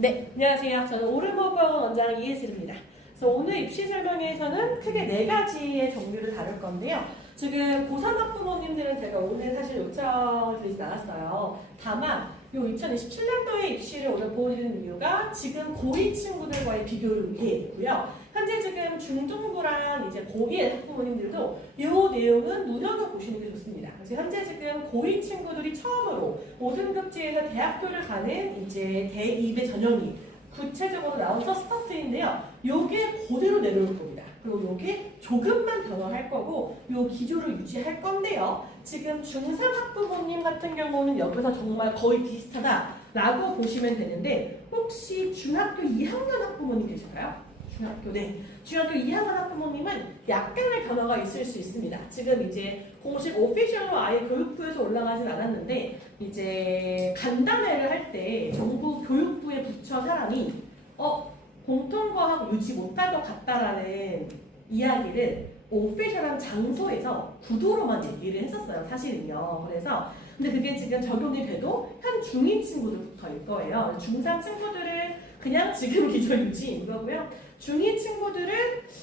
네, 안녕하세요. 저는 오름허브학원 원장 이혜슬입니다. 그래서 오늘 입시 설명회에서는 크게 4가지의 종류를 다룰 건데요. 지금 고3 학부모님들은 제가 오늘 사실 요청을 드리진 않았어요. 다만 요 2027년도에 입시를 오늘 보여드리는 이유가 지금 고2 친구들과의 비교를 위해고요. 현재 지금 중등부랑 이제 고1 학부모님들도 이 내용은 눈여겨보시는 게 좋습니다. 그래서 현재 지금 고2 친구들이 처음으로 5등급제에서 대학교를 가는 이제 대2배 전형이 구체적으로 나와서 스타트인데요. 요게 그대로 내려올 겁니다. 그리고 요게 조금만 변화할 거고 요 기조를 유지할 건데요. 지금 중3 학부모님 같은 경우는 여기서 정말 거의 비슷하다라고 보시면 되는데 혹시 중학교 2학년 학부모님 계신가요? 중학교 2학년 학부모님은 약간의 변화가 있을 수 있습니다. 지금 이제 공식 오피셜로 아예 교육부에서 올라가진 않았는데 이제 간담회를 할 때 정부 교육부의 부처 사람이 공통과학 유지 못할 것 같다라는 이야기를 오피셜한 장소에서 구도로만 얘기를 했었어요. 사실은요. 그래서 근데 그게 지금 적용이 돼도 한 중2 친구들부터일 거예요. 중3 친구들은 그냥 지금 기조 유지인 거고요. 중2 친구들은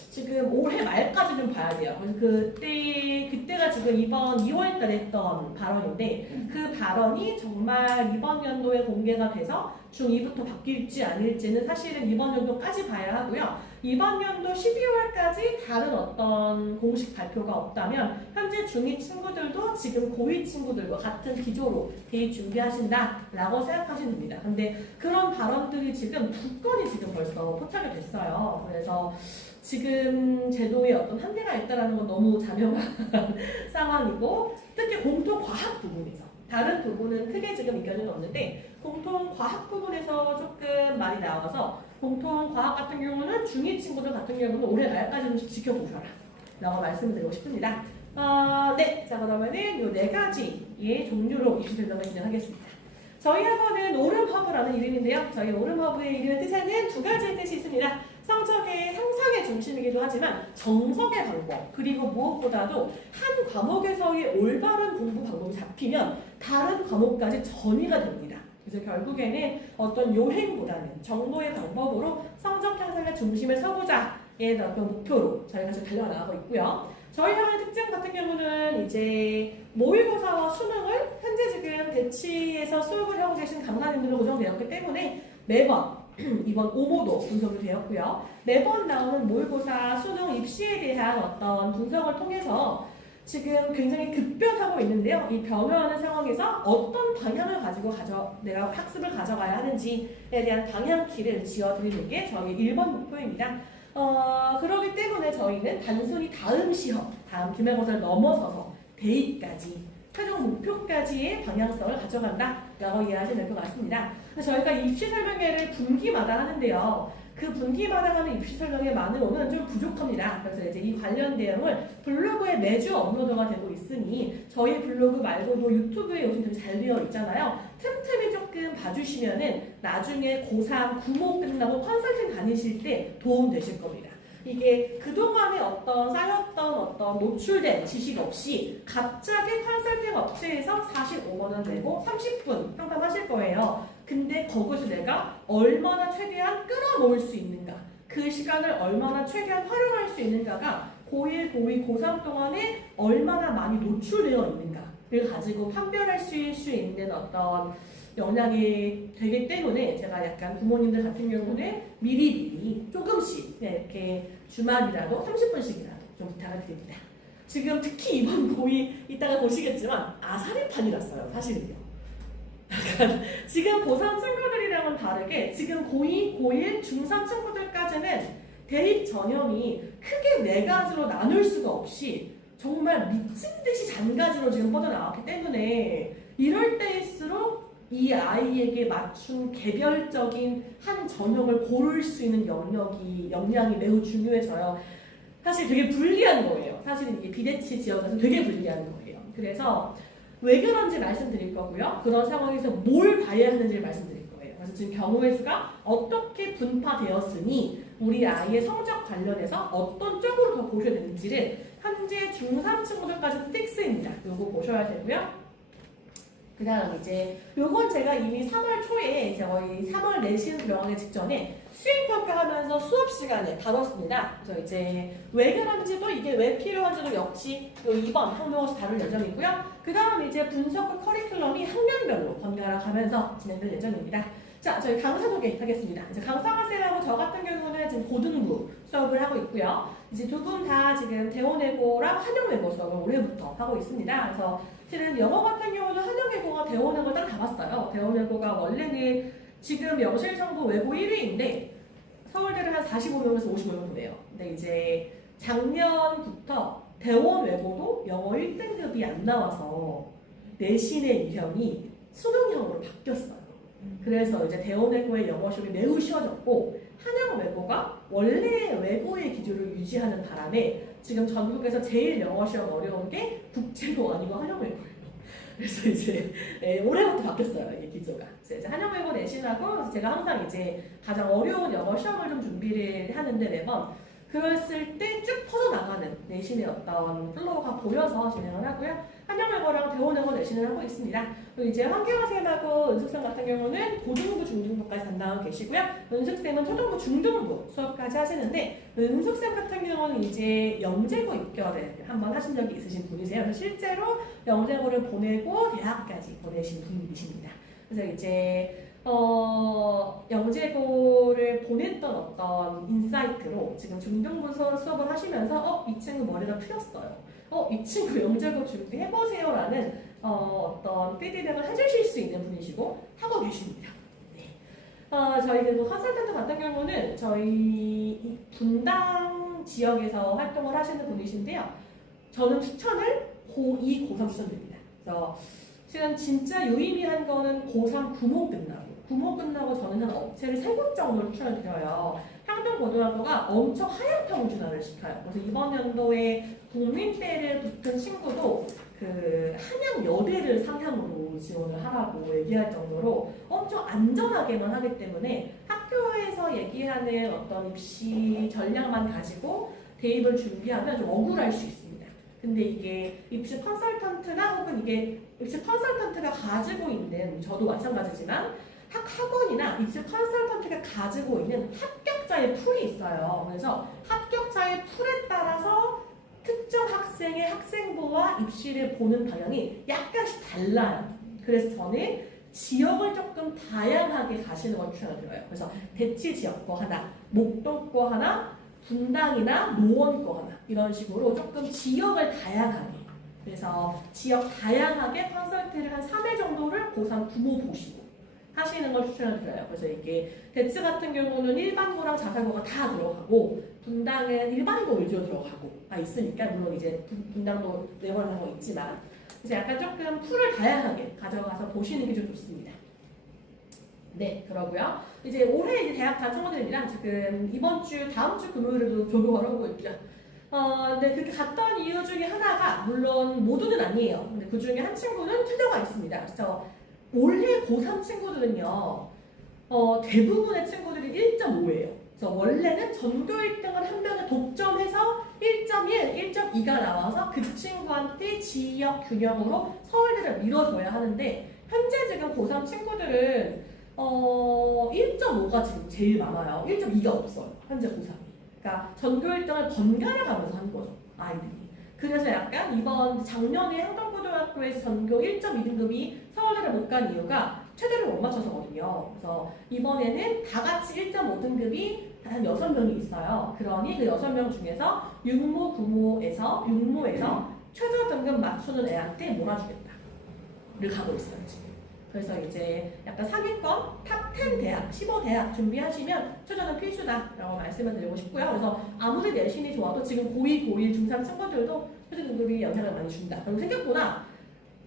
지금 올해 말까지는 봐야 돼요. 그때가 지금 이번 2월달에 했던 발언인데 그 발언이 정말 이번 연도에 공개가 돼서 중2부터 바뀔지 아닐지는 사실은 이번 연도까지 봐야 하고요. 이번 연도 12월까지 다른 어떤 공식 발표가 없다면 현재 중2 친구들도 지금 고2 친구들과 같은 기조로 대입 준비하신다라고 생각하시면 됩니다. 근데 그런 발언들이 지금 2건이 지금 벌써 포착이 됐어요. 그래서 지금 제도에 어떤 한계가 있다는 건 너무 자명한 상황이고 특히 공통과학 부분에서 다른 부분은 크게 지금 의견은 없는데 공통과학 부분에서 조금 말이 나와서 공통과학 같은 경우는 중2 친구들 같은 경우는 올해 말까지는 지켜보셔라 라고 말씀드리고 싶습니다. 네, 자 그러면은 이 4가지의 종류로 입시 설명을 진행하겠습니다. 저희 학원은 오름허브라는 이름인데요. 저희 오름허브의 이름의 뜻에는 2가지의 뜻이 있습니다. 성적의 향상의 중심이기도 하지만 정석의 방법 그리고 무엇보다도 한 과목에서의 올바른 공부 방법이 잡히면 다른 과목까지 전이가 됩니다. 그래서 결국에는 어떤 요행보다는 정도의 방법으로 성적 향상의 중심에 서보자의 어떤 목표로 저희가 지금 달려나가고 있고요. 저희 학원의 특징 같은 경우는 이제 모의고사와 수능을 현재 지금 대치에서 수업을 하고 계신 강사님들로 고정되었기 때문에 매번 이번 오모도 분석이 되었고요. 매번 나오는 모의고사, 수능, 입시에 대한 어떤 분석을 통해서 지금 굉장히 급변하고 있는데요. 이 변화하는 상황에서 어떤 방향을 가지고 내가 학습을 가져가야 하는지에 대한 방향키를 지어드리는 게 저희 1번 목표입니다. 그렇기 때문에 저희는 단순히 다음 시험, 다음 기말고사를 넘어서서 대입까지 최종 목표까지의 방향성을 가져간다라고 이해하시면 될 것 같습니다. 저희가 입시 설명회를 분기마다 하는데요. 그 분기마다 하는 입시 설명회 만으로는 좀 부족합니다. 그래서 이제 이 관련 내용을 블로그에 매주 업로드가 되고 있으니 저희 블로그 말고도 유튜브에 요즘 되게 잘 되어 있잖아요. 틈틈이 조금 봐주시면은 나중에 고3 구모 끝나고 컨설팅 다니실 때 도움 되실 겁니다. 이게 그동안에 어떤 쌓였던 어떤 노출된 지식 없이 갑자기 컨설팅 업체에서 45만원 내고 30분 상담하실 거예요. 근데 거기서 내가 얼마나 최대한 끌어모을 수 있는가, 그 시간을 얼마나 최대한 활용할 수 있는가가 고1, 고2, 고3 동안에 얼마나 많이 노출되어 있는가를 가지고 판별할 수 있는 어떤 영향이 되기 때문에 제가 약간 부모님들 같은 경우는 미리 조금씩 이렇게 주말이라도 30분씩이라도 좀 부탁을 드립니다. 지금 특히 이번 고2 이따가 보시겠지만 아사리판이랐어요. 사실은요. 약간 지금 고3 친구들이랑은 다르게 지금 고2, 고1, 중3 친구들까지는 대입 전형이 크게 4가지로 나눌 수가 없이 정말 미친 듯이 잔가지로 지금 뻗어나왔기 때문에 이럴 때일수록 이 아이에게 맞춘 개별적인 한 전형을 고를 수 있는 역량이 매우 중요해져요. 사실 되게 불리한 거예요. 사실은 이게 비대치 지역에서 되게 불리한 거예요. 그래서 왜 그런지 말씀드릴 거고요. 그런 상황에서 뭘 봐야 하는지 말씀드릴 거예요. 그래서 지금 경우의 수가 어떻게 분파되었으니 우리 아이의 성적 관련해서 어떤 쪽으로 더 보셔야 되는지를 현재 중3 친구들까지는 픽스입니다. 이거 보셔야 되고요. 그 다음 이제 요건 제가 이미 3월 초에 이제 거의 3월 내신 들어가기 직전에 수행평가하면서 수업 시간에 다뤘습니다. 그래서 이제 왜 그런지도 이게 왜 필요한지도 역시 요 2번 항목에서 다룰 예정이고요. 그 다음 이제 분석과 커리큘럼이 학년별로 번갈아 가면서 진행될 예정입니다. 자, 저희 강사 소개하겠습니다. 이제 강사학생하고 저 같은 경우는 지금 고등부 수업을 하고 있고요. 이제 두 분 다 지금 대원외고랑 한영외고 수업을 올해부터 하고 있습니다. 그래서 실은 영어 같은 경우는 한영외고가 대원외고 딱 가봤어요. 대원외고가 원래는 지금 명실상부 외고 1위인데 서울대를 한 45명에서 55명 보내요. 근데 이제 작년부터 대원외고도 영어 1등급이 안 나와서 내신의 유형이 수능형으로 바뀌었어요. 그래서 이제 대원외고의 영어 시험이 매우 쉬워졌고 한영외고가 원래 외고의 기준을 유지하는 바람에 지금 전국에서 제일 영어 시험 어려운 게 국제고 아니고 한영외고예요. 그래서 이제 올해부터 바뀌었어요, 이게 기조가. 그래서 이제 한영외고 내신하고 제가 항상 이제 가장 어려운 영어 시험을 좀 준비를 하는데 매번 그랬을 때 쭉 퍼져나가는 내신의 어떤 플로우가 보여서 진행을 하고요. 한영외고랑 대원외고 내신을 하고 있습니다. 그리고 이제 황경화쌤하고 은숙쌤 같은 경우는 고등부, 중등부까지 담당하고 계시고요. 은숙쌤은 초등부, 중등부 수업까지 하시는데 은숙쌤 같은 경우는 이제 영재고 입결을 한번 하신 적이 있으신 분이세요. 그래서 실제로 영재고를 보내고 대학까지 보내신 분이십니다. 그래서 이제 영재고를 보냈던 어떤 인사이트로 지금 중등부 수업을 하시면서 이 친구 머리가 트였어요. 이 친구 영재고 준비해보세요 라는 어떤 피드백을 해주실 수 있는 분이시고 하고 계십니다. 네. 저희 그 컨설턴트 같은 경우는 저희 분당 지역에서 활동을 하시는 분이신데요. 저는 추천을 고2, 고3 추천드립니다. 그래서 지금 진짜 유의미한 거는 고3 구모 끝나고 저는 한 업체를 3곳 정도를 추천을 드려요. 향동고등학교가 엄청 하향평준화를 시켜요. 그래서 이번 연도에 국민대를 붙은 친구도 그 한양여대를 상향으로 지원을 하라고 얘기할 정도로 엄청 안전하게만 하기 때문에 학교에서 얘기하는 어떤 입시 전략만 가지고 대입을 준비하면 좀 억울할 수 있습니다. 근데 이게 입시 컨설턴트나 혹은 이게 입시 컨설턴트가 가지고 있는, 저도 마찬가지지만 학원이나 입시 컨설턴트가 가지고 있는 합격자의 풀이 있어요. 그래서 합격자의 풀에 따라서 특정 학생의 학생부와 입시를 보는 방향이 약간씩 달라요. 그래서 저는 지역을 조금 다양하게 가시는 걸 추천드려요. 그래서 대치 지역 거 하나, 목동 거 하나, 분당이나 노원 거 하나 이런 식으로 조금 지역을 다양하게, 그래서 지역 다양하게 컨설트를 한 3회 정도를 고3 부모 보시고 하시는 걸 추천을 드려요. 그래서 이게 대치 같은 경우는 일반고랑 자사고가 다 들어가고 분당은 일반고 위주로 들어가고 있으니까, 물론 이제 분당도 내원하는 거 있지만 그래서 약간 조금 풀을 다양하게 가져가서 보시는 게 좀 좋습니다. 네, 그러고요. 이제 올해 이제 대학 간 친구들이랑 지금 이번 주, 다음 주 금요일에도 조교를 하고 있죠. 근데 그렇게 갔던 이유 중에 하나가, 물론 모두는 아니에요. 근데 그 중에 한 친구는 최저가 있습니다. 그래서 올해 고3 친구들은요, 대부분의 친구들이 1.5예요. 그래서 원래는 전교 1등을 한 명에 독점해서 1.1, 1.2가 나와서 그 친구한테 지역 균형으로 서울대를 밀어줘야 하는데, 현재 지금 고3 친구들은 1.5가 지금 제일 많아요. 1.2가 없어요. 현재 고3이. 그러니까 전교 1등을 번갈아 가면서 하는 거죠, 아이들이. 그래서 약간 이번 작년에 향동고등학교에서 전교 1.2등급이 서울대를 못 간 이유가 최대를 못 맞춰서거든요. 그래서 이번에는 다 같이 1.5등급이 한 6명이 있어요. 그러니 그 6명 중에서 육모에서 최저 등급 맞추는 애한테 몰아주겠다를 가고 있어요, 지금. 그래서 이제 약간 상위권 탑10 대학, 15대학 준비하시면 최저는 필수다라고 말씀을 드리고 싶고요. 그래서 아무리 내신이 좋아도 지금 고2, 고1, 중3 친구들도 최저 등급이 영향을 많이 준다. 그럼 생각보다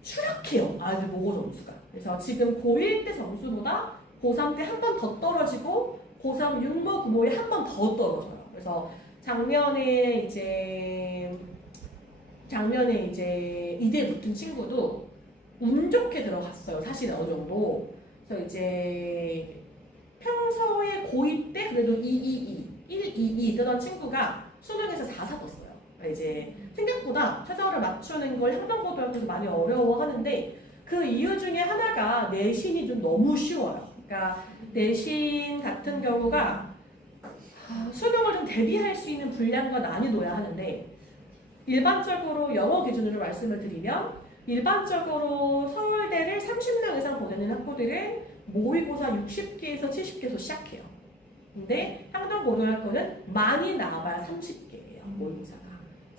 추락해요, 아이들 모고 점수가. 그래서 지금 고1 때 점수보다 고3 때 한 번 더 떨어지고 고3 육모, 구모에 한 번 더 떨어져요. 그래서 작년에 이제 이대 붙은 친구도 운 좋게 들어갔어요, 사실은 어느 정도. 그래서 이제 평소에 고2 때 그래도 122 뜨던 친구가 수능에서 44 떴어요. 그러니까 이제 생각보다 최저를 맞추는 걸 향동고등학교에서 많이 어려워하는데, 그 이유 중에 하나가 내신이 좀 너무 쉬워요. 그러니까 내신 같은 경우가 수능을 좀 대비할 수 있는 분량과 난이도야 하는데 일반적으로 영어 기준으로 말씀을 드리면 일반적으로 서울대를 30명 이상 보내는 학교들은 모의고사 60개에서 70개에서 시작해요. 근데 향동고등학교는 많이 나와봐야 30개예요. 모의고사가.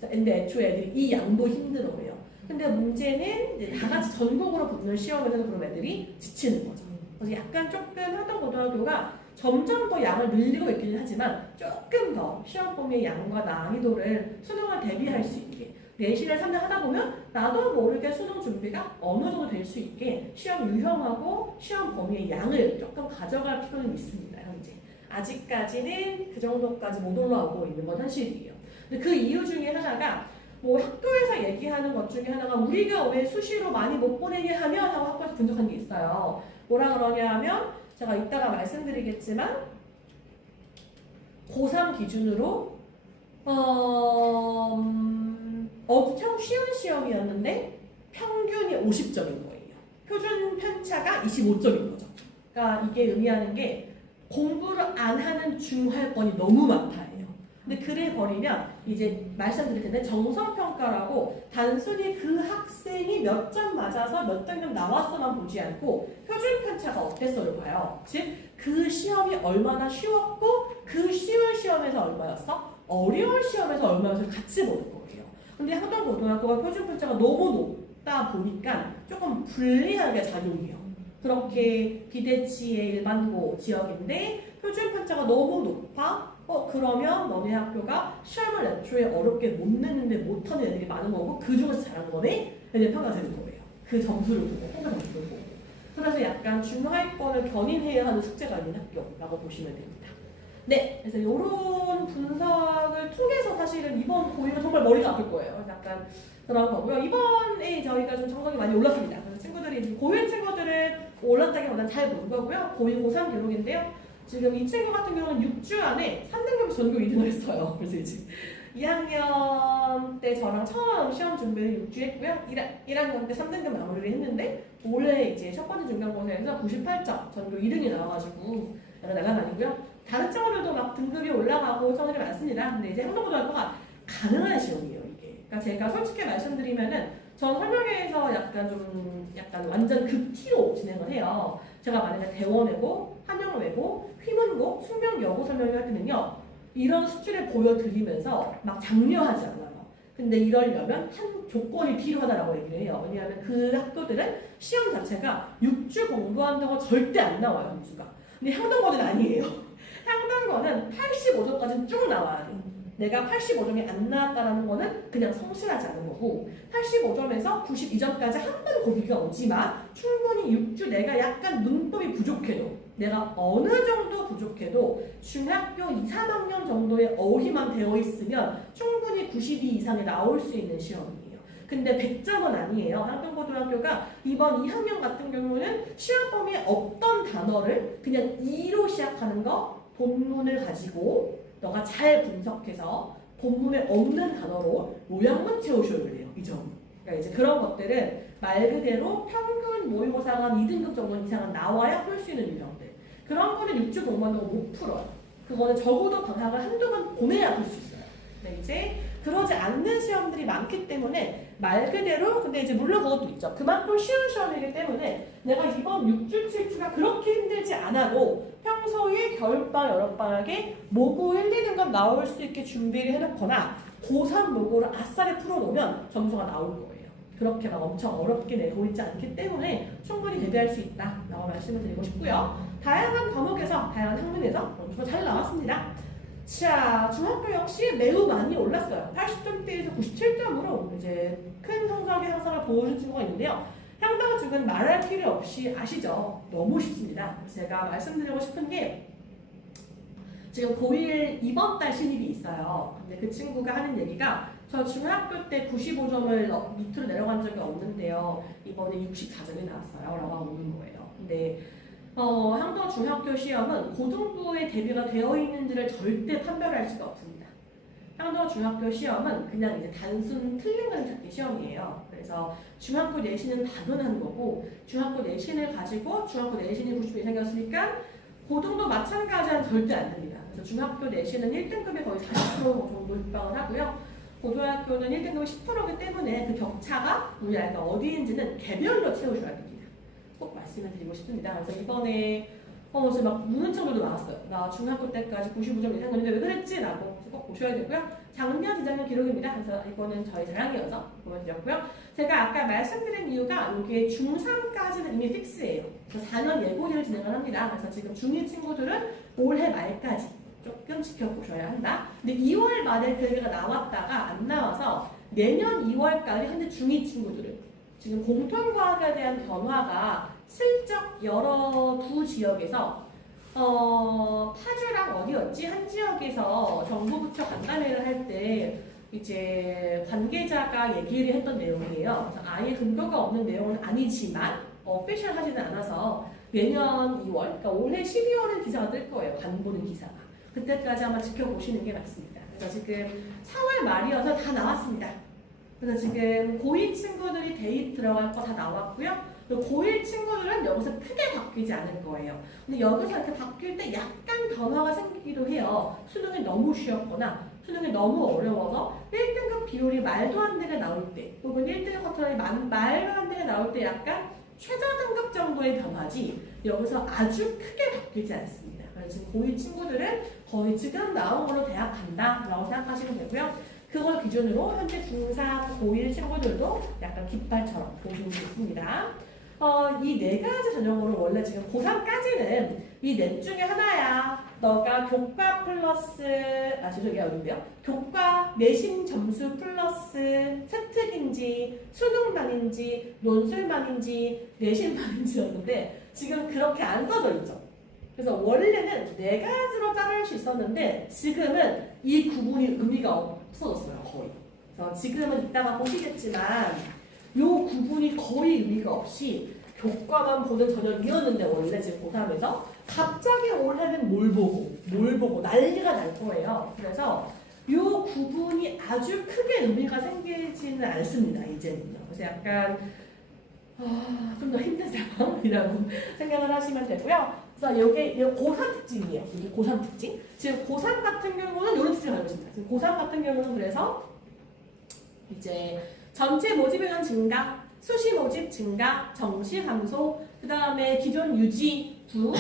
근데 애초에 애들이 이 양도 힘들어해요. 근데 문제는 이제 다 같이 전국으로 붙는 시험에서는 그런 애들이 지치는 거죠. 그래서 약간 조금 향동고등학교가 점점 더 양을 늘리고 있기는 하지만 조금 더 시험 범위의 양과 난이도를 수능을 대비할 수 있게 내신을 3년 하다 보면 나도 모르게 수능 준비가 어느 정도 될 수 있게 시험 유형하고 시험 범위의 양을 조금 가져갈 필요는 있습니다. 현재 아직까지는 그 정도까지 못 올라오고 있는 건 현실이에요. 근데 그 이유 중에 하나가 뭐 학교에서 얘기하는 것 중에 하나가 우리가 왜 수시로 많이 못 보내게 하면 하고 학교에서 분석한 게 있어요. 뭐라 그러냐 하면 제가 이따가 말씀드리겠지만 고3 기준으로 엄청 쉬운 시험이었는데 평균이 50점인 거예요. 표준 편차가 25점인 거죠. 그러니까 이게 의미하는 게 공부를 안 하는 중할권이 너무 많다예요. 근데 그래 버리면 이제 말씀드릴 텐데 정성평가라고 단순히 그 학생이 몇 점 맞아서 몇 등급 나왔어만 보지 않고 표준 편차가 어땠어를 봐요. 즉 그 시험이 얼마나 쉬웠고 그 쉬운 시험에서 얼마였어? 어려운 시험에서 얼마였어? 같이 보는 거예요. 근데 향동고등학교가 표준 편차가 너무 높다 보니까 조금 불리하게 작용해요. 그렇게 비대치의 일반고 지역인데 표준 편차가 너무 높아? 그러면 너네 학교가 시험을 애초에 어렵게 못 내는데 못하는 애들이 많은 거고 그 중에서 잘하는 거네? 애들 평가가 되는 거예요. 그 점수를 보고, 평가 점수를 보고. 그래서 약간 중하위권을 견인해야 하는 숙제가 있는 학교라고 보시면 됩니다. 네, 그래서 이런 분석을 통해서 사실은 이번 고1은 정말 머리가 아플 거예요. 약간 그런 거고요. 이번에 저희가 좀 정성이 많이 올랐습니다. 그래서 친구들이 고1 친구들은 올랐다기보다는 잘 본 거고요. 고2, 고3 기록인데요. 지금 이 친구 같은 경우는 6주 안에 3등급 전교 2등을 했어요. 그래서 이제 2학년 때 저랑 처음 시험 준비를 6주 했고요. 1학년 때 3등급 마무리를 했는데 올해 이제 첫 번째 중간고사에서 98점 전교 2등이 나와가지고 날아다니고요. 다른 친구들도 막 등급이 올라가고 친구들이 많습니다. 근데 이제 향동고등학교가 가능한 시험이에요, 이게. 그러니까 제가 솔직히 말씀드리면은 전 설명회에서 약간 완전 극티로 진행을 해요. 제가 만약에 대원외고, 한영외고, 휘문고, 숙명여고 설명을 할 때는요. 이런 수치를 보여드리면서 막 장려하지 않아요. 근데 이러려면 한 조건이 필요하다라고 얘기를 해요. 왜냐하면 그 학교들은 시험 자체가 6주 공부한다고 절대 안 나와요, 점수가. 근데 향동고는 아니에요. 향동고는 85점까지 쭉 나와야 돼요. 내가 85점이 안 나왔다는 거는 그냥 성실하지 않은 거고 85점에서 92점까지 한 번 고비가 오지만 충분히 6주 내가 약간 문법이 부족해도 내가 어느 정도 부족해도 중학교 2, 3학년 정도의 어휘만 되어 있으면 충분히 92 이상에 나올 수 있는 시험이에요. 근데 100점은 아니에요. 향동고등학교가 이번 2학년 같은 경우는 시험 범위에 없던 단어를 그냥 2로 시작하는 거 본문을 가지고 너가 잘 분석해서 본문에 없는 단어로 요약만 채우셔야 돼요. 이 점. 그러니까 이제 그런 것들은 말 그대로 평균 모의고사가 2등급 정도 이상은 나와야 풀 수 있는 유형들. 그런 거는 6주 공부한다고 못 풀어요. 그거는 적어도 방학을 한두 번 보내야 풀 수 있어요. 근데 이제 그러지 않는 시험들이 많기 때문에 말 그대로 근데 이제 물론 그것도 있죠. 그만큼 쉬운 시험이기 때문에 내가 이번 6주, 7주가 그렇게 힘들지 않아도 평소에 겨울방학, 여름방학에 모고 1, 2등급 나올 수 있게 준비를 해놓거나 고3 모고를 아싸리 풀어놓으면 점수가 나올 거예요. 그렇게 막 엄청 어렵게 내고 있지 않기 때문에 충분히 대비할 수 있다라고 말씀을 드리고 싶고요. 다양한 과목에서, 다양한 학문에서 점수가 잘 나왔습니다. 자, 중학교 역시 매우 많이 올랐어요. 80점대에서 97점으로 이제 큰 성적의 향상을 보여준 친구가 있는데요. 향동중은 말할 필요 없이 아시죠? 너무 쉽습니다. 제가 말씀드리고 싶은 게 지금 고1 이번 달 신입이 있어요. 근데 그 친구가 하는 얘기가 저 중학교 때 95점을 밑으로 내려간 적이 없는데요. 이번에 64점이 나왔어요. 라고 하고 오는 거예요. 근데 향동 중학교 시험은 고등부에 대비가 되어 있는지를 절대 판별할 수가 없습니다. 향도 중학교 시험은 그냥 이제 단순 틀린 걸 찾기 시험이에요. 그래서 중학교 내신은 당연한 거고 중학교 내신을 가지고 중학교 내신이 90점 이상이었으니까 고등도 마찬가지는 절대 안 됩니다. 그래서 중학교 내신은 1등급이 거의 40% 정도 육박을 하고요. 고등학교는 1등급이 10%이기 때문에 그 격차가 우리 아이가 어디인지는 개별로 채우셔야 됩니다. 꼭 말씀을 드리고 싶습니다. 그래서 이번에 지금 막 묻는 친구들도 많았어요. 나 중학교 때까지 95점 이상이었는데 왜 그랬지? 라고 꼭 보셔야 되고요. 작년, 재작년 기록입니다. 그래서 이거는 저희 자랑이어서 보여드렸고요. 제가 아까 말씀드린 이유가 이게 중3까지는 이미 픽스예요. 그래서 4년 예고를 진행을 합니다. 그래서 지금 중2 친구들은 올해 말까지 조금 지켜보셔야 한다. 근데 2월 말에 결과가 나왔다가 안 나와서 내년 2월까지 현재 중2 친구들은 지금 공통과학에 대한 변화가 슬쩍 여러 두 지역에서 파주랑 어디였지? 한 지역에서 정부 부처 간담회를 할 때 이제 관계자가 얘기를 했던 내용이에요. 그래서 아예 근거가 없는 내용은 아니지만 오피셜하지는 않아서 내년 2월, 그러니까 올해 12월은 기사가 뜰 거예요. 간 보는 기사가. 그때까지 아마 지켜보시는 게 맞습니다. 그래서 지금 4월 말이어서 다 나왔습니다. 그래서 지금 고2 친구들이 대입 들어갈 거 다 나왔고요. 고1 친구들은 여기서 크게 바뀌지 않을 거예요. 근데 여기서 이렇게 바뀔 때 약간 변화가 생기기도 해요. 수능이 너무 쉬웠거나 수능이 너무 어려워서 1등급 비율이 말도 안 되게 나올 때 혹은 1등급 커터널이 말도 안 되게 나올 때 약간 최저 등급 정도의 변화지 여기서 아주 크게 바뀌지 않습니다. 그래서 지금 고1 친구들은 거의 지금 나온 걸로 대학 간다 라고 생각하시면 되고요. 그걸 기준으로 현재 중3, 고1 친구들도 약간 깃발처럼 보시면 좋습니다. 이 네 가지 전형으로 원래 지금 고3까지는 이 넷 중에 하나야. 너가 교과 플러스, 죄송해요, 어딘데요? 교과 내신 점수 플러스 세특인지, 수능만인지, 논술만인지, 내신만인지였는데 지금 그렇게 안 써져 있죠. 그래서 원래는 네 가지로 자를 수 있었는데 지금은 이 구분이 의미가 없어졌어요, 거의. 그래서 지금은 이따가 보시겠지만 요 구분이 거의 의미가 없이 교과만 보는 전형이었는데 원래 지금 고3에서 갑자기 올해는 뭘 보고 난리가 날 거예요. 그래서 요 구분이 아주 크게 의미가 생기지는 않습니다. 이제는요. 그래서 약간 좀 더 힘든 상황이라고 생각을 하시면 되고요. 그래서 이게 고3 특징이에요. 이게 고3 특징. 지금 고3 같은 경우는 이런 특징을 가지고 있습니다. 지금 고3 같은 경우는 그래서 이제 전체 모집 인원 증가, 수시 모집 증가, 정시 감소, 그 다음에 기존 유지 부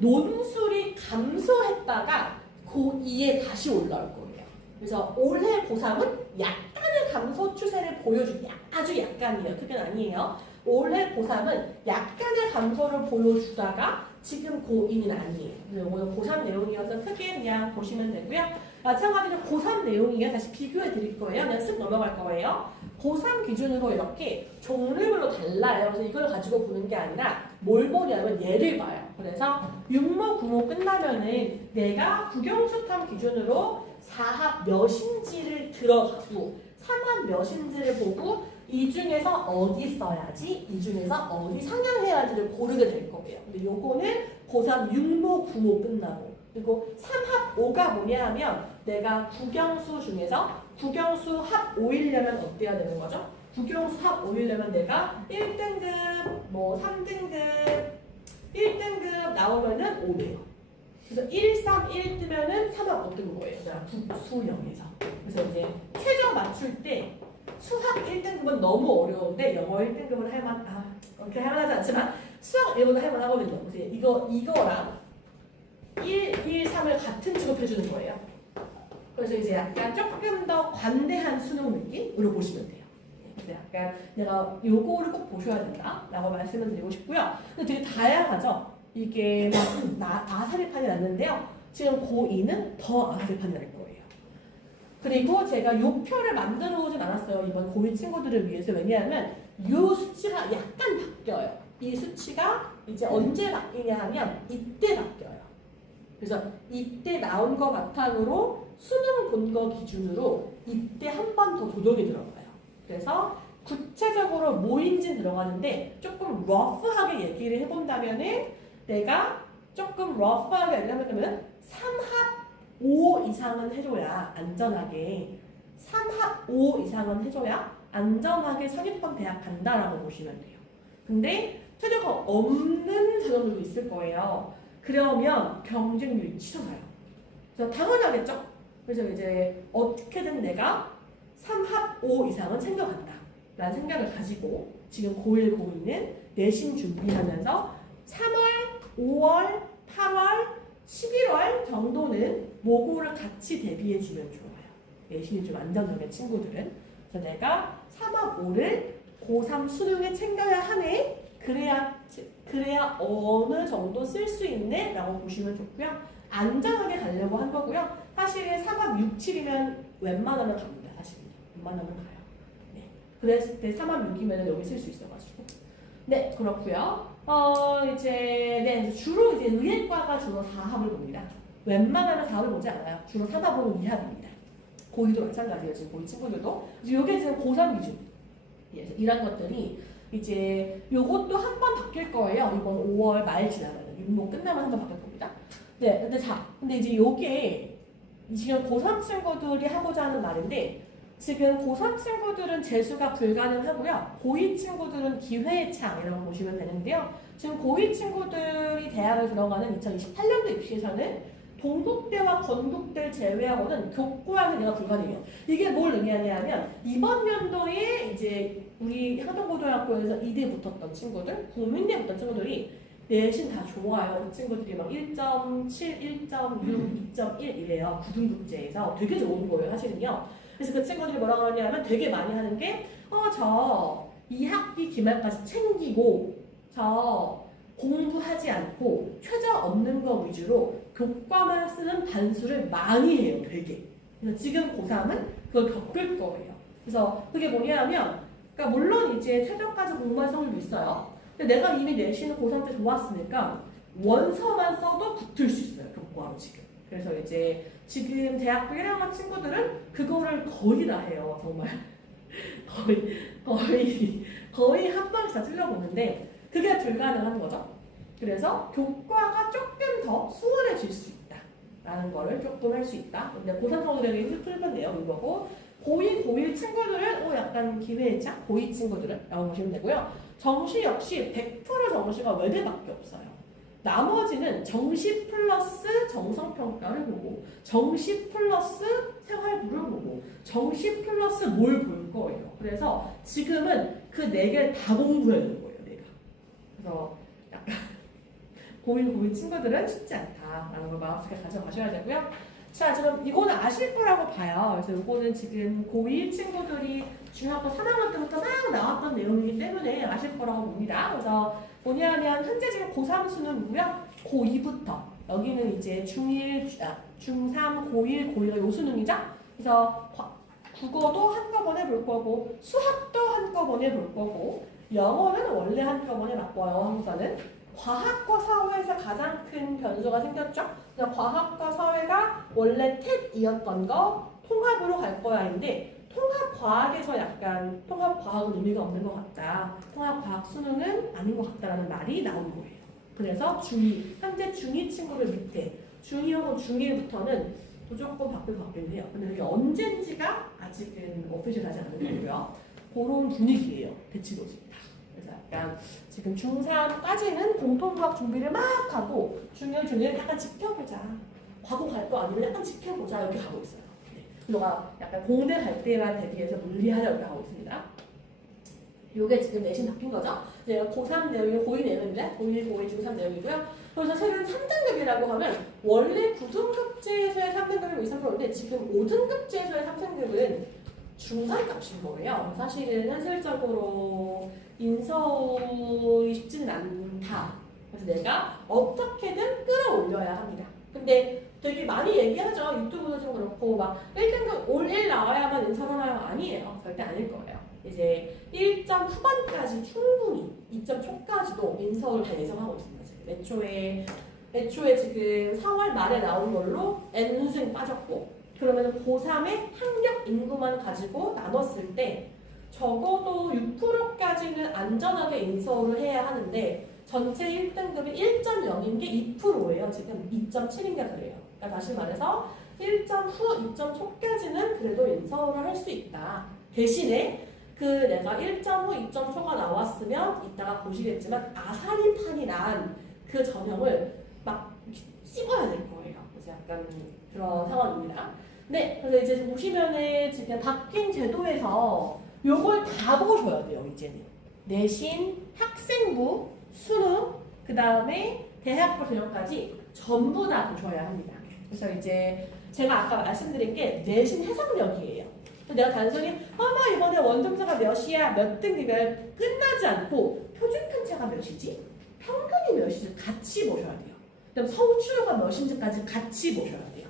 논술이 감소했다가 고2에 다시 올라올 거예요. 그래서 올해 고3은 약간의 감소 추세를 아주 약간이에요. 그건 아니에요. 올해 고3은 약간의 감소를 보여주다가 지금 고2는 아니에요. 오늘 고3 내용이어서 크게 그냥 보시면 되고요. 마찬가지로 고3 내용이요. 다시 비교해 드릴 거예요. 그냥 쓱 넘어갈 거예요. 고3 기준으로 이렇게 종류별로 달라요. 그래서 이걸 가지고 보는 게 아니라 뭘 보냐면 얘를 봐요. 그래서 6모, 9모 끝나면은 내가 국영수탐 기준으로 4합 몇인지를 들어가고 3합 몇인지를 보고 이 중에서 어디 써야지, 이 중에서 어디 상향해야지를 고르게 될 거예요. 근데 요거는 고3 6모, 9모 끝나고 그리고 3합 5가 뭐냐 하면 내가 국영수 중에서 국영수 합 5이려면 어때야 되는 거죠? 국영수 합 5이려면 내가 1등급, 뭐 3등급, 1등급 나오면은 5네요. 그래서 1, 3, 1 뜨면은 3합 어떤 거예요? 국수영에서. 그래서 이제 최저 맞출 때 수학 1등급은 너무 어려운데 영어 1등급은 그렇게 할만하지 않지만 수학 이런 거 할만하거든요. 그래서 이거랑 1, 2, 3을 같은 취급해주는 거예요. 그래서 이제 약간 조금 더 관대한 수능 느낌으로 보시면 돼요. 그래서 약간 내가 요거를 꼭 보셔야 된다라고 말씀을 드리고 싶고요. 근데 되게 다양하죠. 이게 아사리판이 났는데요. 지금 고2는 더 아사리판이 날 거예요. 그리고 제가 요 표를 만들어 오진 않았어요. 이번 고2 친구들을 위해서. 왜냐하면 요 수치가 약간 바뀌어요. 이 수치가 이제 언제 바뀌냐 하면 이때 바뀌어요. 그래서 이때 나온 거 바탕으로 수능 본 거 기준으로 이때 한 번 더 조정이 들어가요. 그래서 구체적으로 뭐인지 들어가는데 조금 러프하게 얘기를 해본다면은 내가 조금 러프하게 얘기를 하면 3합 5 이상은 해줘야 안전하게 3합 5 이상은 해줘야 안전하게 상위권 대학 간다라고 보시면 돼요. 근데 최저가 없는 자녀들도 있을 거예요. 그러면 경쟁률이 치솟아요. 그래서 당연하겠죠? 그래서 이제 어떻게든 내가 3합 5 이상은 챙겨간다 라는 생각을 가지고 지금 고1, 고2는 내신 준비하면서 3월, 5월, 8월, 11월 정도는 모고를 같이 대비해주면 좋아요. 내신이 좀 안전하게 친구들은. 그래서 내가 3합 5를 고3 수능에 챙겨야 하네. 그래야 어느 정도 쓸 수 있네 라고 보시면 좋고요. 안전하게 가려고 한 거고요. 사실 3합 6, 7이면 웬만하면 갑니다. 사실 웬만하면 가요. 네. 그랬을 때 3합 6이면 여기 쓸 수 있어가지고. 네, 그렇고요. 이제 주로 이제 의예과가 주로 4합을 봅니다. 웬만하면 4합을 보지 않아요. 주로 3합은 2합입니다. 고2도 마찬가지예요. 지금 고2 친구들도. 이게 지금 고3 기준. 이런 것들이 이제 요것도 한 번 바뀔 거예요. 이번 5월 말 지나면 윤모 끝나면 한 번 바뀔 겁니다. 네, 근데 이제 요게 지금 고3 친구들이 하고자 하는 말인데 지금 고3 친구들은 재수가 불가능하고요. 고2 친구들은 기회의 창이라고 보시면 되는데요. 지금 고2 친구들이 대학을 들어가는 2028년도 입시에서는 동국대와 건국대를 제외하고는 교과학은 내가 불가능해요. 이게 뭘 의미하냐면 이번 연도에 이제 우리 향동고등학교에서 2대 붙었던 친구들, 국민대 붙었던 친구들이 내신 다 좋아요. 그 친구들이 막 1.7, 1.6, 2.1 이래요. 구등급제에서 되게 좋은 거예요, 사실은요. 그래서 그 친구들이 뭐라고 하냐면 되게 많이 하는 게 저 2학기 기말까지 챙기고 저 공부하지 않고 최저 없는 거 위주로 교과만 쓰는 반수를 많이 해요, 되게. 그래서 지금 고3은 그걸 겪을 거예요. 그래서 그게 뭐냐면, 그러니까 물론 이제 최저까지 공부할 성질도 있어요. 근데 내가 이미 내신은 고3 때 좋았으니까 원서만 써도 붙을 수 있어요, 교과로 지금. 그래서 이제 지금 대학교 1학년 친구들은 그거를 거의 다 해요, 정말. 거의 한 번씩 다 찔러보는데 그게 불가능한 거죠. 그래서 교과가 조금 더 수월해질 수 있다라는 거를 조금 할 수 있다. 근데 고3 친구들에게 풀면 돼요, 이거고. 고2, 고1 친구들은 약간 기회의 창, 고2 친구들은 라고 보시면 되고요. 정시 역시 100% 정시가 외대밖에 없어요. 나머지는 정시 플러스 정성평가를 보고 정시 플러스 생활부를 보고 정시 플러스 뭘 볼 거예요. 그래서 지금은 그 4개를 다 공부해야 되는 거예요, 내가. 그래서 약간 고1 친구들은 쉽지 않다라는 걸 마음속에 가져가셔야 되고요. 자, 지금 이거는 아실 거라고 봐요. 그래서 이거는 지금 고1 친구들이 중학교 3학년 때부터 막 나왔던 내용이기 때문에 아실 거라고 봅니다. 그래서 뭐냐면 현재 지금 고3 수능이고요. 고2부터 여기는 이제 중1, 중3, 고1, 고2가 요 수능이죠. 그래서 국어도 한꺼번에 볼 거고 수학도 한꺼번에 볼 거고 영어는 원래 한꺼번에 맞고요. 영어에서는 과학과 사회에서 가장 큰 변수가 생겼죠. 그래서 과학과 사회가 원래 택이었던 거 통합으로 갈 거야인데 통합과학에서 약간 통합과학은 의미가 없는 것 같다. 통합과학 수능은 아닌 것 같다라는 말이 나온 거예요. 그래서 중2, 현재 중2 친구들 밑에 중2 혹은 중1부터는 무조건 바뀌긴 해요. 근데 그게 언젠지가 아직은 오피셜하지 않은 거고요. 그런 분위기예요. 대치로지. 그래서 약간 지금 중3까지는 공통과학 준비를 막 하고 중1, 중1 약간 지켜보자. 과거 갈 거 아니면 약간 지켜보자 이렇게 가고 있어요. 너가 약간 공대 갈 때만 대비해서 물리하려고 하고 있습니다. 이게 지금 내신 바뀐 거죠? 이제 고3 내용이 고2 내용인데 고1, 고2, 중3 내용이고요. 그래서 최근 3등급이라고 하면 원래 9등급제에서의 3등급이 2, 3%인데 지금 5등급제에서의 3등급은 중간값인 거예요. 사실은 현실적으로 인서울이 쉽지는 않다. 그래서 내가 어떻게든 끌어올려야 합니다. 근데 되게 많이 얘기하죠. 유튜브도 좀 그렇고 막 1등급 올 1 나와야만 인서울 하나요? 아니에요. 절대 아닐 거예요. 이제 1점 후반까지 충분히 2점 초까지도 인서울 다 예상하고 있습니다. 지금 애초에 지금 4월 말에 나온 걸로 N수생 빠졌고 그러면 고3의 학력 인구만 가지고 나눴을 때 적어도 6%까지는 안전하게 인서울을 해야 하는데 전체 1등급이 1.0인 게 2%예요. 지금 2.7인가 그래요. 그러니까 다시 말해서 1점 후, 2점 초까지는 그래도 인서울을 할 수 있다. 대신에 그 내가 1점 후, 2점 초가 나왔으면 이따가 보시겠지만 아사리판이 난 그 전형을 막 씹어야 될 거예요. 그래서 약간 그런 상황입니다. 네, 그래서 이제 보시면은 지금 바뀐 제도에서 요걸 다 보셔야 돼요, 이제는. 내신, 학생부, 수능, 그 다음에 대학부 전형까지 전부 다 보셔야 합니다. 그래서 이제 제가 아까 말씀드린 게 내신 해석력이에요. 내가 단순히 나 이번에 원점수가 몇이야, 몇 등급이야 끝나지 않고 표준편차가 몇이지? 평균이 몇이지? 같이 보셔야 돼요. 그다음 성취도가 몇인지까지 같이 보셔야 돼요.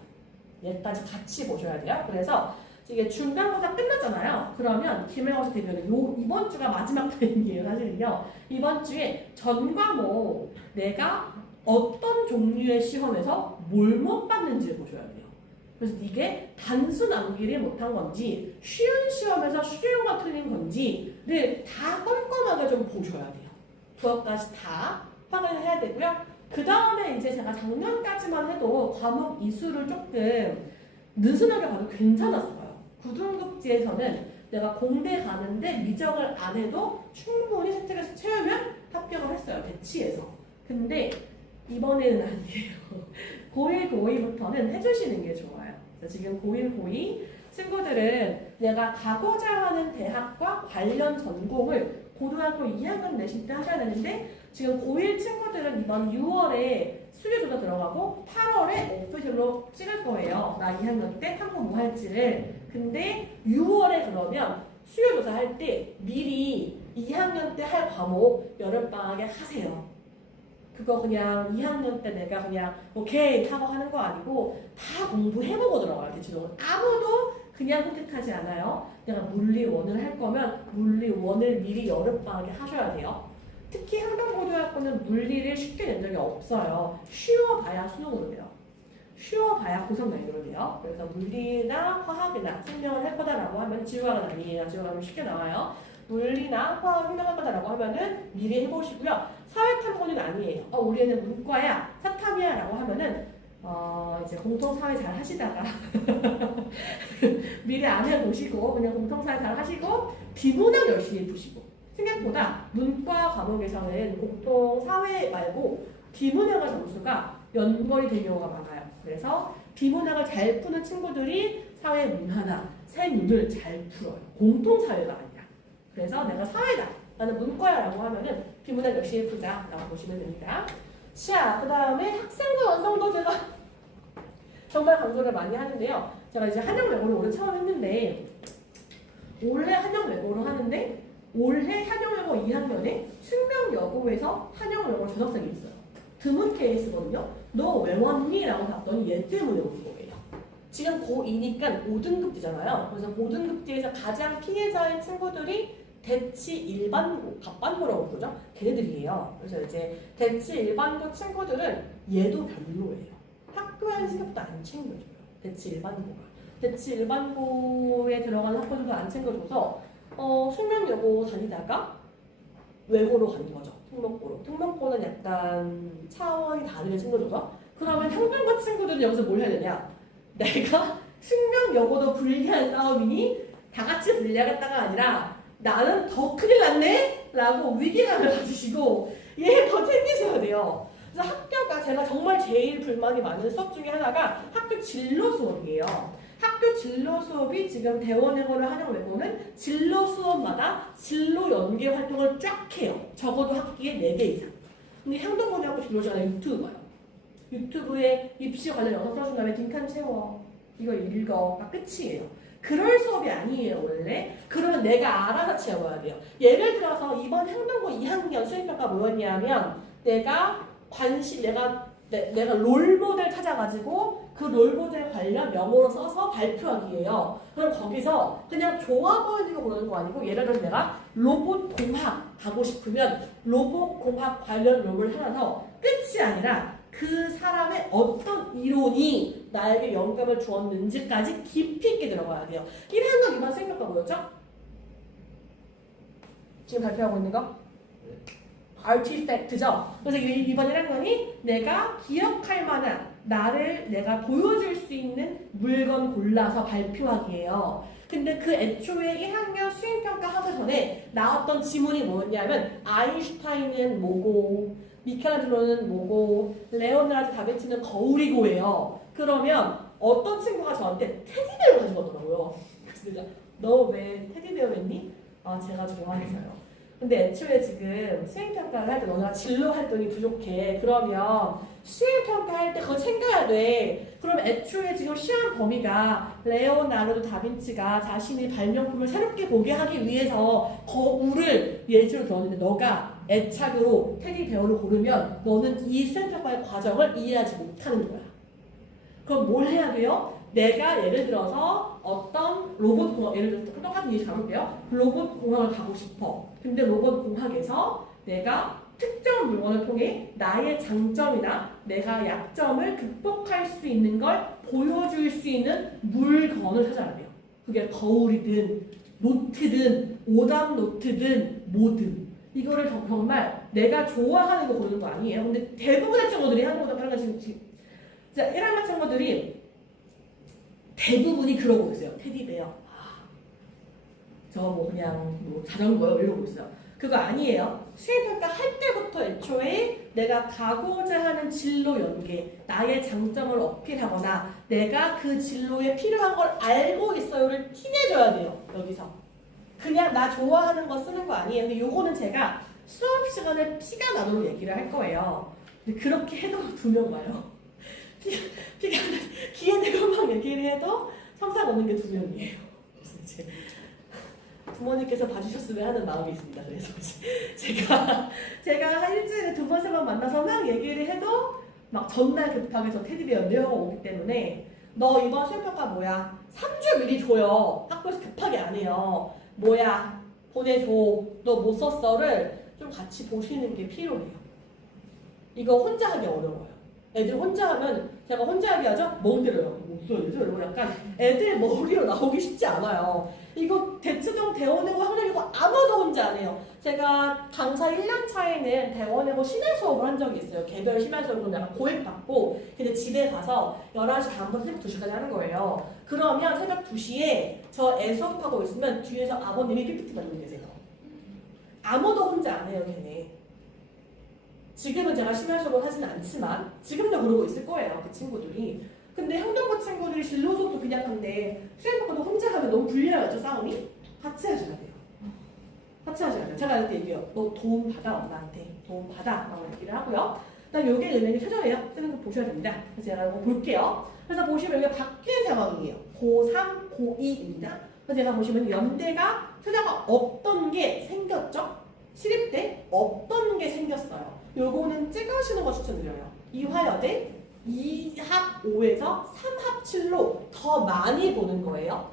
얘까지 같이 보셔야 돼요. 그래서 이게 중간고사 끝났잖아요. 그러면 기말고사 대비는 이번 주가 마지막 타임이에요. 사실은요. 이번 주에 전 과목 내가 어떤 종류의 시험에서 뭘 못 봤는지를 보셔야 돼요. 그래서 이게 단순 암기를 못한 건지 쉬운 시험에서 수요가 틀린 건지를 다 꼼꼼하게 좀 보셔야 돼요. 그것까지 다 확인을 해야 되고요. 그 다음에 이제 제가 작년까지만 해도 과목 이수를 조금 느슨하게 봐도 괜찮았어요. 9등급제에서는 내가 공대 가는데 미적을 안 해도 충분히 채택해서 채우면 합격을 했어요. 배치에서. 근데 이번에는 아니에요. 고1, 고2부터는 해주시는 게 좋아요. 지금 고1, 고2 친구들은 내가 가고자 하는 대학과 관련 전공을 고등학교 2학년 내신 때 하셔야 되는데 지금 고1 친구들은 이번 6월에 수료조사 들어가고 8월에 오피셜로 찍을 거예요. 나 2학년 때 탐구 뭐 할지를. 근데 6월에 그러면 수료조사 할 때 미리 2학년 때 할 과목 여름방학에 하세요. 그거 그냥 2학년 때 내가 그냥 오케이 하고 하는 거 아니고 다 공부해보고 들어가요. 대치동은 아무도 그냥 선택하지 않아요. 내가 물리 1을 할 거면 물리 1을 미리 여름방학에 하셔야 돼요. 특히 한강고등학교는 물리를 쉽게 낸 적이 없어요. 쉬워봐야 수능으로 돼요. 쉬워봐야 고3 난이도로 돼요. 그래서 물리나 화학이나 생명을 할 거다라고 하면 지우학은 아니에요. 지우학은 쉽게 나와요. 물리나 화학 생명할 거다라고 하면은 미리 해보시고요. 사회탐구는 아니에요. 우리 애는 문과야, 사탐이야 라고 하면은 이제 공통사회 잘 하시다가 미리 안 해보시고 그냥 공통사회 잘 하시고 비문학 열심히 푸시고 생각보다 문과 과목에서는 공통사회 말고 비문학의 점수가 연결이 되는 경우가 많아요. 그래서 비문학을 잘 푸는 친구들이 사회 문화나 세문을 잘 풀어요. 공통사회가 아니라. 그래서 내가 사회다. 나는 문과야라고 하면은 비문학 열심히 푸자 라고 보시면 됩니다. 자, 그 다음에 학생부 완성도 제가 정말 강조를 많이 하는데요. 제가 이제 한영외고를 올해 처음 했는데 올해 한영외고를 하는데 올해 한영외고 2학년에 숙명여고에서 한영외고 전학생이 있어요. 드문 케이스거든요. 너 왜 왔니? 라고 봤더니 얘 때문에 온 거예요. 지금 고2니까 5등급제잖아요. 그래서 5등급제에서 가장 피해자인 친구들이 대치 일반고, 갑반고라고 부르죠? 걔네들이에요. 그래서 이제 대치 일반고 친구들은 얘도 별로예요. 학교에 생각도 안 챙겨줘요. 대치 일반고가. 대치 일반고에 들어가는 학교들도 안 챙겨줘서 숙명여고 다니다가 외고로 가는 거죠. 특목고로. 특목고는 약간 차원이 다르게 챙겨줘서 그러면 한국과 친구들은 여기서 뭘 해야 되냐? 내가 숙명여고도 불리한 싸움이니 다 같이 불리하겠다가 아니라 나는 더 큰일 났네? 라고 위기감을 가지시고 얘 더 챙기셔야 돼요. 그래서 학교가 제가 정말 제일 불만이 많은 수업 중에 하나가 학교 진로 수업이에요. 학교 진로 수업이 지금 대원외고나 한영외고는 진로 수업마다 진로 연계 활동을 쫙 해요. 적어도 학기에 4개 이상. 근데 향동고등학교 진로 시간에 유튜브예요. 유튜브에 입시 관련 영상 써준 다음에 빈칸 채워. 이거 읽어가 끝이에요. 그럴 수업이 아니에요 원래. 그러면 내가 알아서 채워야 돼요. 예를 들어서 이번 향동고 2학년 수행평가 뭐였냐면 내가 내가 롤모델 찾아가지고 그 롤모델 관련 명호로 써서 발표하기예요. 그럼 거기서 그냥 좋아 보이는 거 보는 거 아니고 예를 들어서 내가 로봇 공학 가고 싶으면 로봇 공학 관련 롤을 하나서 끝이 아니라 그 사람의 어떤 이론이 나에게 영감을 주었는지까지 깊이 있게 들어가야 돼요. 1학년 이번 수행평가 뭐였죠? 지금 발표하고 있는 거? 아티팩트죠. 그래서 이번 1학년이 내가 기억할 만한 나를 내가 보여줄 수 있는 물건 골라서 발표하기예요. 근데 그 애초에 1학년 수행평가 하기 전에 나왔던 지문이 뭐였냐면 아인슈타인은 뭐고 미켈란젤로는 뭐고 레오나르도 다빈치는 거울이고예요. 그러면 어떤 친구가 저한테 테디베어 가지고 왔더라고요. 그래서 너 왜 테디베어 했니? 아 제가 좋아해서요. 근데 애초에 지금 수행평가를 할 때 너네가 진로 활동이 부족해. 그러면 수행평가 할 때 그거 챙겨야 돼. 그럼 애초에 지금 시험 범위가 레오나르도 다빈치가 자신의 발명품을 새롭게 보게 하기 위해서 거울을 예시로 들었는데 너가 애착으로 테디베어를 고르면 너는 이 수행평가의 과정을 이해하지 못하는 거야. 그럼 뭘 해야 돼요? 내가 예를 들어서 어떤 로봇 공학, 예를 들어서 똑같은 예시 잡을게요. 로봇 공학을 가고 싶어. 근데 로봇 공학에서 내가 특정 물건을 통해 나의 장점이나 내가 약점을 극복할 수 있는 걸 보여줄 수 있는 물건을 찾아야 돼요. 그게 거울이든 노트든 오답 노트든 뭐든. 이거를 정말 내가 좋아하는 거 고르는 거 아니에요. 근데 대부분의 친구들이 하는 거 지금 1학년 친구들이 대부분이 그러고 있어요. 테디베어. 저 뭐 그냥 뭐 자전거요 이러고 있어요. 그거 아니에요. 수행평가 할 때부터 애초에 내가 가고자 하는 진로 연계, 나의 장점을 어필하거나 내가 그 진로에 필요한 걸 알고 있어요를 티내줘야 돼요. 여기서. 그냥 나 좋아하는 거 쓰는 거 아니에요. 근데 요거는 제가 수업 시간에 피가 나도록 얘기를 할 거예요. 근데 그렇게 해도 2명 와요. 피가 기회 내고 막 얘기를 해도 성사가 오는 게 2명이에요. 그래서 이제 부모님께서 봐주셨으면 하는 마음이 있습니다. 그래서 제가 일주일에 2번, 3번 만나서 막 얘기를 해도 막 전날 급하게 저 테디베어 내려가 오기 때문에 너 이번 수행평가 뭐야? 3주 미리 줘요. 학교에서 급하게 안 해요. 뭐야? 보내줘. 너 못 썼어를 좀 같이 보시는 게 필요해요. 이거 혼자 하기 어려워요. 애들 혼자 하면 제가 혼자 하게 하죠? 멍 때려요. 못 써야죠? 이러고 약간 애들 머리로 나오기 쉽지 않아요. 이거 대치동 대원외고 학력이고 아무도 혼자 안 해요. 제가 강사 1년 차에는 대원외고 심야 수업을 한 적이 있어요. 개별 심야 수업으로 내가 고액받고 근데 집에 가서 11시 반부터 새벽 2시까지 하는 거예요. 그러면 새벽 2시에 저 애 수업하고 있으면 뒤에서 아버님이 PPT 만들고 계세요. 아무도 혼자 안 해요, 걔네. 지금은 제가 심야 수업을 하지는 않지만 지금도 그러고 있을 거예요, 그 친구들이. 근데 행정고 친구들이 진로 수업도 그냥 한데 수행평가도 혼자 하면 너무 불리하죠, 싸움이? 같이 하셔야 돼요. 같이 하셔야 돼요. 제가 이렇게 얘기해요. 너 도움 받아, 엄마한테. 도움 받아. 라고 얘기를 하고요. 그다음 요게 은행이 최저예요. 쓰는 거 보셔야 됩니다. 그래서 제가 이거 볼게요. 그래서 보시면 이게 바뀐 상황이에요. 고3, 고2입니다. 그래서 제가 보시면 연대가 최저가 없던 게 생겼죠? 시립 때 없던 게 생겼어요. 요거는 찍으시는 거 추천드려요. 이화여대 2합 5에서 3합 7로 더 많이 보는 거예요.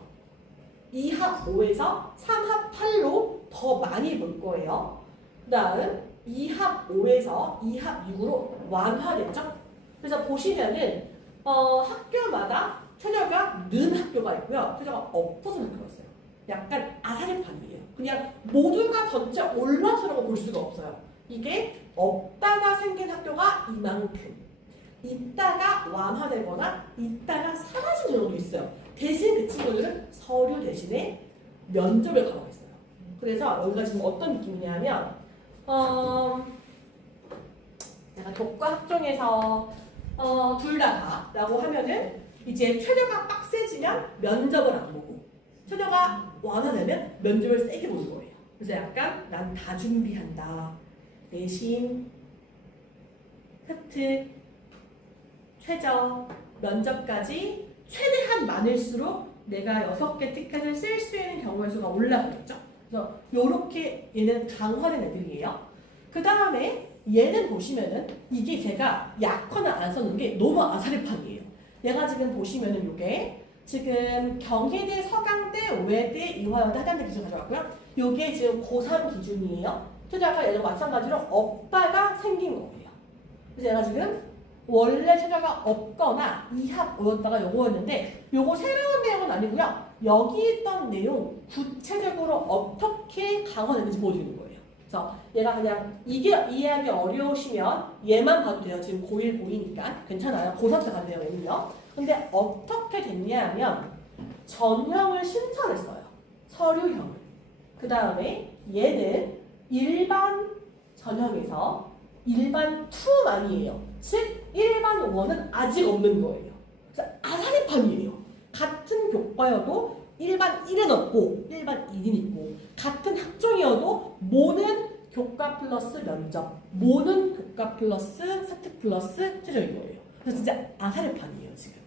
2합 5에서 3합 8로 더 많이 볼 거예요. 그 다음 2합 5에서 2합 6으로 완화됐죠? 그래서 보시면은 학교마다 최저가 는 학교가 있고요. 최저가 없어지는 학교가 있어요. 약간 아사리판이에요. 그냥 모두가 전체 올라서라고 볼 수가 없어요. 이게 없다가 생긴 학교가 이만큼, 있다가 완화되거나 있다가 사라진 경우도 있어요. 대신 그 친구들은 서류 대신에 면접을 가고 있어요. 그래서 여기가 지금 어떤 느낌이냐면 내가 교과 학종에서 둘 다 라고 하면은 이제 최저가 빡세지면 면접을 안 보고 최저가 완화되면 면접을 세게 보는 거예요. 그래서 약간 난 다 준비한다. 내신, 획득, 최저, 면접까지 최대한 많을수록 내가 6개 티켓을 쓸 수 있는 경우의 수가 올라가겠죠. 그래서 요렇게 얘는 강화된 애들이에요. 그 다음에 얘는 보시면은 이게 제가 약화는 안 썼는 게 너무 아사리판이에요. 얘가 지금 보시면은 요게 지금 경희대, 서강대, 외대, 이화여대, 하단대 기준 가져왔고요. 요게 지금 고3 기준이에요. 최저가 얘도 마찬가지로 없다가 생긴 거예요. 그래서 얘가 지금 원래 최저가 없거나 2합 5였다가 요거였는데 요거 새로운 내용은 아니고요. 여기 있던 내용 구체적으로 어떻게 강화됐는지 보여주는 거예요. 그래서 얘가 그냥 이게 이해하기 어려우시면 얘만 봐도 돼요. 지금 고1, 고2니까 괜찮아요. 고3 때 가도 돼요. 얘는요. 근데 어떻게 됐냐 하면 전형을 신설했어요. 서류형을. 그 다음에 얘는 일반 전형에서 일반 2만이에요. 즉 일반 1은 아직 없는 거예요. 그래서 아사리판이에요. 같은 교과여도 일반 1은 없고 일반 2는 있고 같은 학종이어도 모는 교과 플러스 면접, 모는 교과 플러스 사특 플러스 최저인 거예요. 그래서 진짜 아사리판이에요 지금.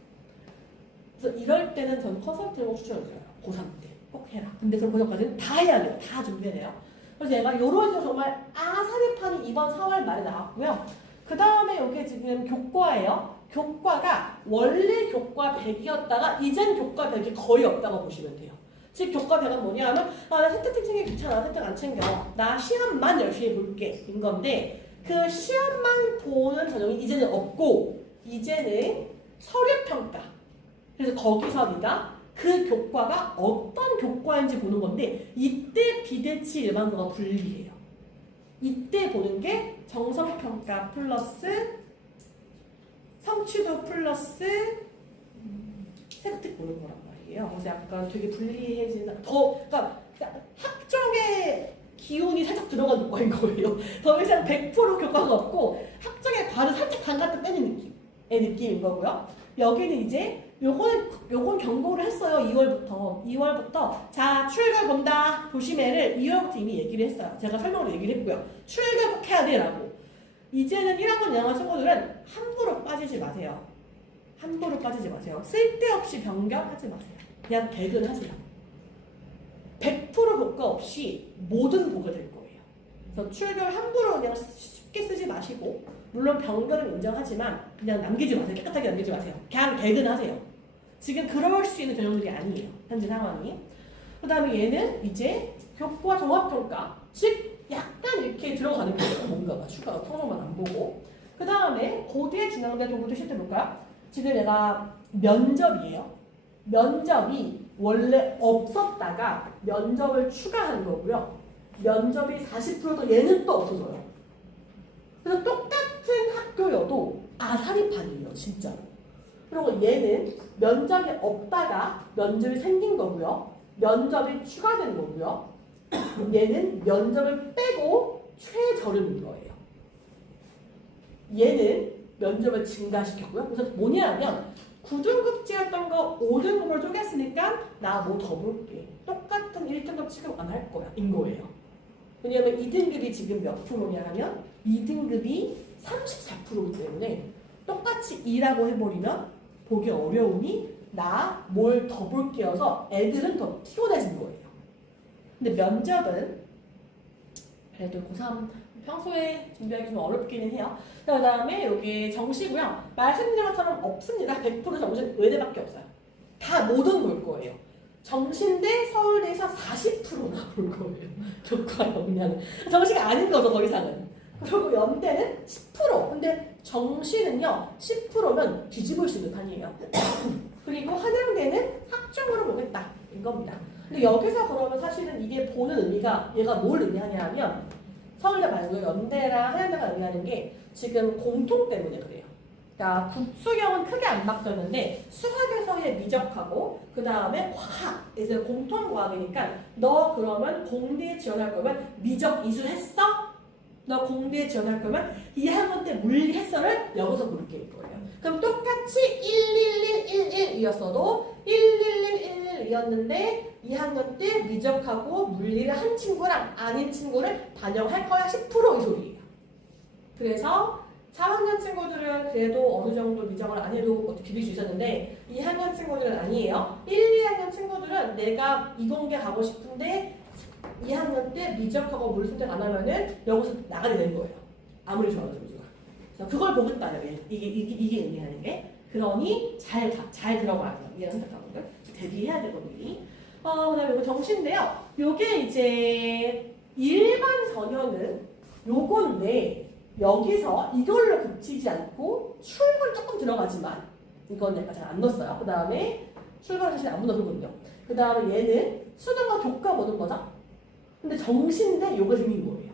그래서 이럴 때는 저는 컨설팅을 추천해줘요. 고3 때 꼭 해라. 근데 그럼 그전까지는 다 해야 돼요. 다 준비해야 돼요. 그래서 얘가 이런 식으로 정말 아사리판이 이번 4월 말에 나왔고요. 그 다음에 이게 지금 교과예요. 교과가 원래 교과 100이었다가 이젠 교과 100이 거의 없다고 보시면 돼요. 즉 교과 100은 뭐냐 하면 나 세특 챙기기 귀찮아. 세특 안 챙겨. 나 시험만 열심히 볼게. 인 건데 그 시험만 보는 전형이 이제는 없고 이제는 서류평가. 그래서 거기서 네가 그 교과가 어떤 교과인지 보는 건데 이때 비대치 일반고가 분리해요. 이때 보는 게 정성평가 플러스 성취도 플러스 세특 보는 거란 말이에요. 그래서 약간 되게 불리해지는 그러니까 학종의 기운이 살짝 들어간 교과인 거예요. 더 이상 100% 교과가 없고 학종의 발을 살짝 감갔다 빼는 느낌인 거고요. 여기는 이제 요건 경고를 했어요. 2월부터 자 출결 본다 조심해를 2월부터 이미 얘기를 했어요. 제가 설명으로 얘기를 했고요. 출결 꼭 해야 돼 라고. 이제는 1학년 2학년 친구들은 함부로 빠지지 마세요. 함부로 빠지지 마세요. 쓸데없이 변경하지 마세요. 그냥 배근하세요. 100% 교과 없이 모든 보게 될 거예요. 그래서 출결 함부로 그냥 쉽게 쓰지 마시고 물론 변경은 인정하지만 그냥 남기지 마세요. 깨끗하게 남기지 마세요. 그냥 배근하세요. 지금 그럴 수 있는 전형들이 아니에요. 현재 상황이. 그 다음에 얘는 이제 교과 종합평가 즉 약간 이렇게 들어가는 거예요. 뭔가가 추가가 성적만 안 보고. 그 다음에 고대에 진행된 동부도 시트 볼까요? 지금 얘가 면접이에요. 면접이 원래 없었다가 면접을 추가한 거고요. 면접이 40%도 얘는 또 없어져요. 그래서 똑같은 학교여도 아사리판이에요. 진짜로. 그리고 얘는 면접이 없다가 면접이 생긴 거고요. 면접이 추가된 거고요. 얘는 면접을 빼고 최저름인 거예요. 얘는 면접을 증가시켰고요. 그래서 뭐냐면 9등급제였던 거 5등급으로 쪼갰으니까 나 뭐 더 볼게. 똑같은 1등급 취급 안 할 거야. 인 거예요. 왜냐하면 2등급이 지금 몇 프로냐 하면 2등급이 34%이기 때문에 똑같이 2라고 해버리면 보기 어려우니 나 뭘 더 볼게여서 애들은 더 피곤해지는 거예요. 근데 면접은 그래도 고3 평소에 준비하기 좀 어렵기는 해요. 그 다음에 여기 정시고요. 말씀드린 것처럼 없습니다. 100% 정시 외대밖에 없어요. 다 모든 볼 거예요. 정시인데 서울대에서 40%나 볼 거예요. 교과 역량은. 정시가 아닌 거죠, 더 이상은. 그리고 연대는 10%. 근데 정시는요, 10%면 뒤집을 수 있는 판이에요. 그리고 한양대는 학종으로 보겠다. 이겁니다. 근데 여기서 그러면 사실은 이게 보는 의미가 얘가 뭘 의미하냐 하면 서울대 말고 연대랑 한양대가 의미하는 게 지금 공통 때문에 그래요. 그러니까 국수경은 크게 안 바뀌었는데 수학에서의 미적하고 그 다음에 과학에서 공통과학이니까 너 그러면 공대에 지원할 거면 미적 이수 했어? 너 공대에 지원할 거면 2학년 때 물리 했어를 여기서 물게 거예요. 그럼 똑같이 11111이었어도 11111이었는데 2학년 때 미적하고 물리를 한 친구랑 아닌 친구를 반영할 거야 10%이 소리예요. 그래서 4학년 친구들은 그래도 어느 정도 미적을 안 해도 어떻게 비빌 수 있었는데 2학년 친구들은 아니에요. 1, 2학년 친구들은 내가 이공계 가고 싶은데 2학년 때 미적하고 물 선택 안 하면은 여기서 나가게 되는 거예요. 아무리 좋아도 점수가. 그래서 그걸 보겠다는 거예요. 이게 의미하는 게. 그러니 잘 들어가야 돼요. 이해 선택하거든. 대비해야 되거든요. 그다음에 이거 정시인데요. 요게 이제 일반 전형은 요건데 여기서 이걸로 그치지 않고 출근 조금 들어가지만 이건 약간 잘 안 넣었어요. 그 다음에 출근을 사실 안 넣었거든요. 그 다음에 얘는 수능과 교과 보는 거죠. 근데 정시인데 요거 생긴 거예요.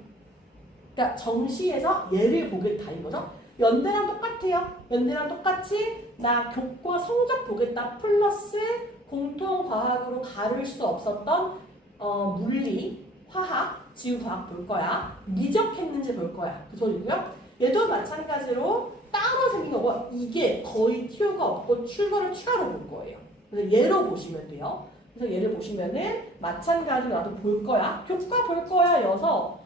그러니까 정시에서 얘를 보겠다 이거죠. 연대랑 똑같아요. 연대랑 똑같이 나 교과 성적 보겠다 플러스 공통과학으로 가릴 수 없었던 물리, 화학, 지구과학 볼 거야. 미적했는지 볼 거야. 그 소리고요. 얘도 마찬가지로 따로 생긴 거고 이게 거의 튀어가 없고 출과를 추가로 볼 거예요. 그래서 얘로 보시면 돼요. 그래서 얘를 보시면은 마찬가지로 나도 볼 거야. 교과 볼 거야 여서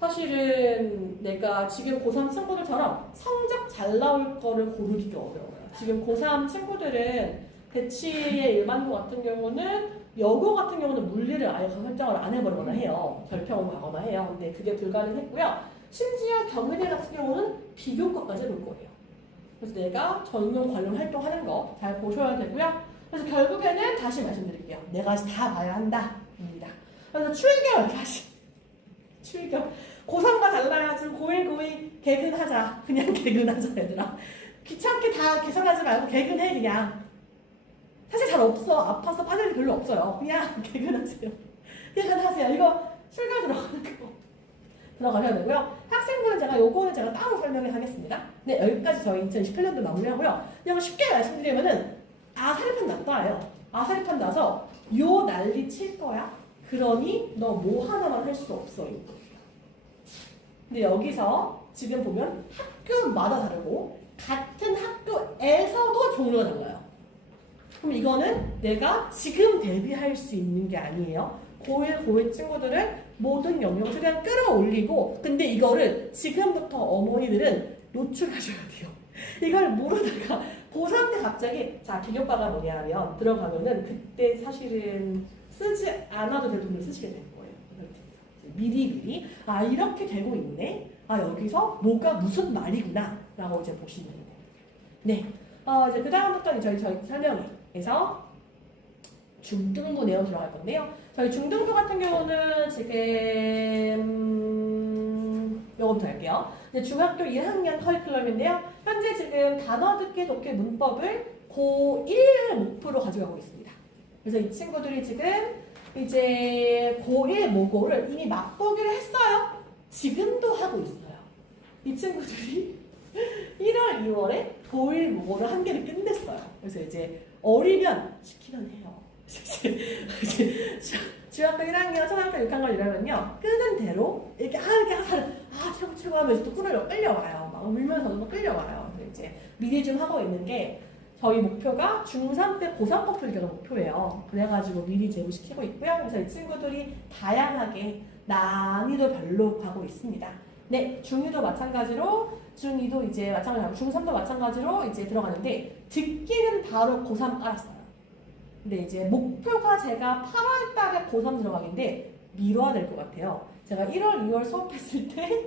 사실은 내가 지금 고3 친구들처럼 성적 잘 나올 거를 고르기가 어려워요. 지금 고3 친구들은 대치의 일반고 같은 경우는 여고 같은 경우는 물리를 아예 설정을 안 해버리거나 해요. 절평으로 가거나 해요. 근데 그게 불가능했고요. 심지어 경희대 같은 경우는 비교과까지 볼 거예요. 그래서 내가 전용 관련 활동하는 거 잘 보셔야 되고요. 그래서 결국에는 다시 말씀드릴게요. 내가 다 봐야 한다. 입니다. 그래서 출결 다시. 출결. 고3과 달라야 지금 고1, 고2 개근하자. 그냥 개근하자 얘들아. 귀찮게 다 계산하지 말고 개근해 그냥. 사실 잘 없어. 아파서 빠질 일 별로 없어요. 그냥 개근하세요. 개근하세요. 이거 출결 들어가는 거. 들어가셔야 되고요. 학생부는 요거는 제가 따로 설명을 하겠습니다. 네, 여기까지 저희 2018년도 마무리하고요. 그냥 쉽게 말씀드리면은 아사리판 났다예요. 아사리판 나서 요 난리 칠 거야. 그러니 너 뭐 하나만 할 수 없어요. 근데 여기서 지금 보면 학교마다 다르고 같은 학교에서도 종류가 달라요. 그럼 이거는 내가 지금 대비할 수 있는 게 아니에요. 고1, 고2 친구들은 모든 영역을 최대한 끌어올리고 근데 이거를 지금부터 어머니들은 노출하셔야 돼요. 이걸 모르다가 고3 때 갑자기 자 기교과가 뭐냐면 들어가면은 그때 사실은 쓰지 않아도 될 돈을 쓰시게 될 거예요. 미리 아 이렇게 되고 있네. 아 여기서 뭐가 무슨 말이구나 라고 이제 보시면 돼요. 네. 이제 그 다음부터는 저희 설명에서 중등부 내용 들어갈 건데요. 저희 중등부 같은 경우는 지금 요거부터 할게요. 이제 중학교 1학년 커리큘럼인데요. 현재 지금 단어 듣기 독해 문법을 고1을 목표로 가져가고 있습니다. 그래서 이 친구들이 지금 이제 고1 모고를 이미 맛보기를 했어요. 지금도 하고 있어요. 이 친구들이 1월, 2월에 고1 모고를 한 개를 끝냈어요. 그래서 이제 어리면 시키면 해요. 이제 중학교 1학년, 초등학교 6학년 이러면요 끄는 대로 이렇게 최고 하면서 또 끌려와요. 막 울면서도 또 끌려와요. 이제 미리 좀 하고 있는 게 저희 목표가 중3 때 고3 커플교가 목표예요. 그래가지고 미리 제고시키고 있고요. 그래서 이 친구들이 다양하게 난이도별로 가고 있습니다. 네, 중2도 마찬가지로 중2도 이제 마찬가지로 중3도 마찬가지로 이제 들어가는데 듣기는 바로 고3 깔았어요. 근데 이제 목표가 제가 8월 달에 고3 들어가기인데 미뤄야 될 것 같아요. 제가 1월, 2월 수업했을 때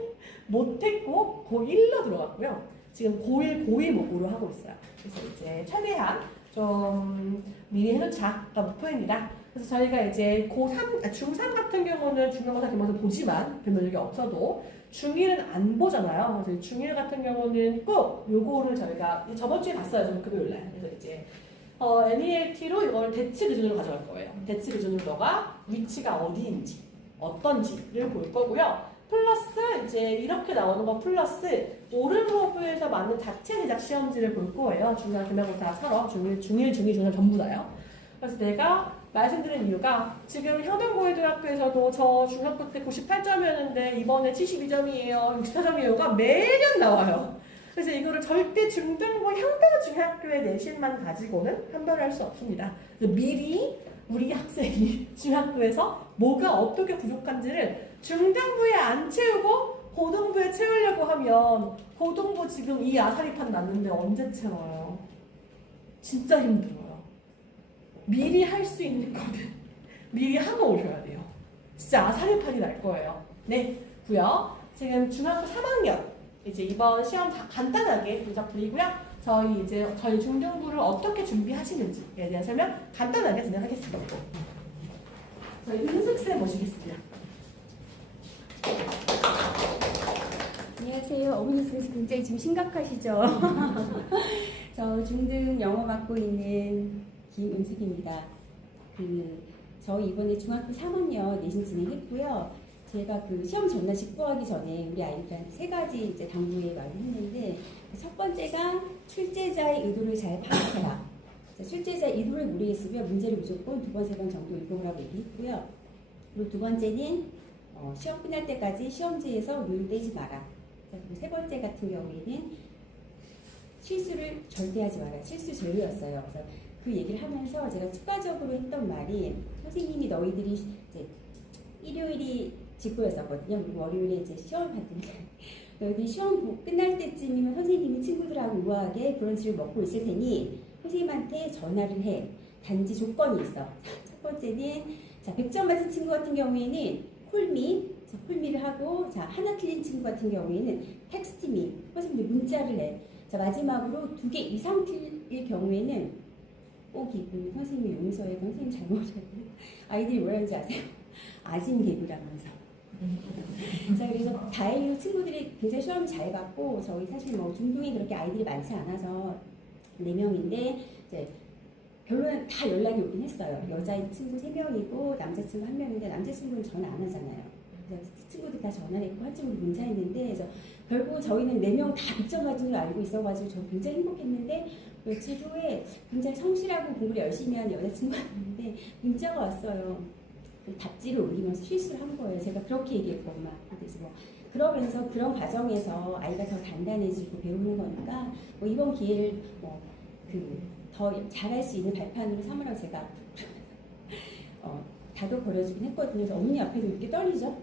못했고 고1로 들어갔고요. 지금 고1 목으로 하고 있어요. 그래서 이제 최대한 좀 미리 해놓자가 목표입니다. 그래서 저희가 이제 중3 같은 경우는 중간고사 기말서 보지만 변별력이 없어도 중1은 안 보잖아요. 그래서 중1 같은 경우는 꼭 요거를 저희가 저번 주에 봤어요. 저는 금요일날. 그래서 이제 NELT로 이걸 대치 기준으로 가져갈 거예요. 대치 기준으로 너가 위치가 어디인지, 어떤지를 볼 거고요. 플러스 이제 이렇게 나오는 거 플러스 오른호부에서 맞는 자체 제작 시험지를 볼 거예요. 중간 기말고사 사러 중1, 중2 전부 다요. 그래서 내가 말씀드린 이유가 지금 현행고등학교에서도 저 중학교 때 98점이었는데 이번에 72점이에요, 64점이에요가 매년 나와요. 그래서 이거를 절대 중등부 형평 중학교의 내신만 가지고는 판별을 할 수 없습니다. 그래서 미리 우리 학생이 중학교에서 뭐가 어떻게 부족한지를 중등부에 안 채우고 고등부에 채우려고 하면 고등부 지금 이 아사리판 났는데 언제 채워요? 진짜 힘들어요. 미리 할 수 있는 거는 미리 하고 오셔야 돼요. 진짜 아사리판이 날 거예요. 네, 고요. 지금 중학교 3학년 이제 이번 시험 다 간단하게 분석 드리고요. 저희 중등부를 어떻게 준비하시는지에 대한 설명 간단하게 진행하겠습니다. 저희 은숙쌤 모시겠습니다. 안녕하세요. 어머니 선생님 굉장히 지금 심각하시죠? 저 중등 영어 맡고 있는 김은숙입니다. 저희 이번에 중학교 3학년 내신 진행했고요. 제가 그 시험 전날 직보하기 전에 우리 아이들한테 세 가지 이제 당부에 말을 했는데 첫 번째가 출제자의 의도를 잘 파악해라. 출제자의 의도를 모르겠으면 문제를 무조건 두 번, 세 번 정도 읽어보라고 얘기했고요. 그리고 두 번째는 시험 끝날 때까지 시험지에서 눈 떼지 마라. 그리고 세 번째 같은 경우에는 실수를 절대 하지 마라. 실수 제로였어요. 그래서 그 얘기를 하면서 제가 추가적으로 했던 말이 선생님이 너희들이 이제 일요일이 직보였었거든요. 그리고 월요일에 이제 시험 봤는데 너희들이 시험 끝날 때쯤이면 선생님이 친구들하고 우아하게 브런치를 먹고 있을 테니 선생님한테 전화를 해. 단지 조건이 있어. 첫 번째는 자 100점 맞은 친구 같은 경우에는 콜미, 콜미를 하고 자 하나 틀린 친구 같은 경우에는 텍스트미, 선생님이 문자를 해. 자 마지막으로 2개 이상 틀릴 경우에는 꼭 이분 선생님이 용서해. 선생님 잘못하고 아이들이 뭐라는지 아세요? 아진 개그라면서. 자 그래서 다행히도 친구들이 굉장히 시험 잘 봤고 저희 사실 뭐 중등이 그렇게 아이들이 많지 않아서 4명인데 이제 결론은 다 연락이 오긴 했어요. 여자 친구 3명이고 남자친구 1명인데 남자친구는 전화 안 하잖아요. 그래서 친구들 다 전화를 했고 한 친구도 문자했는데 그래서 결국 저희는 4명 다 100점 가진 줄 알고 있어가지고 저 굉장히 행복했는데 며칠 후에 굉장히 성실하고 공부를 열심히 하는 여자친구가 있는데 문자가 왔어요. 답지를 올리면서 실수를 한 거예요. 제가 그렇게 얘기했건만. 그래서 뭐 그러면서 그런 과정에서 아이가 더 단단해지고 배우는 거니까 뭐 이번 기회를 뭐 더 잘할 수 있는 발판으로 삼으라고 제가 다독 거려주긴 했거든요. 그래서 어머니 앞에서 이렇게 떨리죠.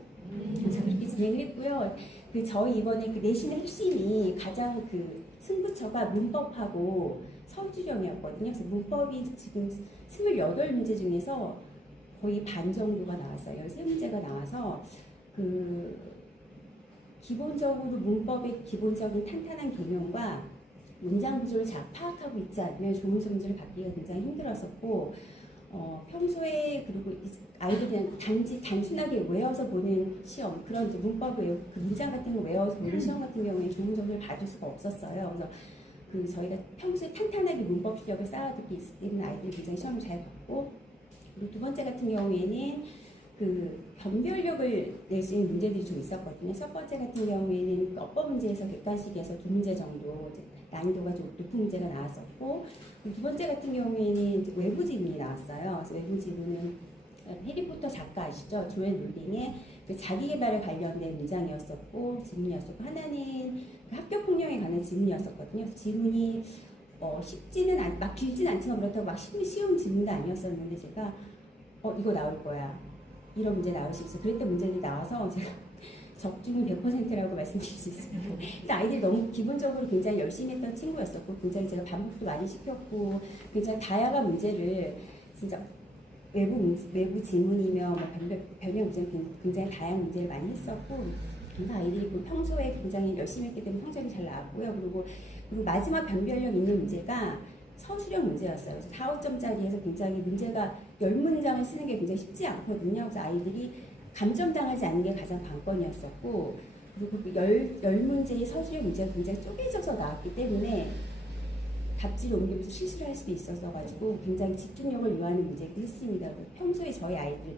그래서 그렇게 진행을 했고요. 저희 이번에 그 내신의 핵심이 가장 그 승부처가 문법하고 서술형이었거든요. 그래서 문법이 지금 28문제 중에서 거의 반 정도가 나왔어요. 13문제가 나와서 기본적으로 문법의 기본적인 탄탄한 개념과 문장 구조를 잘 파악하고 있지 않으면 좋은 점수를 받기가 굉장히 힘들었었고 평소에 그리고 아이들은 단순하게 외워서 보는 시험 그런 문법 외우 그 문장 같은 거 외워서 보는 시험 같은 경우에 좋은 점수를 받을 수가 없었어요. 그래서 저희가 평소에 탄탄하게 문법 실력을 쌓아두기 때문에 아이들이 굉장히 시험을 잘 봤고 그리고 두 번째 같은 경우에는 변별력을 낼 수 있는 문제들이 좀 있었거든요. 첫 번째 같은 경우에는 어법 문제에서 객관식에서 2문제 정도 난이도가 좀 높은 문제가 나왔었고 두 번째 같은 경우에는 외부 지문이 나왔어요. 그래서 외부 지문은 해리포터 작가 아시죠? 조엘 롤링의 자기 개발에 관련된 문장이었었고 지문이었었고 하나는 학교 폭력에 관한 지문이었었거든요. 그래서 지문이 쉽지는 막 길진 않지만 그렇다고 막 쉬운 지문도 아니었었는데 제가 이거 나올 거야. 이런 문제 나올 수 있어. 그랬던 문제들이 나와서 제가 적중은 100%라고 말씀드릴 수 있습니다. 근데 아이들이 너무 기본적으로 굉장히 열심히 했던 친구였었고 굉장히 제가 반복도 많이 시켰고 굉장히 다양한 문제를 진짜 외부 지문이며 변형 문제는 굉장히 다양한 문제를 많이 했었고 그래서 아이들이 평소에 굉장히 열심히 했기 때문에 성적이 잘 나왔고요. 그리고 마지막 변별력 있는 문제가 서술형 문제였어요. 그래서 4~5점짜리에서 굉장히 문제가 10문장을 쓰는 게 굉장히 쉽지 않거든요. 그래서 아이들이 감점당하지 않는 게 가장 관건이었었고 그리고 10문제의 서술형 문제가 굉장히 쪼개져서 나왔기 때문에 답지를 옮기면서 실수를 할 수도 있어서 가지고 굉장히 집중력을 요하는 문제이기도 했습니다. 평소에 저희 아이들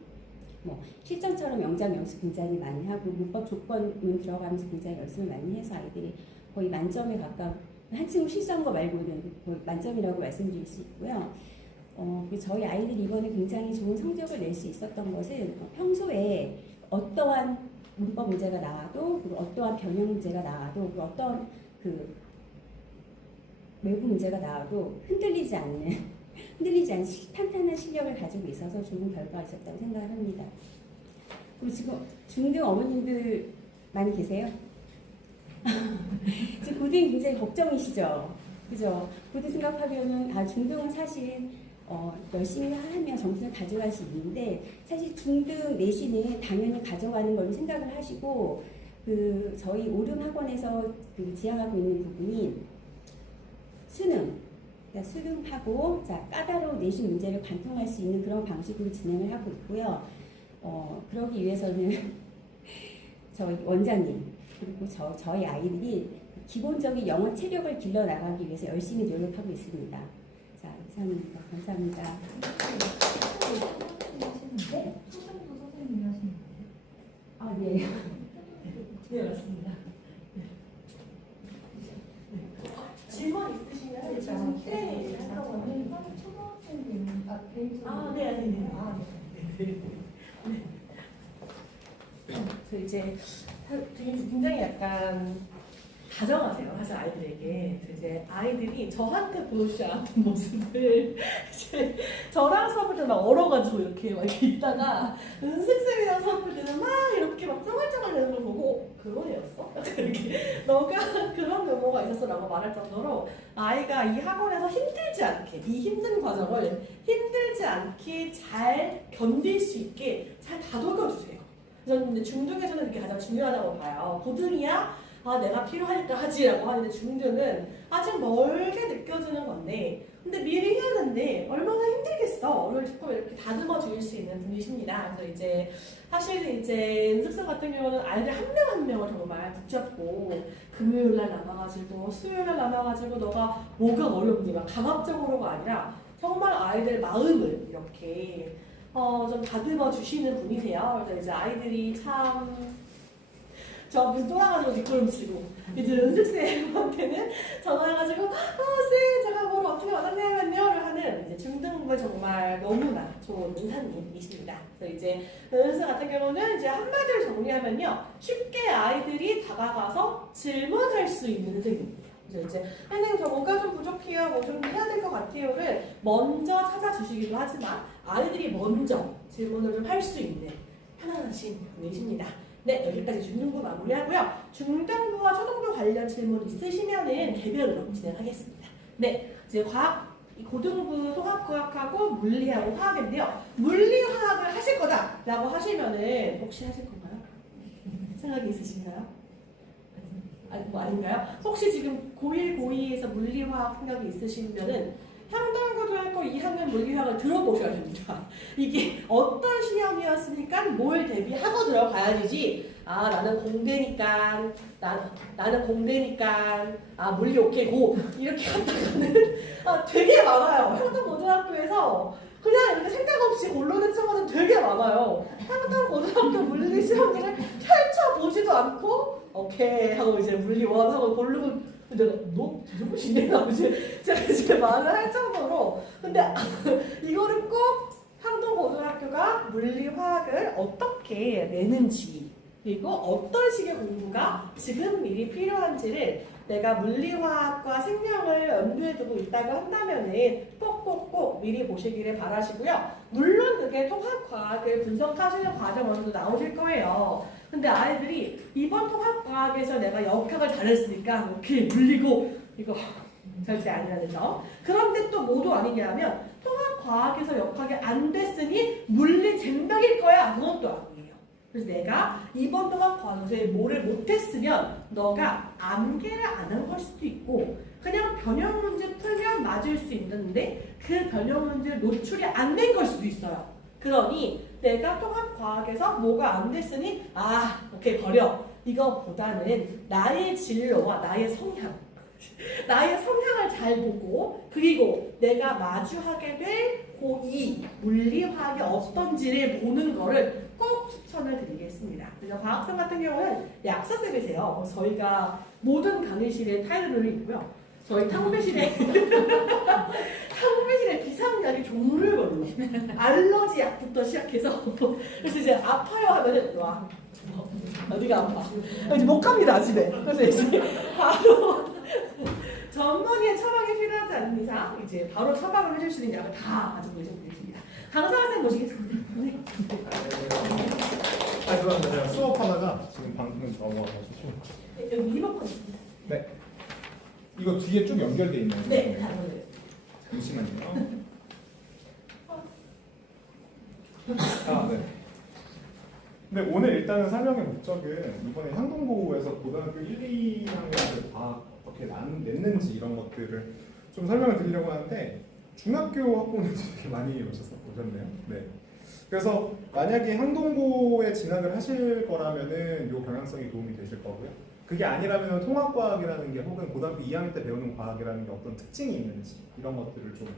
실전처럼 영작 연습 굉장히 많이 하고 문법 조건문 들어가면서 굉장히 연습을 많이 해서 아이들이 거의 만점에 가까운 한 친구 실수한 거 말고는 거의 만점이라고 말씀드릴 수 있고요. 저희 아이들이 이번에 굉장히 좋은 성적을 낼 수 있었던 것은 평소에 어떠한 문법 문제가 나와도 그리고 어떠한 변형 문제가 나와도 그리고 어떠한 외부 문제가 나와도 흔들리지 않는 탄탄한 실력을 가지고 있어서 좋은 결과가 있었다고 생각을 합니다. 그리고 지금 중등 어머님들 많이 계세요? 지금 고등이 굉장히 걱정이시죠? 그죠? 고등 생각하면은 중등은 사실 열심히 하면 점수를 가져갈 수 있는데 사실 중등 내신은 당연히 가져가는 걸로 생각을 하시고 저희 오름 학원에서 지향하고 있는 부분이 수능하고 까다로운 내신 문제를 관통할 수 있는 그런 방식으로 진행을 하고 있고요. 그러기 위해서는 저희 원장님 그리고 저희 아이들이 기본적인 영어 체력을 길러 나가기 위해서 열심히 노력하고 있습니다. 자, 이상입니다. 감사합니다. 네? 초등부 선생님이 하시는 거예요? 네. 그래서 이제 되게 굉장히 약간 다정하세요, 사실 아이들에게. 그래서 이제 아이들이 저한테 보여주지 않았던 모습을 이제 저랑 수업할 때막 얼어가지고 이렇게 막 이렇게 있다가 은색쌤이랑 수업할 때는 막 이렇게 막 쩡알쩡알 되는 걸 보고 그런 애였어? 약간 이렇게 너가 그런 면모가 있었어 라고 말할 정도로 아이가 이 학원에서 힘들지 않게 이 힘든 과정을 힘들지 않게 잘 견딜 수 있게 잘 다독여주세요. 저는 중등에서는 이게 가장 중요하다고 봐요. 고등이야 내가 필요하니까 하지라고 하는데 중등은 아직 멀게 느껴지는 건데 근데 미리 해야 되는데 얼마나 힘들겠어를 조금 이렇게 다듬어 주실 수 있는 분이십니다. 그래서 이제 사실 이제 연습생 같은 경우는 아이들 한 명 한 명을 정말 붙잡고 금요일 날 남아가지고 수요일 날 남아가지고 너가 뭐가 어렵니 막 강압적으로가 아니라 정말 아이들 마음을 이렇게 좀 다듬어 주시는 분이세요. 그래서 이제 아이들이 참 저 앞에서 돌아가지고 뒷걸음치고 이제 연습생한테는 전화해가지고 쌤 제가 뭘 어떻게 와닿냐면요를 하는 이제 중등부에 정말 너무나 좋은 은사님이십니다. 그래서 이제 연습생 같은 경우는 이제 한마디로 정리하면요 쉽게 아이들이 다가가서 질문할 수 있는 선생님이에요. 그래서 이제 선생님 저 뭔가 좀 부족해요, 뭐 좀 해야 될 것 같아요를 먼저 찾아주시기도 하지만 아이들이 먼저 질문을 좀 할 수 있는 편안하신 분이십니다. 네, 여기까지 중등부 마무리하고요. 중등부와 초등부 관련 질문 있으시면은 개별로 진행하겠습니다. 네, 이제 고등부 통합과학하고 물리하고 화학인데요. 물리화학을 하실 거다라고 하시면은 혹시 하실 건가요? 생각이 있으신가요? 뭐 아닌가요? 혹시 지금 고1, 고2에서 물리화학 생각이 있으시면은 향동고등학교 2학년 물리학을 들어보셔야 됩니다. 이게 어떤 시험이었으니까 뭘 대비하고 들어가야지. 나는 공대니까 나는 공대니까 물리 오케이 고 이렇게 한다고는 되게 많아요. 향동고등학교에서 그냥 이렇게 생각 없이 고르는 친구는 되게 많아요. 향동고등학교 물리 시험지를 펼쳐보지도 않고 오케이 하고 이제 물리 원 하고 고르고 내가 너 대접이시네 하고 제가 이제 말을 할 정도로 근데 이거를 꼭 향동고등학교가 물리화학을 어떻게 내는지 그리고 어떤 식의 공부가 지금 미리 필요한지를 내가 물리화학과 생명을 염두에 두고 있다고 한다면은 꼭꼭꼭 미리 보시기를 바라시고요. 물론 그게 통합과학을 분석하시는 과정으로도 나오실 거예요. 근데 아이들이 이번 통합과학에서 내가 역학을 잘했으니까 오케이 물리고 이거 절대 아니라는 점. 그런데 또 뭐도 아니냐 하면 통합과학에서 역학이 안 됐으니 물리 쟁벽일 거야. 그건 또 아니에요. 그래서 내가 이번 통합과학에서 뭐를 못했으면 너가 암기를 안 한 걸 수도 있고 그냥 변형 문제 풀면 맞을 수 있는데 그 변형 문제 노출이 안 된 걸 수도 있어요. 그러니 내가 통합과학에서 뭐가 안 됐으니 오케이 버려. 이거보다는 나의 진로와 나의 성향 나의 성향을 잘 보고 그리고 내가 마주하게 될 고2 물리화학이 어떤지를 보는 거를 꼭 추천을 드리겠습니다. 그래서 과학생 같은 경우는 약사쌤이세요. 저희가 모든 강의실에 타이틀을 있고요. 저희 탕배실에 비상약이 종류별로 알러지 약부터 시작해서 그래서 이제 아파요 하면은 와 어디가 아파 이제 못 갑니다 집에. 그래서 이제 바로 전문의의 처방이 필요하지 않는 이상 이제 바로 처방을 해줄 수 있는 약을 다 가지고 계신 분이십니다. 강사학생 모시겠습니다. 네. 죄송합니다. 제가 수업하다가 지금 방금 넘어가가지고. 네, 여기 리모컨 있습니다. 네. 이거 뒤에 쭉 연결돼 있나요? 네, 다 연결돼 있습니다. 잠시만요. 네. 근데 오늘 일단은 설명의 목적은 이번에 향동고에서 고등학교 1, 2학년들 다 어떻게 냈는지 이런 것들을 좀 설명을 드리려고 하는데 중학교 학부모님들이 되게 많이 오셨네요. 네. 그래서 만약에 향동고에 진학을 하실 거라면은 요 경향성이 도움이 되실 거고요. 그게 아니라면 통합과학이라는 게 혹은 고등학교 2학년 때 배우는 과학이라는 게 어떤 특징이 있는지 이런 것들을 좀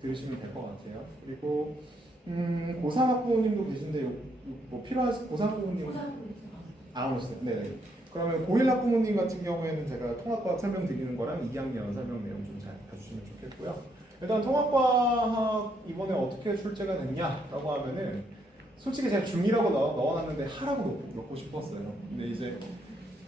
들으시면 될 것 같아요. 그리고 고3 학부모님도 계신데 뭐 필요하신 고3 학부모님 오셨어요? 네. 그러면 고1 학부모님 같은 경우에는 제가 통합과학 설명드리는 거랑 2학년 설명 내용 좀 잘 봐주시면 좋겠고요. 일단 통합과학 이번에 어떻게 출제가 됐냐라고 하면은 솔직히 제가 중2라고 넣어놨는데 하라고 넣고 싶었어요. 근데 이제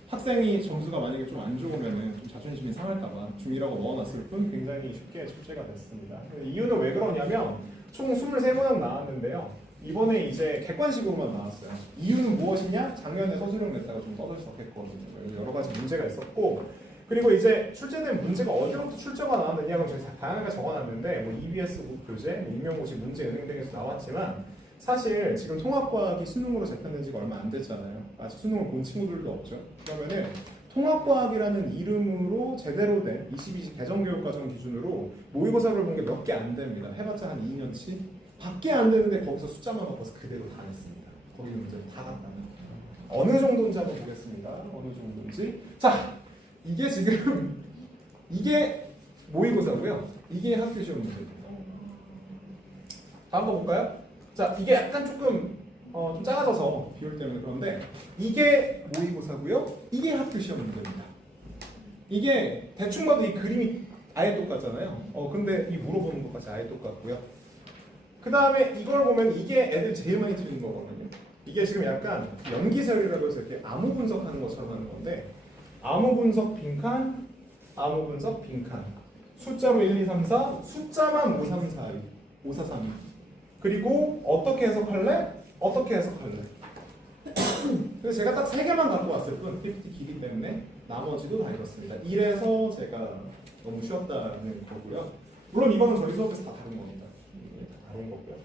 학생이 점수가 만약에 좀 안 좋으면은 좀 자존심이 상할까봐 중2라고 넣어놨을 뿐 굉장히 쉽게 출제가 됐습니다. 이유는 왜 그러냐면 총 23문항 나왔는데요. 이번에 이제 객관식으로만 나왔어요. 이유는 무엇이냐? 작년에 서술형 냈다가 좀 떠들썩했거든요. 여러 가지 문제가 있었고, 그리고 이제 출제된 문제가 어디로부터 출제가 나왔느냐? 그럼 제가 다양하게 적어놨는데 뭐 EBS 교재, 임용고시 문제 은행 등에서 나왔지만 사실 지금 통합과학이 수능으로 재편된 지가 얼마 안 됐잖아요. 아직 수능을 본 친구들도 없죠. 그러면은 통합과학이라는 이름으로 제대로 된 22시 개정교육과정 기준으로 모의고사를 본 게 몇 개 안 됩니다. 해봤자 한 2년치? 밖에 안 되는데 거기서 숫자만 바꿔서 그대로 다 냈습니다. 거기 문제를 다 갖다 놨어요. 어느 정도인지 한번 보겠습니다. 어느 정도인지. 자, 이게 지금 이게 모의고사고요. 이게 학교 시험 문제입니다. 다음 거 볼까요? 자, 이게 약간 조금 좀 작아져서 비율 때문에 그런데 이게 모의고사고요. 이게 학교 시험 문제입니다. 이게 대충 봐도 이 그림이 아예 똑같잖아요. 근데 이 물어보는 것까지 아예 똑같고요. 그 다음에 이걸 보면 이게 애들 제일 많이 틀린 거거든요. 이게 지금 약간 연기설이라고 해서 이렇게 암호 분석하는 것처럼 하는 건데 암호 분석 빈칸, 암호 분석 빈칸 숫자로 1, 2, 3, 4 숫자만 5, 3, 4, 2 5, 4, 3, 2 그리고 어떻게 해석할래? 어떻게 해석할래? 그래서 제가 딱 3개만 갖고 왔을 뿐 PPT 길이 때문에 나머지도 다 읽었습니다. 이래서 제가 너무 쉬웠다는 거고요. 물론 이거는 저희 수업에서 다 다른 겁니다. 다 다른 거고요.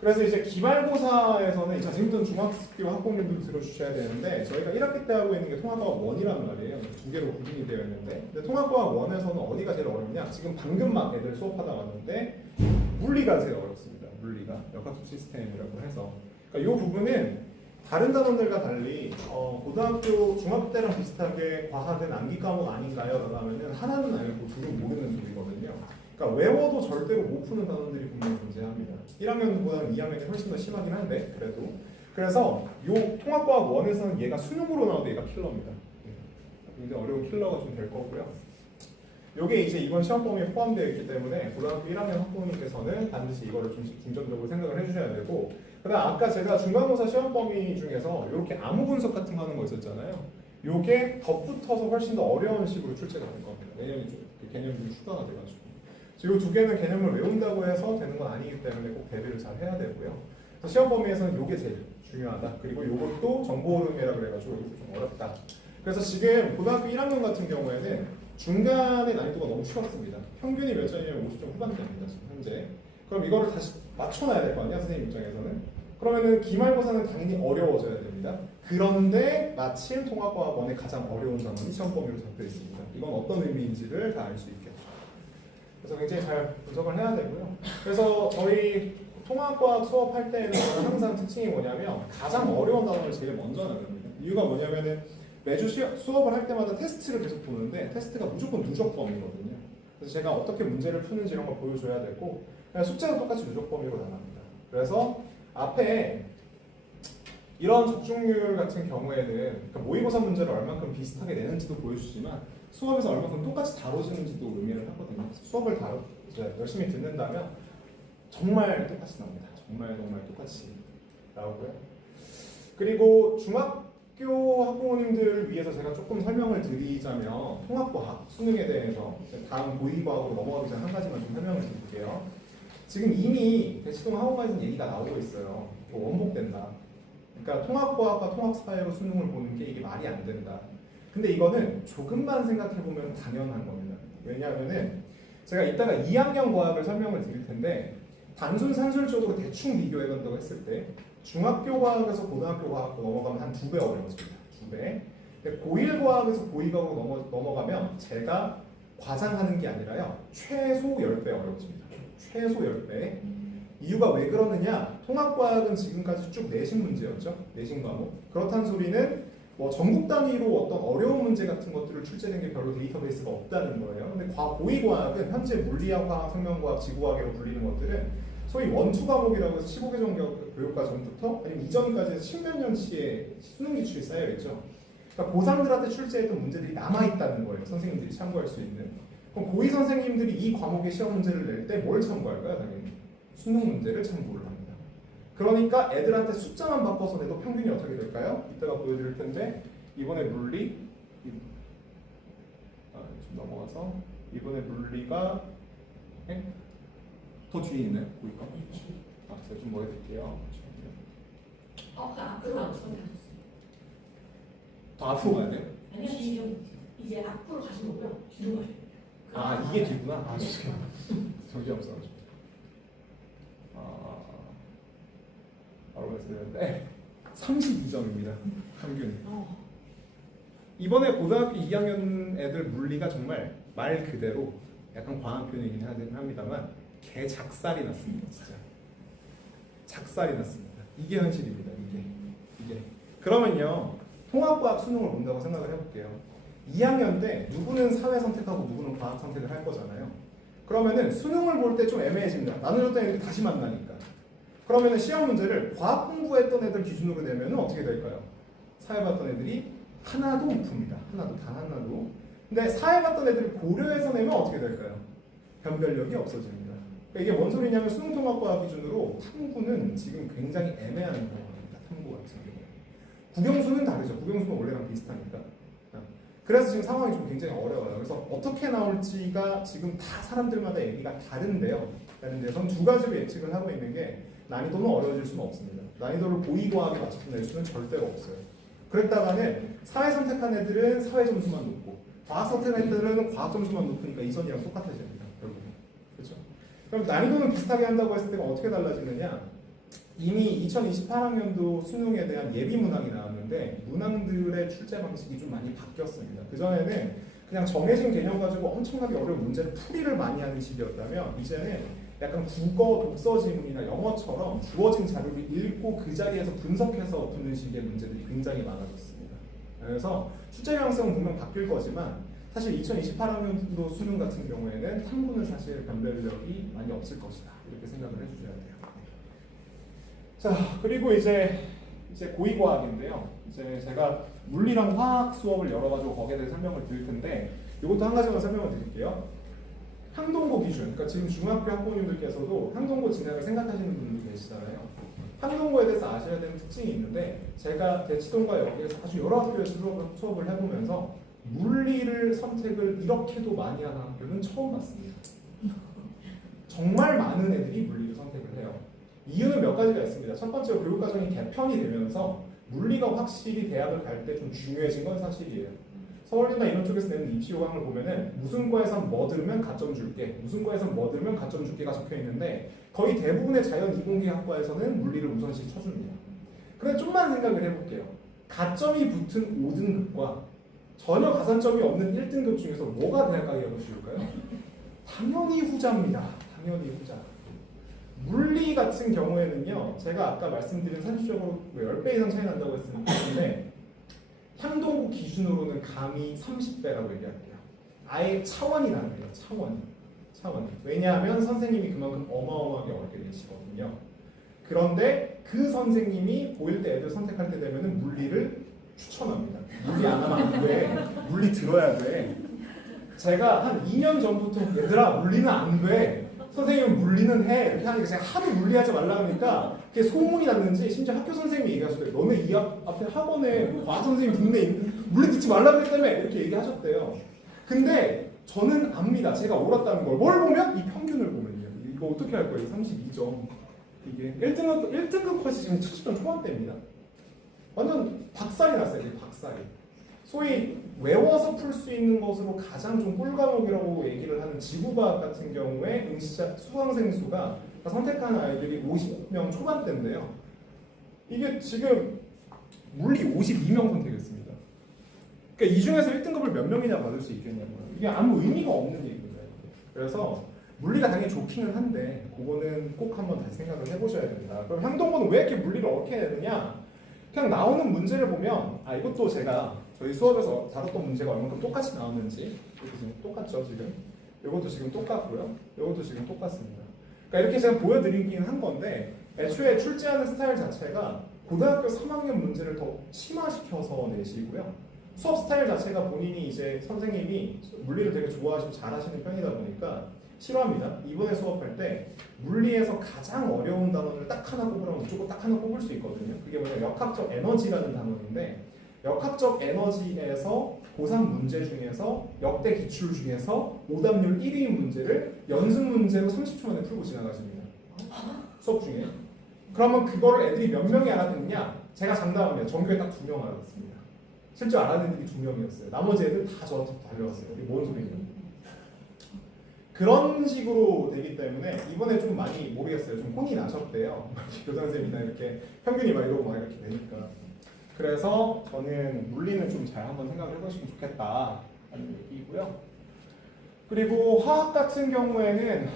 그래서 이제 기말고사에서는 지금부터 중학교 학부모님들 들어주셔야 되는데 저희가 1학기 때 하고 있는 게 통합과학 1이란 말이에요. 두 개로 구분이 되어 있는데 근데 통합과학 1에서는 어디가 제일 어렵냐? 지금 방금 막 애들 수업하다 왔는데 물리가 제일 어렵습니다. 물리가 역학수 시스템이라고 해서 그러니까 이 부분은 다른 단원들과 달리 고등학교 중학교 때랑 비슷하게 과학은 암기 과목 아닌가요? 라고 하면은 하나는 알고 둘은 모르는 소리거든요. 그러니까 외워도 절대로 못 푸는 단원들이 분명히 존재합니다. 1학년보다는 2학년이 훨씬 더 심하긴 한데 그래도 그래서 요 통합과학 1에서는 얘가 수능으로 나와도 얘가 킬러입니다. 굉장히 어려운 킬러가 좀 될 거고요. 요게 이제 이번 시험 범위에 포함되어 있기 때문에 고등학교 1학년 학부모님께서는 반드시 이거를 좀 중점적으로 생각을 해주셔야 되고 그다음 아까 제가 중간고사 시험 범위 중에서 이렇게 암호 분석 같은 거 하는 거 있었잖아요. 요게 덧붙어서 훨씬 더 어려운 식으로 출제가 될 겁니다. 왜냐면 그 개념이 좀 추가가 돼가지고 이 두 개는 개념을 외운다고 해서 되는 건 아니기 때문에 꼭 대비를 잘 해야 되고요. 그래서 시험 범위에서는 요게 제일 중요하다. 그리고 요것도 정보 흐름이라 그래가지고 이것도 좀 어렵다. 그래서 지금 고등학교 1학년 같은 경우에는 중간의 난이도가 너무 쉬웠습니다. 평균이 몇 점이면 50점 후반대입니다. 지금 현재. 그럼 이거를 다시 맞춰놔야 될 거 아니야 선생님 입장에서는. 그러면은 기말고사는 당연히 어려워져야 됩니다. 그런데 마침 통합과학 1의 가장 어려운 단원이 시험 범위로 잡혀 있습니다. 이건 어떤 의미인지를 다 알 수 있겠죠. 그래서 굉장히 잘 분석을 해야 되고요. 그래서 저희 통합과학 수업할 때는 항상 특징이 뭐냐면 가장 어려운 단원을 제일 먼저 나눕니다. 이유가 뭐냐면은 매주 수업을 할 때마다 테스트를 계속 보는데 테스트가 무조건 누적 범위거든요. 그래서 제가 어떻게 문제를 푸는지 이런 걸 보여줘야 되고 그냥 숙제도 똑같이 누적 범위로 나갑니다. 그래서 앞에 이런 적중률 같은 경우에는 그러니까 모의고사 문제를 얼만큼 비슷하게 내는지도 보여주지만 수업에서 얼만큼 똑같이 다뤄지는지도 의미를 하거든요. 수업을 이제 열심히 듣는다면 정말 똑같이 나옵니다. 정말 똑같이 나오고요. 그리고 중학교 학부모님들을 위해서 제가 조금 설명을 드리자면 통합과학, 수능에 대해서 다음 고위과학으로 넘어가기 전에 한 가지만 좀 설명을 드릴게요. 지금 이미 대치동 학원에서는 얘기가 나오고 있어요. 원복된다. 그러니까 통합과학과 통합사회로 수능을 보는 게 이게 말이 안 된다. 근데 이거는 조금만 생각해보면 당연한 겁니다. 왜냐하면은 제가 이따가 2학년 과학을 설명을 드릴 텐데 단순 산술적으로 대충 비교해본다고 했을 때 중학교 과학에서 고등학교 과학으로 넘어가면 한 2배 어려워집니다. 2배. 근데 고1 과학에서 고2 과학으로 넘어가면 제가 과장하는 게 아니라요. 최소 10배 어려워집니다. 최소 10배. 이유가 왜 그러느냐? 통합과학은 지금까지 쭉 내신 문제였죠. 내신 과목. 그렇다는 소리는 뭐 전국 단위로 어떤 어려운 문제 같은 것들을 출제된 게 별로 데이터베이스가 없다는 거예요. 근데 고위과학은 현재 물리학, 화학, 생명과학, 지구과학이라고 불리는 것들은 소위 원투 과목이라고 해서 15개 정도 교육과 전부터 아니면 이전까지 해서 10몇 년치의 수능 기출이 쌓여있죠. 그러니까 고3들한테 출제했던 문제들이 남아있다는 거예요. 선생님들이 참고할 수 있는. 그럼 고2 선생님들이 이 과목의 시험 문제를 낼 때 뭘 참고할까요? 당연히 수능 문제를 참고를 합니다. 그러니까 애들한테 숫자만 바꿔서 내도 평균이 어떻게 될까요? 이따가 보여드릴 텐데 이번에 물리 좀 넘어가서 이번에 물리가 더 뒤에 있나요? 보이까? 제가 좀 뭐 해드릴게요. 그 앞으로 안 써요. 더 앞으로 가야 돼요? 아니요, 지금 이제 앞으로 가신 거고요. 뒤로 가셔야 돼요. 아 이게 뒤구나. 아 죄송해요. 정신 없어가지고. 바로 말씀드렸는데 32점입니다. 평균. 이번에 고등학교 2학년 애들 물리가 정말 말 그대로 약간 과한 표현이긴 합니다만 개 작살이 났습니다. 진짜 작살이 났습니다. 이게 현실입니다. 이게 그러면요 통합과학 수능을 본다고 생각을 해볼게요. 2학년 때 누구는 사회 선택하고 누구는 과학 선택을 할 거잖아요. 그러면은 수능을 볼 때 좀 애매해집니다. 나눠줬던 애들이 다시 만나니까. 그러면은 시험 문제를 과학 공부했던 애들 기준으로 내면은 어떻게 될까요? 사회 봤던 애들이 하나도 못 풉니다. 단 하나도. 근데 사회 봤던 애들을 고려해서 내면 어떻게 될까요? 변별력이 없어집니다. 그러니까 이게 뭔 소리냐면 수능통합과학 기준으로 탐구는 지금 굉장히 애매한 상황입니다. 탐구 같은 경우에. 국영수는 다르죠. 국영수는 원래랑 비슷하니까. 그래서 지금 상황이 좀 굉장히 어려워요. 그래서 어떻게 나올지가 지금 다 사람들마다 얘기가 다른데요. 다른 데선 두 가지로 예측을 하고 있는 게 난이도는 어려워질 수는 없습니다. 난이도를 고위과학에 맞춰서 낼 수는 절대로 없어요. 그랬다가는 사회 선택한 애들은 사회 점수만 높고 과학 선택한 애들은 과학 점수만 높으니까 이선이랑 똑같아집니다. 결국은. 그렇죠? 그럼 난이도는 비슷하게 한다고 했을 때가 어떻게 달라지느냐? 이미 2028학년도 수능에 대한 예비 문항이 나왔는데 문항들의 출제 방식이 좀 많이 바뀌었습니다. 그전에는 그냥 정해진 개념 가지고 엄청나게 어려운 문제를 풀이를 많이 하는 식이었다면 이제는 약간 국어, 독서 지문이나 영어처럼 주어진 자료를 읽고 그 자리에서 분석해서 푸는 식의 문제들이 굉장히 많아졌습니다. 그래서 출제 방식은 분명 바뀔 거지만 사실 2028학년도 수능 같은 경우에는 탐구는 사실 변별력이 많이 없을 것이다. 이렇게 생각을 해주셔야 돼요. 자, 그리고 이제 고위과학인데요. 이제 제가 물리랑 화학 수업을 열어가지고 거기에 대해 설명을 드릴 텐데 이것도 한 가지만 설명을 드릴게요. 항동고 기준, 그러니까 지금 중학교 학부모님들께서도 항동고 진학을 생각하시는 분들 계시잖아요. 항동고에 대해서 아셔야 되는 특징이 있는데 제가 대치동과 여기에서 아주 여러 학교에서 수업을 해보면서 물리를 선택을 이렇게도 많이 하는 학교는 처음 봤습니다. 정말 많은 애들이 물리를 선택을 해요. 이유는 몇 가지가 있습니다. 첫 번째로 교육과정이 개편이 되면서 물리가 확실히 대학을 갈 때 좀 중요해진 건 사실이에요. 서울이나 이런 쪽에서 내는 입시 요강을 보면은 무슨 과에선 뭐 들으면 가점 줄게, 무슨 과에선 뭐 들으면 가점 줄게가 적혀 있는데 거의 대부분의 자연 이공계 학과에서는 물리를 우선시 쳐줍니다. 그런데 좀만 생각을 해볼게요. 가점이 붙은 5등급과 전혀 가산점이 없는 1등급 중에서 뭐가 대학 가기가 더 쉬울까요? 당연히 후자입니다. 당연히 후자. 물리 같은 경우에는요, 제가 아까 말씀드린 산술적으로 10배 이상 차이 난다고 했는데 향동고 기준으로는 감히 30배라고 얘기할게요. 아예 차원이 다릅니다. 차원이. 왜냐하면 선생님이 그만큼 어마어마하게 어렵게 계시거든요. 그런데 그 선생님이 고1 때 애들 선택할 때 되면은 물리를 추천합니다. 물리 안 하면 안 돼. 물리 들어야 돼. 제가 한 2년 전부터 얘들아 물리는 안 돼. 선생님은 물리는 해. 이렇게 하니까 제가 하도 물리하지 말라 하니까 그게 소문이 났는지 심지어 학교 선생님이 얘기하셨대요. 너네 이 앞에 학원에 과학 선생님 동네에 물리 듣지 말라 그랬다며 이렇게 얘기하셨대요. 근데 저는 압니다. 제가 옳았다는 걸. 뭘 보면? 이 평균을 보면요. 이거 어떻게 할 거예요? 32점. 이게 1등급까지 지금 70점 초반대입니다. 완전 박살이 났어요. 박살이. 소위 외워서 풀 수 있는 것으로 가장 좀 꿀과목이라고 얘기를 하는 지구과학 같은 경우에 응시자 수강생 수가 선택하는 아이들이 50명 초반대인데요. 이게 지금 물리 52명 선택했습니다. 그러니까 이 중에서 1등급을 몇 명이나 받을 수 있겠냐고요. 이게 아무 의미가 없는 얘기입니다. 그래서 물리가 당연히 좋기는 한데 그거는 꼭 한번 다시 생각을 해보셔야 됩니다. 그럼 향동고는 왜 이렇게 물리를 어렵게 내느냐? 그냥 나오는 문제를 보면 이것도 제가 저희 수업에서 다뤘던 문제가 얼마큼 똑같이 나왔는지 이것도 지금 똑같죠 지금 이것도 지금 똑같고요 이것도 지금 똑같습니다. 그러니까 이렇게 제가 보여드리긴 한 건데 애초에 출제하는 스타일 자체가 고등학교 3학년 문제를 더 심화시켜서 내시고요 수업 스타일 자체가 본인이 이제 선생님이 물리를 되게 좋아하시고 잘하시는 편이다 보니까 싫어합니다. 이번에 수업할 때 물리에서 가장 어려운 단어를 딱 하나 꼽으라면 무조건 딱 하나 꼽을 수 있거든요. 그게 뭐냐 역학적 에너지라는 단어인데 역학적 에너지에서 고3 문제 중에서 역대 기출 중에서 오답률 1위인 문제를 연습 문제로 30초 만에 풀고 지나가십니다. 수업 중에. 그러면 그거를 애들이 몇 명이 알아듣냐? 제가 장담합니다. 전교에 딱 2명 알아듣습니다. 실제 알아듣는 애들이 2명이었어요. 나머지 애들 다 저한테 달려왔어요. 이게 뭔 소리냐? 그런 식으로 되기 때문에 이번에 좀 많이 모르겠어요. 좀 혼이 나셨대요. 교장 선생님이나 이렇게 평균이 막 이러고 막 이렇게 되니까. 그래서 저는 물리는 좀 잘 한번 생각을 해보시면 좋겠다 라는 얘기고요. 그리고 화학 같은 경우에는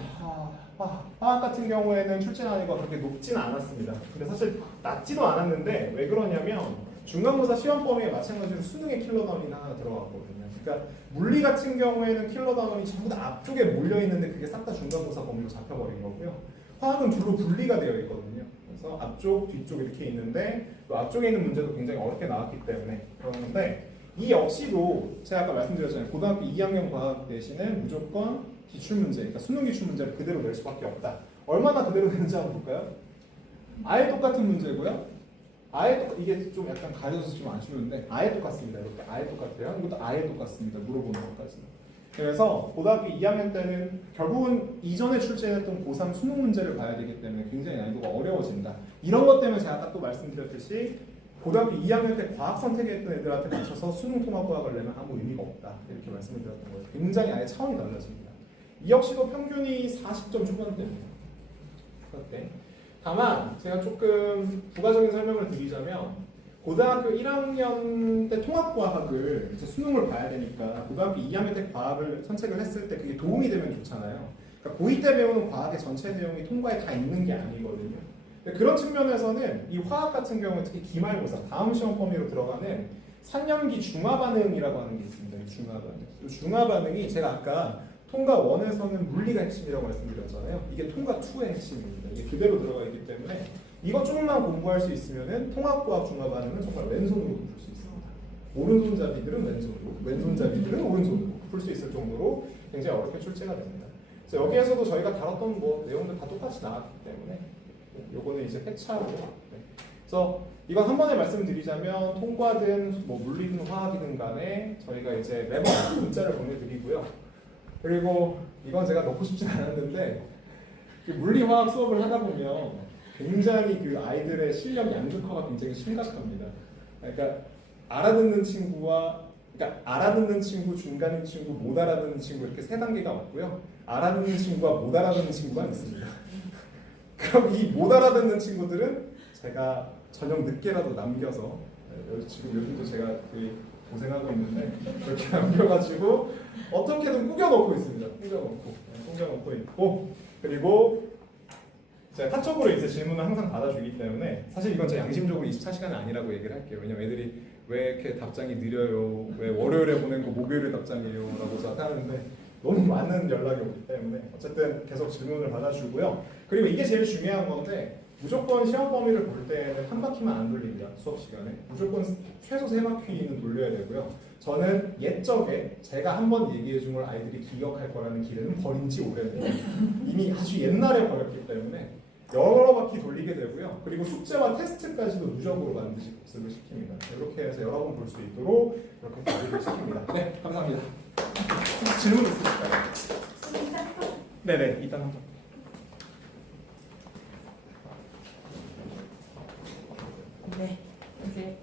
화학 같은 경우에는 출제 난이도가 그렇게 높진 않았습니다. 근데 사실 낮지도 않았는데 왜 그러냐면 중간고사 시험 범위에 마찬가지로 수능의 킬러 단원이 하나 들어갔거든요. 그러니까 물리 같은 경우에는 킬러 단원이 전부 다 앞쪽에 몰려 있는데 그게 싹 다 중간고사 범위로 잡혀버린 거고요. 화학은 둘로 분리가 되어 있거든요. 그래서 앞쪽, 뒤쪽 이렇게 있는데 또 앞쪽에 있는 문제도 굉장히 어렵게 나왔기 때문에 그러는데 이 역시도 제가 아까 말씀드렸잖아요. 고등학교 2학년 과학 대신에 무조건 기출문제, 그러니까 수능 기출문제를 그대로 낼 수밖에 없다. 얼마나 그대로 되는지 한번 볼까요? 아예 똑같은 문제고요. 이게 좀 약간 가려져서 좀 아쉬운데 아예 똑같습니다. 이렇게 아예 똑같아요. 이것도 아예 똑같습니다. 물어보는 것까지는. 그래서 고등학교 2학년 때는 결국은 이전에 출제했던 고3 수능 문제를 봐야 되기 때문에 굉장히 난이도가 어려워진다. 이런 것 때문에 제가 아까 또 말씀드렸듯이 고등학교 2학년 때 과학 선택했던 애들한테 맞춰서 수능 통합과학을 내면 아무 의미가 없다. 이렇게 말씀을 드렸던 거예요. 굉장히 아예 차원이 달라집니다. 이 역시도 평균이 40점 초반대입니다. 그때. 다만 제가 조금 부가적인 설명을 드리자면 고등학교 1학년 때 통합과학을 이제 수능을 봐야 되니까 고등학교 2학년 때 과학을 선택을 했을 때 그게 도움이 되면 좋잖아요. 그러니까 고2 때 배우는 과학의 전체 내용이 통과에 다 있는 게 아니거든요. 그런 측면에서는 이 화학 같은 경우는 특히 기말고사 다음 시험 범위로 들어가는 3년기 중화반응이라고 하는 게 있습니다. 이 중화반응. 이 중화반응이 제가 아까 통과 1에서는 물리가 핵심이라고 말씀드렸잖아요. 이게 통과 2의 핵심입니다. 이게 그대로 들어가 있기 때문에 이거 조금만 공부할 수 있으면은 통합과학 중화반응은 정말 왼손으로 풀 수 있습니다. 오른손잡이들은 왼손으로, 왼손잡이들은 오른손으로 풀 수 있을 정도로 굉장히 어렵게 출제가 됩니다. 그래서 여기에서도 저희가 다뤘던 내용들 다 똑같이 나왔기 때문에 요거는 이제 회차로. 그래서 이건 한 번에 말씀드리자면 통과든 물리든 화학이든 간에 저희가 이제 매번 문자를 보내드리고요. 그리고 이건 제가 넣고 싶진 않았는데 물리 화학 수업을 하다 보면 굉장히 그 아이들의 실력 양극화가 굉장히 심각합니다. 그러니까 알아듣는 친구와 알아듣는 친구, 중간인 친구, 못 알아듣는 친구 이렇게 세 단계가 왔고요. 알아듣는 친구와 못 알아듣는 친구가 있습니다. 그럼 이 못 알아듣는 친구들은 제가 저녁 늦게라도 남겨서 지금 요즘도 제가 되게 고생하고 있는데 이렇게 남겨가지고 어떻게든 꾸겨놓고 있습니다. 꾸겨놓고 있고 그리고 제가 카톡으로 이제 질문을 항상 받아주기 때문에 사실 이건 제 양심적으로 24시간은 아니라고 얘기를 할게요. 왜냐면 애들이 왜 이렇게 답장이 느려요? 왜 월요일에 보낸 거 목요일에 답장이에요? 라고 생각하는데 너무 많은 연락이 오기 때문에 어쨌든 계속 질문을 받아주고요. 그리고 이게 제일 중요한 건데 무조건 시험 범위를 볼 때는 한 바퀴만 안 돌립니다. 수업 시간에. 무조건 최소 3바퀴는 돌려야 되고요. 저는 옛적에 제가 한번 얘기해 준 걸 아이들이 기억할 거라는 기대는 버린 지 오래돼요. 이미 아주 옛날에 버렸기 때문에 여러 바퀴 돌리게 되고요. 그리고 숙제와 테스트까지도 누적으로 반드시 복습을 시킵니다. 이렇게 해서 여러 번 볼 수 있도록 이렇게 관리를 시킵니다. 네, 감사합니다. 질문 있으실까요? 네네, 이따 한번. 네, 이제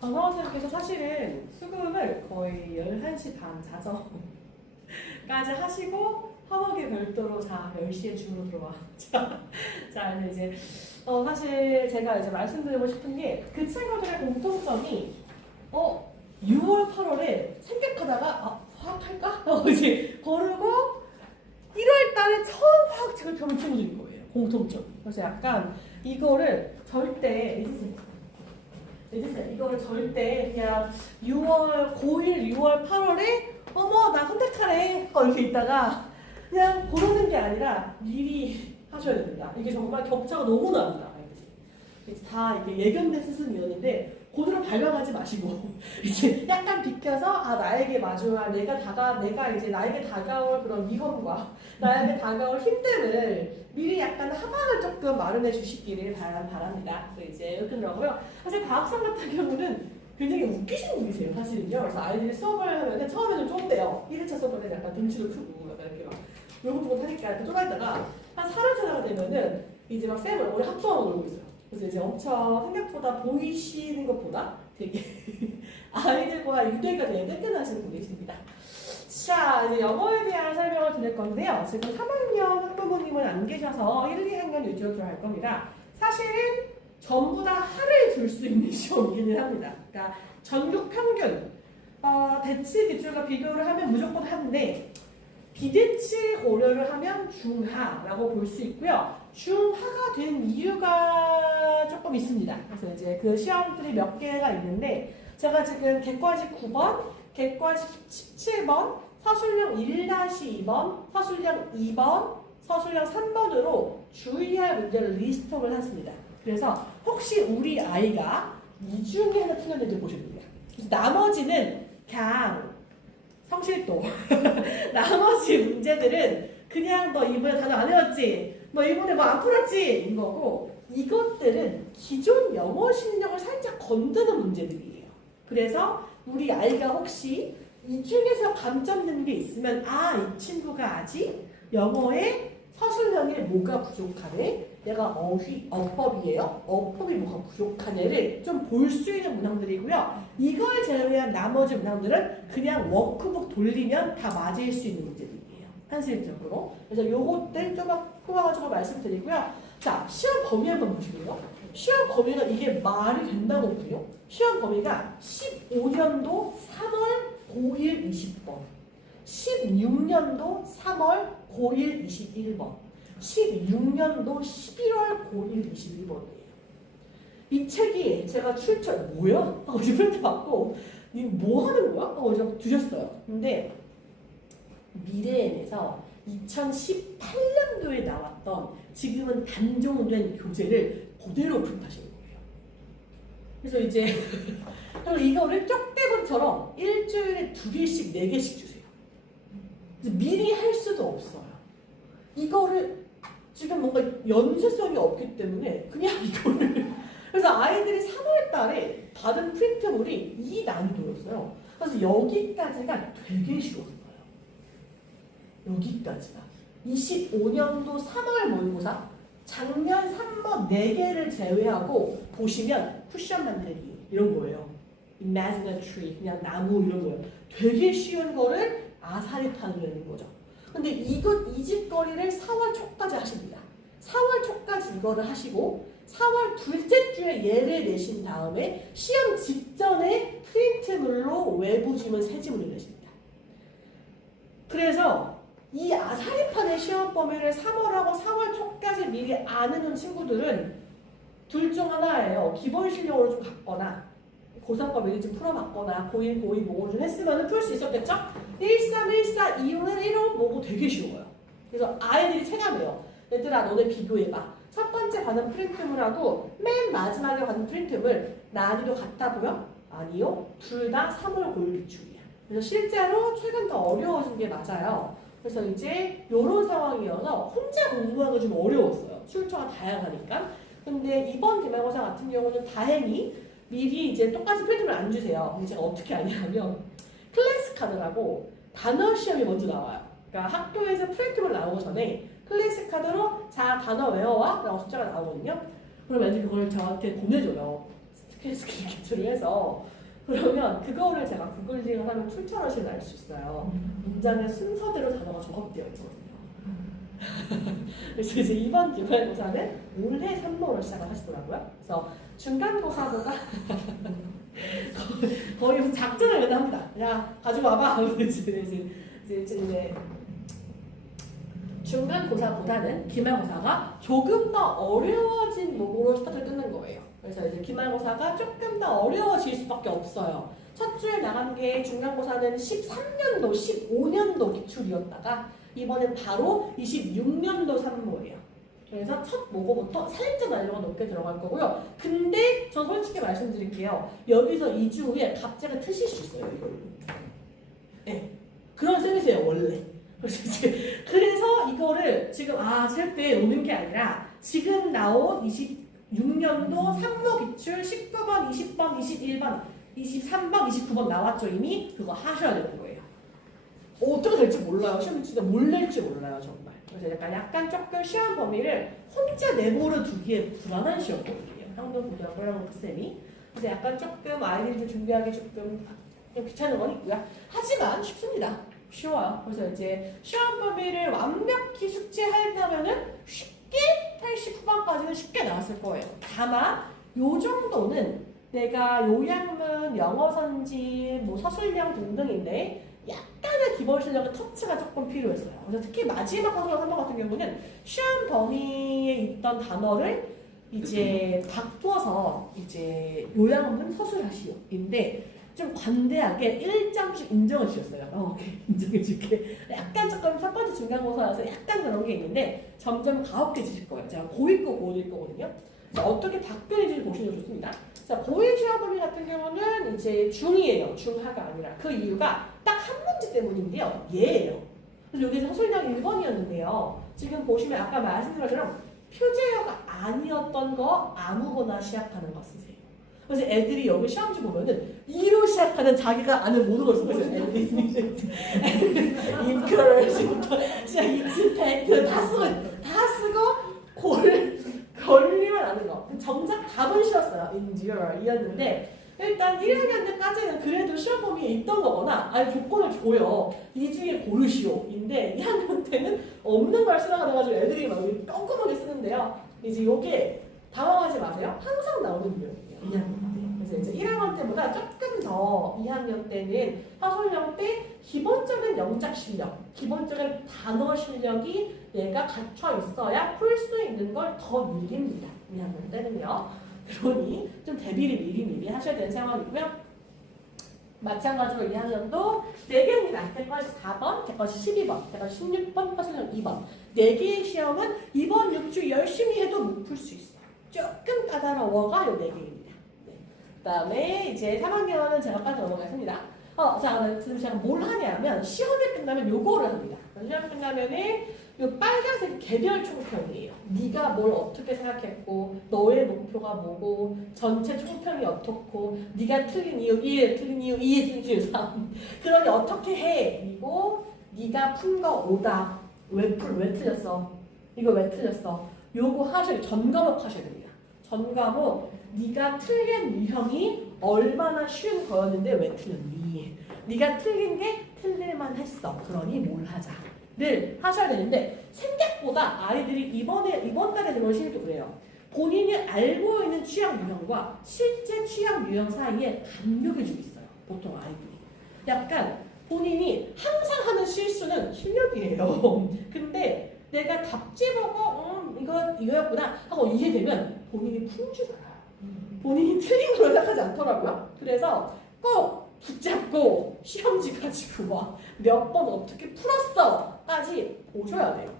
강성원 선생님께서 사실은 수급을 거의 11시 반 자정까지 하시고 화목에 별도로 10시에 중으로 들어와. 자, 이제 사실 제가 이제 말씀드리고 싶은 게 그 친구들의 공통점이 6월, 8월에 생각하다가 화학할까? 하고 이제 거르고 1월 달에 처음 화학책을 펴는 친구들인 거예요. 공통점. 그래서 약간 이거를 절대 이거를 절대 그냥 6월, 고1, 6월, 8월에 어머 나 선택하래 이렇게 있다가 그냥 고르는 게 아니라 미리 하셔야 됩니다. 이게 정말 격차가 너무 납니다. 다 이게 예견된 수준이었는데 그대로 발명하지 마시고 이제 약간 비켜서 나에게 마주할 내가 이제 나에게 다가올 그런 위험과 나에게 다가올 힘듦을 미리 약간 하방을 조금 마련해 주시기를 바랍니다. 그래서 이제 이렇게 들어가고요. 사실 과학상 같은 경우는 굉장히 웃기신 분이세요, 사실은요. 그래서 아이들이 수업을 하면은 처음에는 쫀대요. 1일차 수업은 약간 등치도 크고 약간 이렇게 막 요거 하니까 약간 쫄아있다가 한 4일차가 되면은 이제 막 쌤을 얼굴에 합성하고 놀고 있어요. 그래서 이제 엄청 생각보다 보이시는 것보다 되게 아이들과 유대가 되게 끈끈하신 분이십니다. 자, 이제 영어에 대한 설명을 드릴 건데요. 지금 3학년 학부모님은 안 계셔서 1, 2학년 위주로 들어갈 겁니다. 사실은 전부 다 하를 둘 수 있는 시험이기는 합니다. 그러니까 전국 평균, 대치 기출과 비교를 하면 무조건 한데 비대치 고려를 하면 중하라고 볼 수 있고요. 중하가 된 이유가 조금 있습니다. 그래서 이제 그 시험들이 몇 개가 있는데 제가 지금 객관식 9번, 객관식 17번, 서술형 1-2번, 서술형 2번, 서술형 3번으로 주의할 문제를 리스트업을 했습니다. 그래서 혹시 우리 아이가 이 중에 하나 틀렸는지 보셔야 됩니다. 그래서 나머지는 그냥 성실도 나머지 문제들은 그냥 너 이번에 단어 안 외웠지? 너 이번에 뭐 안 풀었지? 이거고 이것들은 기존 영어 실력을 살짝 건드는 문제들이에요. 그래서 우리 아이가 혹시 이 중에서 감점된 게 있으면 이 친구가 아직 영어에 서술형에 뭐가 부족하네? 내가 어법이에요? 어법이 뭐가 부족하네를 좀 볼 수 있는 문항들이고요. 이걸 제외한 나머지 문항들은 그냥 워크북 돌리면 다 맞을 수 있는 문제들이에요. 한시적으로. 그래서 요것들 좀 뽑아가지고 말씀드리고요. 자, 시험 범위 한번 보시고요. 시험 범위가 이게 말이 된다고 보세요. 시험 범위가 15년도 3월 5일 20번, 16년도 3월 9일 21번, 16년도 11월 9일 21번이에요. 이 책이 제가 출처 뭐야? 하고 프린트 받고 이거 뭐 하는 거야? 하고 제가 주셨어요. 근데 미래엔에서 2018년도에 나왔던 지금은 단종된 교재를 그대로 프린트하신 거예요. 그래서 이제 이거를 쪽대본처럼 일주일에 2개씩 4개씩 주세요. 그래서 미리 할 수도 없어요. 이거를 지금 뭔가 연쇄성이 없기 때문에 그냥 이거를 그래서 아이들이 3월 달에 받은 프린트물이 이 난이도였어요. 그래서 여기까지가 되게 쉬웠어요. 여기까지가 25년도 3월 모의고사 작년 3번 4개를 제외하고 보시면 쿠션 만들기 이런 거예요. Imagine a tree 그냥 나무 이런 거예요. 되게 쉬운 거를 아사리판이라는 거죠. 근데 이 짓거리를 4월 초까지 하십니다. 4월 초까지 이거를 하시고 4월 둘째 주에 얘를 내신 다음에 시험 직전에 프린트물로 외부 지문 새 지문을 내십니다. 그래서 이 아사리판의 시험 범위를 3월하고 4월 초까지 미리 아는 친구들은 둘 중 하나예요. 기본 실력으로 좀 갔거나 고3과 미리 좀 풀어봤거나 고1, 고2 모고 좀 했으면 풀 수 있었겠죠? 13, 14, 2호는 1호 모고 되게 쉬워요. 그래서 아이들이 체감해요. 얘들아 너네 비교해봐. 첫 번째 받은 프린트물하고 맨 마지막에 받은 프린트물 난이도 같아 보여? 아니요. 둘 다 3월 고일 기출이야. 그래서 실제로 최근 더 어려워진 게 맞아요. 그래서 이제 이런 상황이어서 혼자 공부하기가 좀 어려웠어요. 출처가 다양하니까. 근데 이번 기말고사 같은 경우는 다행히 미리 이제 똑같이 프린트를 안 주세요. 근데 제가 어떻게 아냐면 클래스 카드라고 단어 시험이 먼저 나와요. 그러니까 학교에서 프린트를 나오기 전에 클래스 카드로 자 단어 외워와 라고 숫자가 나오거든요. 그러면 이제 그걸 저한테 보내줘요. 스킬 캡처를 해서. 그러면 그거를 제가 구글링을 하면 출처러시를 알 수 있어요. 문장의 순서대로 단어가 조합되어 있거든요. 그래서 이제 이번 기말고사는 올해 3모로 시작을 하시더라고요. 그래서 중간고사보다 거의 무슨 작전을 맨날 합니다. 야 가지고 와봐. 이제 중간고사보다는 기말고사가 조금 더 어려워진 목으로 스타트를 끊는 거예요. 그래서 이제 기말고사가 조금 더 어려워질 수밖에 없어요. 첫 주에 나간 게 중간고사는 13년도, 15년도 기출이었다가 이번엔 바로 26년도 3모예요. 그래서 첫 모고부터 살짝 난이도가 높게 들어갈 거고요. 근데 저 솔직히 말씀드릴게요. 여기서 2주 후에 갑자기 트실 수 있어요. 이걸로. 네. 그런 셈이세요 원래. 그래서 이거를 지금 절대 오는 게 아니라 지금 나온 26년도 3모 기출 19번, 20번, 21번, 23번, 29번 나왔죠 이미. 그거 하셔야 되는 거예요. 어떻게 될지 몰라요. 시험 진짜 뭘 낼지 몰라요 정말. 그래서 약간 조금 시험 범위를 혼자 내버려 두기에 불안한 시험거든요. 한국고등학교랑 쌤이. 그래서 약간 조금 아이들도 준비하기 조금 귀찮은 건 있고요. 하지만 쉽습니다. 쉬워요. 그래서 이제 시험 범위를 완벽히 숙지하려면은 쉽게 80 후반까지는 쉽게 나왔을 거예요. 다만 요 정도는 내가 요양문, 영어선지, 뭐 서술형 등등인데 약간의 기본 실력의 터치가 조금 필요했어요. 그래서 특히 마지막 서술형 3번 같은 경우는 시험 범위에 있던 단어를 이제 바꿔서 이제 요양문 서술하시오인데 좀 관대하게 1점씩 인정을 주셨어요. 인정해 줄게. 약간 조금 첫 번째 중간고사여서 약간 그런 게 있는데 점점 가혹해지실 거예요. 제가 고1 거, 고1 거거든요. 어떻게 바뀌는지 보시면 좋습니다. 자, 고1 시험 범위 같은 경우는 이제 중이에요. 중하가 아니라. 그 이유가 딱 한 문제 때문인데요. 얘예요. 그래서 여기 서술형 1번이었는데요. 지금 보시면 아까 말씀드린 것처럼 표제어가 아니었던 거 아무거나 시작하는 거 쓰세요. 그래서 애들이 여기 시험지 보면은 2로 시작하는 자기가 아는 모든 걸 쓰고 있어요. 인커러지부터 익스펙트 다 쓰고 걸리면 아는 거. 정작 답은 쉬웠어요. endure 이었는데 일단 1학년 때까지는 그래도 시험 범위에 있던 거거나 아니 조건을 줘요. 이 중에 고르시오인데 2학년 때는 없는 걸 쓰다가 돼가지고 애들이 막 꼼꼼하게 쓰는데요. 이제 요게 당황하지 마세요. 항상 나오는 유형이에요. 2학년 때. 그래서 이제 1학년 때보다 조금 더 2학년 때는 서술형 때 기본적인 영작 실력, 기본적인 단어 실력이 얘가 갖춰 있어야 풀 수 있는 걸 더 밀립니다. 2학년 때는요. 그러니 좀 대비를 미리 하셔야 되는 상황이고요. 마찬가지로 2학년도 4개입니다. 대과시 4번, 대과시 12번, 대과시 16번, 서술형 2번. 4개의 시험은 이번 6주 열심히 해도 못 풀 수 있어요. 조금 까다로워가 요 4개입니다. 네. 그 다음에 이제 3학년은 제가 빨리 넘어가겠습니다. 자, 지금 제가 뭘 하냐면 시험이 끝나면 요거를 합니다. 시험이 끝나면은 요 빨간색 개별 총평이에요. 네가 뭘 어떻게 생각했고 너의 목표가 뭐고 전체 총평이 어떻고 네가 틀린 이유 1, 틀린 이유 2, 틀린 이유 3 그러니 어떻게 해? 그리고 네가 푼 거 오답 왜 틀렸어? 이거 왜 틀렸어? 요거 하셔야 전 과목 하셔야 됩니다. 전 과목 네가 틀린 유형이 얼마나 쉬운 거였는데 왜 틀렸니? 네가 틀린 게 틀릴만 했어. 그러니 뭘 하자. 를 하셔야 되는데 생각보다 아이들이 이번 달에 들어온 시험도 그래요. 본인이 알고 있는 취향 유형과 실제 취향 유형 사이에 간격이 좀 있어요. 보통 아이들이. 약간 본인이 항상 하는 실수는 실력이에요. 근데 내가 답지 보고 이거였구나 하고 이해되면 본인이 푼 줄 알아요. 본인이 틀린 걸 생각하지 않더라고요. 그래서 꼭 붙잡고 시험지 가지고 와 몇 번 어떻게 풀었어까지 보셔야 돼요.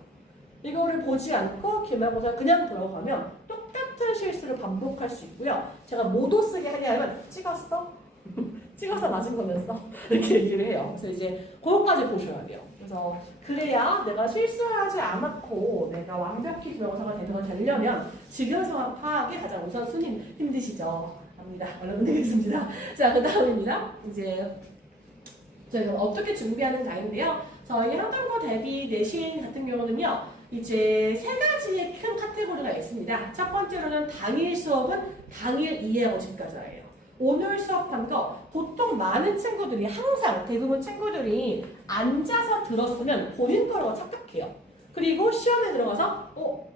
이거를 보지 않고 기말고사 그냥 들어가면 똑같은 실수를 반복할 수 있고요. 제가 모도 쓰게 하냐면 찍었어? 찍어서 맞은 거면서 이렇게 얘기를 해요. 그래서 이제 그것까지 보셔야 돼요. 그래서 그래야 내가 실수하지 않았고 내가 완벽히 기말고사가 되려면 지금 상황 파악이 가장 우선순위 힘드시죠? 합니다. 얼른 드리겠습니다. 자, 그 다음입니다. 이제 저희가 어떻게 준비하는 자인데요. 저희 한국어 대비 내신 같은 경우는요. 이제 3가지의 큰 카테고리가 있습니다. 첫 번째로는 당일 수업은 당일 이해하고 집가자예요. 오늘 수업한 거 보통 많은 친구들이 항상 대부분 친구들이 앉아서 들었으면 본인 거라고 착각해요. 그리고 시험에 들어가서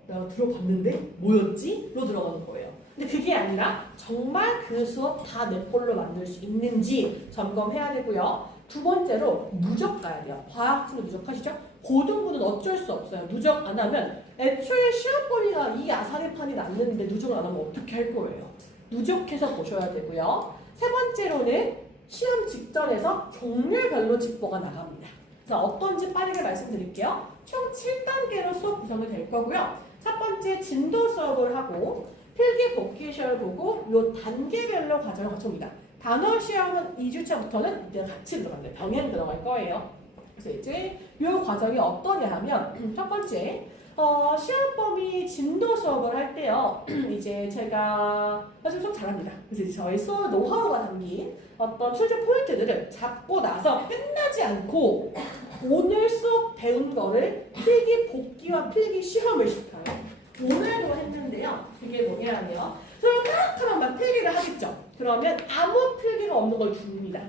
내가 들어봤는데 뭐였지? 로 들어가는 거예요. 근데 그게 아니라 정말 그 수업 다 내 걸로 만들 수 있는지 점검해야 되고요. 두 번째로 누적 가야 돼요. 과학으로 누적하시죠? 고등부는 어쩔 수 없어요. 누적 안 하면 애초에 시험 범위가 이 아사리판이 났는데 누적을 안 하면 어떻게 할 거예요? 누적해서 보셔야 되고요. 세 번째로는 시험 직전에서 종류별로 직보가 나갑니다. 자, 어떤지 빠르게 말씀드릴게요. 총 7단계로 수업 구성이 될 거고요. 첫 번째 번째 진도 수업을 하고 필기 복귀 시험을 보고 요 단계별로 과정을 거쳐옵니다. 단어 시험은 2주차부터는 이제 같이 들어갑니다. 병행 들어갈 거예요. 그래서 이제 요 과정이 어떠냐 하면 첫 번째 시험 범위 진도 수업을 할 때요. 이제 제가 사실 수업 잘합니다. 그래서 이제 저희 수업 노하우가 담긴 어떤 출제 포인트들을 잡고 나서 끝나지 않고 오늘 수업 배운 거를 필기 복귀와 필기 시험을 시켜요. 오늘도 했는데요. 이게 뭐냐면요. 저는 딱 하면 막 필기를 하겠죠. 그러면 아무 필기가 없는 걸 줍니다.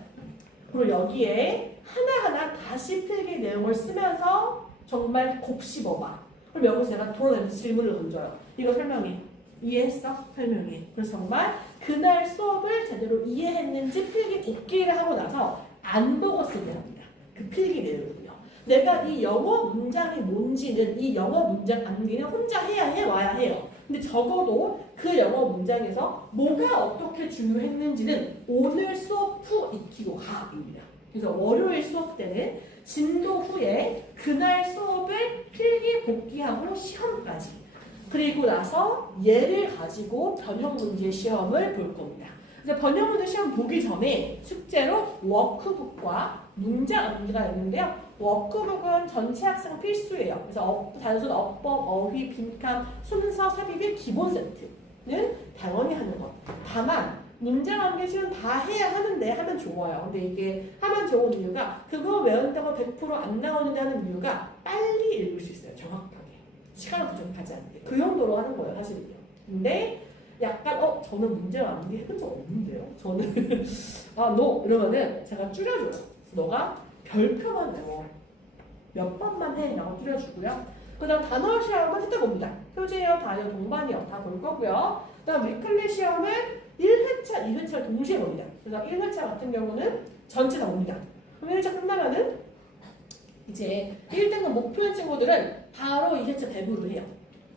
그리고 여기에 하나하나 다시 필기 내용을 쓰면서 정말 곱씹어봐. 그럼 여기서 제가 돌아다니면서 질문을 던져요. 이거 설명해. 이해했어? 설명해. 그래서 정말 그날 수업을 제대로 이해했는지 필기 복기를 하고 나서 안 보고 쓰게 합니다. 그 필기 내용을요. 내가 이 영어 문장이 뭔지는 이 영어 문장 암기는 혼자 해야 와야 해요. 근데 적어도 그 영어 문장에서 뭐가 어떻게 중요했는지는 오늘 수업 후 익히고 가입니다. 그래서 월요일 수업 때는 진도 후에 그날 수업을 필기 복귀하고 시험까지 그리고 나서 얘를 가지고 변형 문제 시험을 볼 겁니다. 그래서 변형 문제 시험 보기 전에 숙제로 워크북과 문장 암기가 있는데요. 워크북은 전체 학생 필수예요. 그래서 단순 어법, 어휘, 빈칸, 순서, 삽입의 기본 세트는 당연히 하는 것. 다만 문장 암기 시험 다 해야 하는데 하면 좋아요. 근데 이게 하면 좋은 이유가 그거 외운다고 100%안 나오는데 하는 이유가 빨리 읽을 수 있어요. 정확하게. 시간을 부족하지 않게. 그 정도로 하는 거예요. 사실은요. 근데 약간 저는 문장 암기 해본 적 없는데요. 저는 너 이러면은 제가 줄여줘요. 너가 별표만 외워. 몇 번만 해. 라고 줄여주고요. 그 다음 단어 시험은 흩어봅니다. 표제어, 단어, 동반이어 다 볼 거고요. 그 다음 위클리 시험은 1회차, 2회차를 동시에 봅니다. 그래서 1회차 같은 경우는 전체 다 봅니다. 그럼 1회차 끝나면은 이제 1등급 목표인 친구들은 바로 2회차 배부를 해요.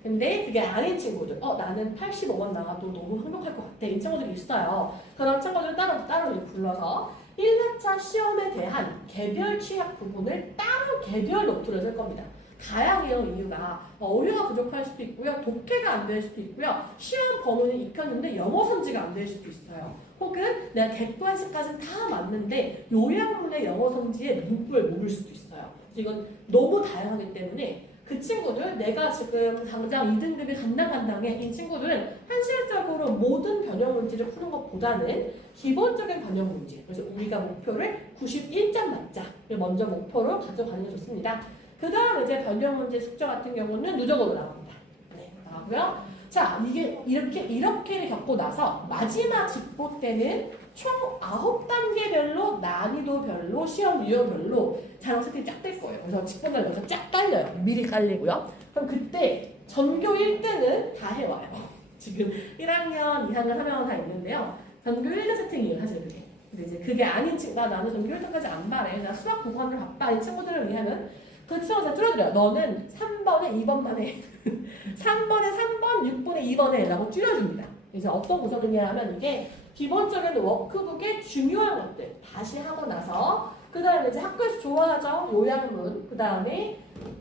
근데 그게 아닌 친구들, 나는 85번 나와도 너무 행복할 것 같아. 이 친구들이 있어요. 그런 친구들 따로 불러서 1회차 시험에 대한 개별 취약 부분을 따로 개별 노트를 쓸 겁니다. 다양해요. 이유가 어휘가 부족할 수도 있고요. 독해가 안 될 수도 있고요. 시험 번호는 익혔는데 영어 선지가 안 될 수도 있어요. 혹은 내가 객관식까지는 다 맞는데 요약문의 영어 선지에 문법을 모를 수도 있어요. 그래서 이건 너무 다양하기 때문에 그 친구들 내가 지금 당장 2등급이 간당간당해 이 친구들은 현실적으로 모든 변형 문제를 푸는 것보다는 기본적인 변형 문제 그래서 우리가 목표를 91점 맞자를 먼저 목표로 가져가는 게 좋습니다. 그 다음 이제 변형 문제 숙제 같은 경우는 누적으로 나갑니다. 네, 나가고요. 자, 이게 이렇게 겪고 나서 마지막 직보 때는 총 9단계별로 난이도별로 시험 유형별로 자랑 스킬이 쫙 될 거예요. 그래서 직보날 먼저 쫙 깔려요. 미리 깔리고요. 그럼 그때 전교 1등은 다 해와요. 지금 1학년, 2학년, 3학년 다 있는데요. 전교 1등 세팅이에요, 사실 그게. 근데 이제 그게 아닌 친구, 나는 전교 1등까지 안 바래. 나 수학 국어를 바빠. 이 친구들을 위하면 그 친구가 줄여드려요. 너는 3번에 2번만 해. 3번에 3번, 6번에 2번 해. 라고 줄여줍니다. 그래서 어떤 구성이냐 하면 이게 기본적인 워크북의 중요한 것들 다시 하고 나서 그 다음에 이제 학교에서 좋아하죠. 요약문, 그 다음에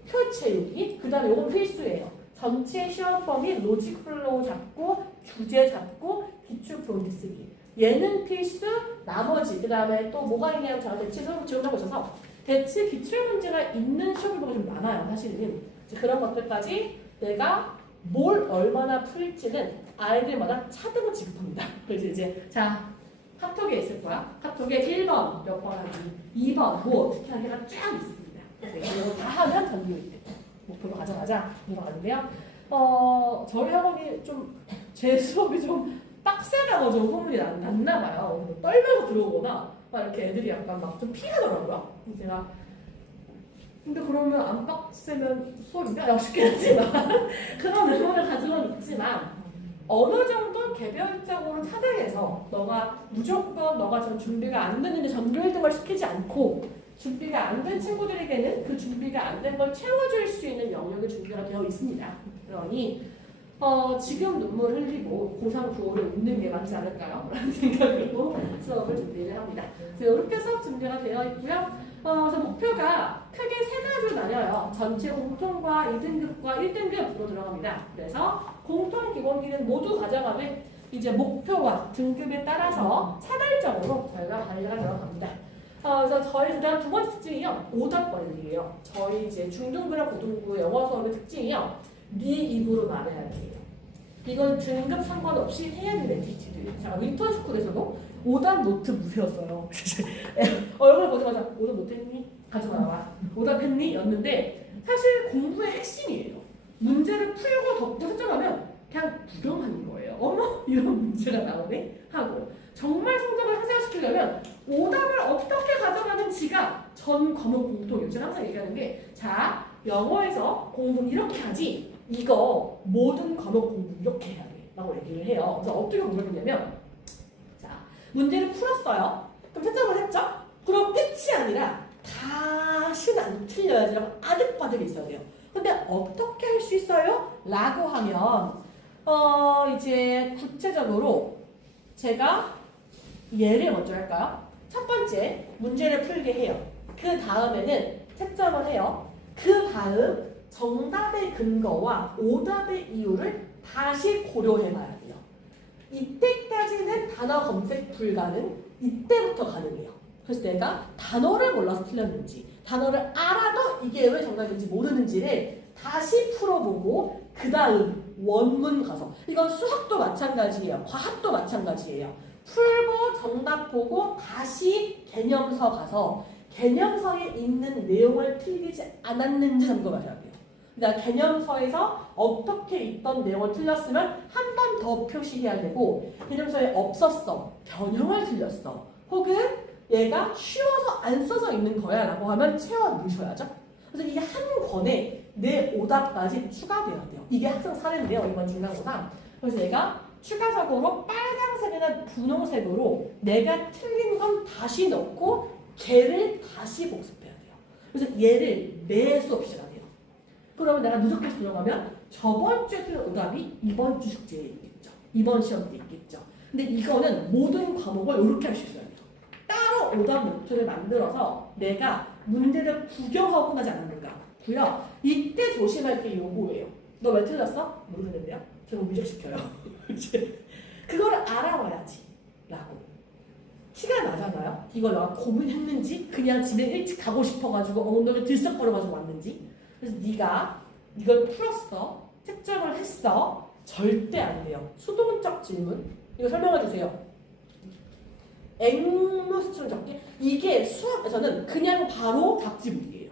표 채우기, 그 다음에 이건 필수예요. 전체 시험 범위 로직 플로우 잡고 주제 잡고 기출 프로젝트 쓰기. 얘는 필수, 나머지 그 다음에 또 뭐가 있냐면 제가 대체 지원하고 있어서 대체 기출 문제가 있는 시험 범위가 좀 많아요. 사실은 그런 것들까지 내가 뭘 얼마나 풀지는 아이들마다 차등을 지급합니다. 그래서 이제 자 카톡에 있을 거야. 카톡에 1번 몇 번 하기, 2번 뭐 어떻게 하기가 쫙 있습니다. 그래서 이거 다 하면 전교 1등 목표로 가져가자 이거 아닌데요. 저희 학원이 좀 제 수업이 좀 빡세다고 좀 소문이 났나 봐요. 떨면서 들어오거나 막 이렇게 애들이 약간 막 좀 피하더라고요. 제가 근데 그러면 안 빡세면 수업인가? 쉽긴 하지만 그런 의견을 가지고는 있지만 어느 정도 개별적으로 차등해서 너가 무조건 너가 지금 준비가 안 됐는데 전교 1등을 시키지 않고 준비가 안 된 친구들에게는 그 준비가 안 된 걸 채워줄 수 있는 영역이 준비가 되어 있습니다. 그러니 지금 눈물 흘리고 고3 9호를 웃는 게 맞지 않을까요? 라는 생각으로 수업을 준비를 합니다. 그래서 이렇게 수업 준비가 되어 있고요. 그래서 목표가 크게 세 가지로 나뉘어요. 전체 공통과 2등급과 1등급으로 들어갑니다. 그래서 공통 기본기는 모두 가져가면 이제 목표와 등급에 따라서 차별적으로 저희가 관리가 들어갑니다. 그래서 저희 그다음 두 번째 특징이요. 오답 관리예요. 저희 이제 중등부랑 고등부 영어 수업의 특징이요. 리2부로 말해야 돼요. 이건 등급 상관없이 해야 되는 액티비티들이에요. 제가 윈터스쿨에서도 오답 노트 무료였어요. 얼굴 보자마자 오답 노트 했니? 가져와라. 오답 했니? 였는데 사실 공부의 핵심이에요. 문제를 풀고 덮고 채점하면 그냥 구경하는 거예요. 어머 이런 문제가 나오네? 하고 정말 성적을 향상시키려면 오답을 어떻게 가져가는지가 전 과목 공통이에요. 제가 항상 얘기하는 게 자 영어에서 공부는 이렇게 하지 이거 모든 과목 공부 이렇게 해야 돼 라고 얘기를 해요. 그래서 어떻게 공부했냐면 자 문제를 풀었어요. 그럼 채점을 했죠? 그럼 끝이 아니라 다시는 안 틀려야지라고 아득바득 있어야 돼요. 근데 어떻게 할 수 있어요? 라고 하면 이제 구체적으로 제가 예를 먼저 할까요? 첫 번째 문제를 풀게 해요. 그 다음에는 채점을 해요. 그 다음 정답의 근거와 오답의 이유를 다시 고려해 봐야 돼요. 이때까지는 단어 검색 불가능, 이때부터 가능해요. 그래서 내가 단어를 몰라서 틀렸는지, 단어를 알아도 이게 왜 정답인지 모르는지를 다시 풀어보고 그 다음 원문 가서 이건 수학도 마찬가지예요. 과학도 마찬가지예요. 풀고 정답 보고 다시 개념서 가서 개념서에 있는 내용을 틀리지 않았는지 점검하셔야 돼요. 그러니까 개념서에서 어떻게 있던 내용을 틀렸으면 한 번 더 표시해야 되고 개념서에 없었어, 변형을 틀렸어, 혹은 얘가 쉬워서 안 써져 있는 거야 라고 하면 채워 넣으셔야죠. 그래서 이게 한 권에 내 오답까지 추가돼야 돼요. 이게 학생 사례인데요. 이번 중간고사. 그래서 내가 추가적으로 빨간색이나 분홍색으로 내가 틀린 건 다시 넣고 걔를 다시 복습해야 돼요. 그래서 얘를 매 수업 시간 해요. 그러면 내가 누적해서 들어가면 저번 주에 틀린 오답이 이번 주 숙제에 있겠죠. 이번 시험 때 있겠죠. 근데 이거는 모든 과목을 이렇게 할 수 있어야 돼요. 따로 오답 노트를 만들어서 내가 문제를 구경하고 끝나지 않았는가. 고요. 이때 조심할 게 요거예요. 너 왜 틀렸어? 모르겠는데요. 제가 위적시켜요. 그거를 알아와야지 라고. 티가 나잖아요. 이걸 내가 고민했는지 그냥 집에 일찍 가고 싶어가지고 엉덩이 들썩거려가지고 왔는지. 그래서 네가 이걸 풀었어. 채점을 했어. 절대 안 돼요. 수동적 질문. 이거 설명해주세요. 앵무새처럼 적기. 이게 수학에서는 그냥 바로 답지문이에요.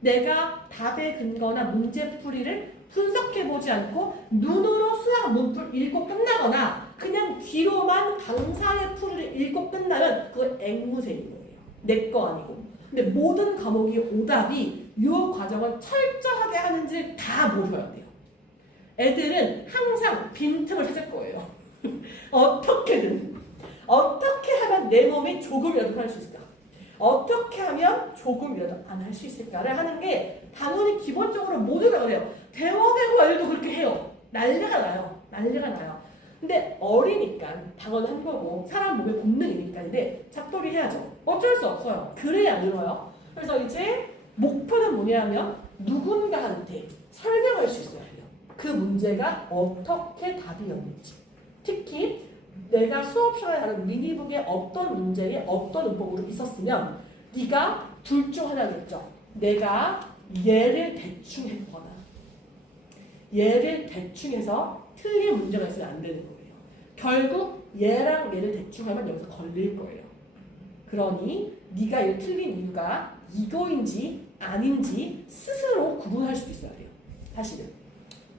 내가 답의 근거나 문제풀이를 분석해보지 않고 눈으로 수학 문풀 읽고 끝나거나 그냥 귀로만 강사의 풀이를 읽고 끝나면 그건 앵무새인 거예요. 내 거 아니고. 근데 모든 과목의 오답이 이 과정을 철저하게 하는지 다 보셔야 돼요. 애들은 항상 빈틈을 찾을 거예요. 어떻게든. 어떻게 하면 내 몸이 조금이라도 할 수 있을까? 어떻게 하면 조금이라도 안 할 수 있을까를 하는 게 당연히 기본적으로 모두가 그래요. 대원외고 애들도 그렇게 해요. 난리가 나요. 난리가 나요. 근데 어리니까 당연한 거고 사람 몸의 본능이니까 근데 잡돌이 해야죠. 어쩔 수 없어요. 그래야 늘어요. 그래서 이제 목표는 뭐냐면 누군가한테 설명할 수 있어야 해요. 그 문제가 어떻게 답이었는지. 특히 내가 수업 시간에 다른 미니북에 어떤 문제에 어떤 문법으로 있었으면 네가 둘 중 하나겠죠. 내가 얘를 대충 했거나 얘를 대충 해서 틀린 문제가 있으면 안 되는 거예요. 결국 얘랑 얘를 대충 하면 여기서 걸릴 거예요. 그러니 네가 이 틀린 이유가 이거인지 아닌지 스스로 구분할 수도 있어야 돼요. 사실은.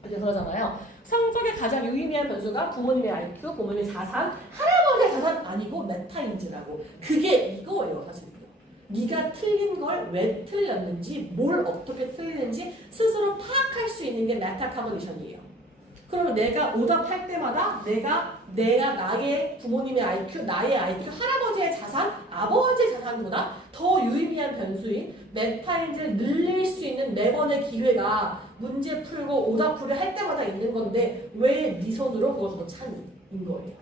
그래서 그러잖아요. 성적에 가장 유의미한 변수가 부모님의 IQ, 부모님의 자산, 할아버지의 자산 아니고 메타인지라고. 그게 이거예요, 사실은요. 네가 틀린 걸 왜 틀렸는지, 뭘 어떻게 틀리는지 스스로 파악할 수 있는 게 메타 커그니션이에요. 그러면 내가 오답할 때마다 내가 나의 부모님의 IQ, 나의 IQ, 할아버지의 자산, 아버지의 자산보다 더 유의미한 변수인 메타인지를 늘릴 수 있는 매번의 기회가 문제 풀고 오답풀이 할 때마다 있는 건데 왜 네 손으로 그걸 더 차니?인 거예요.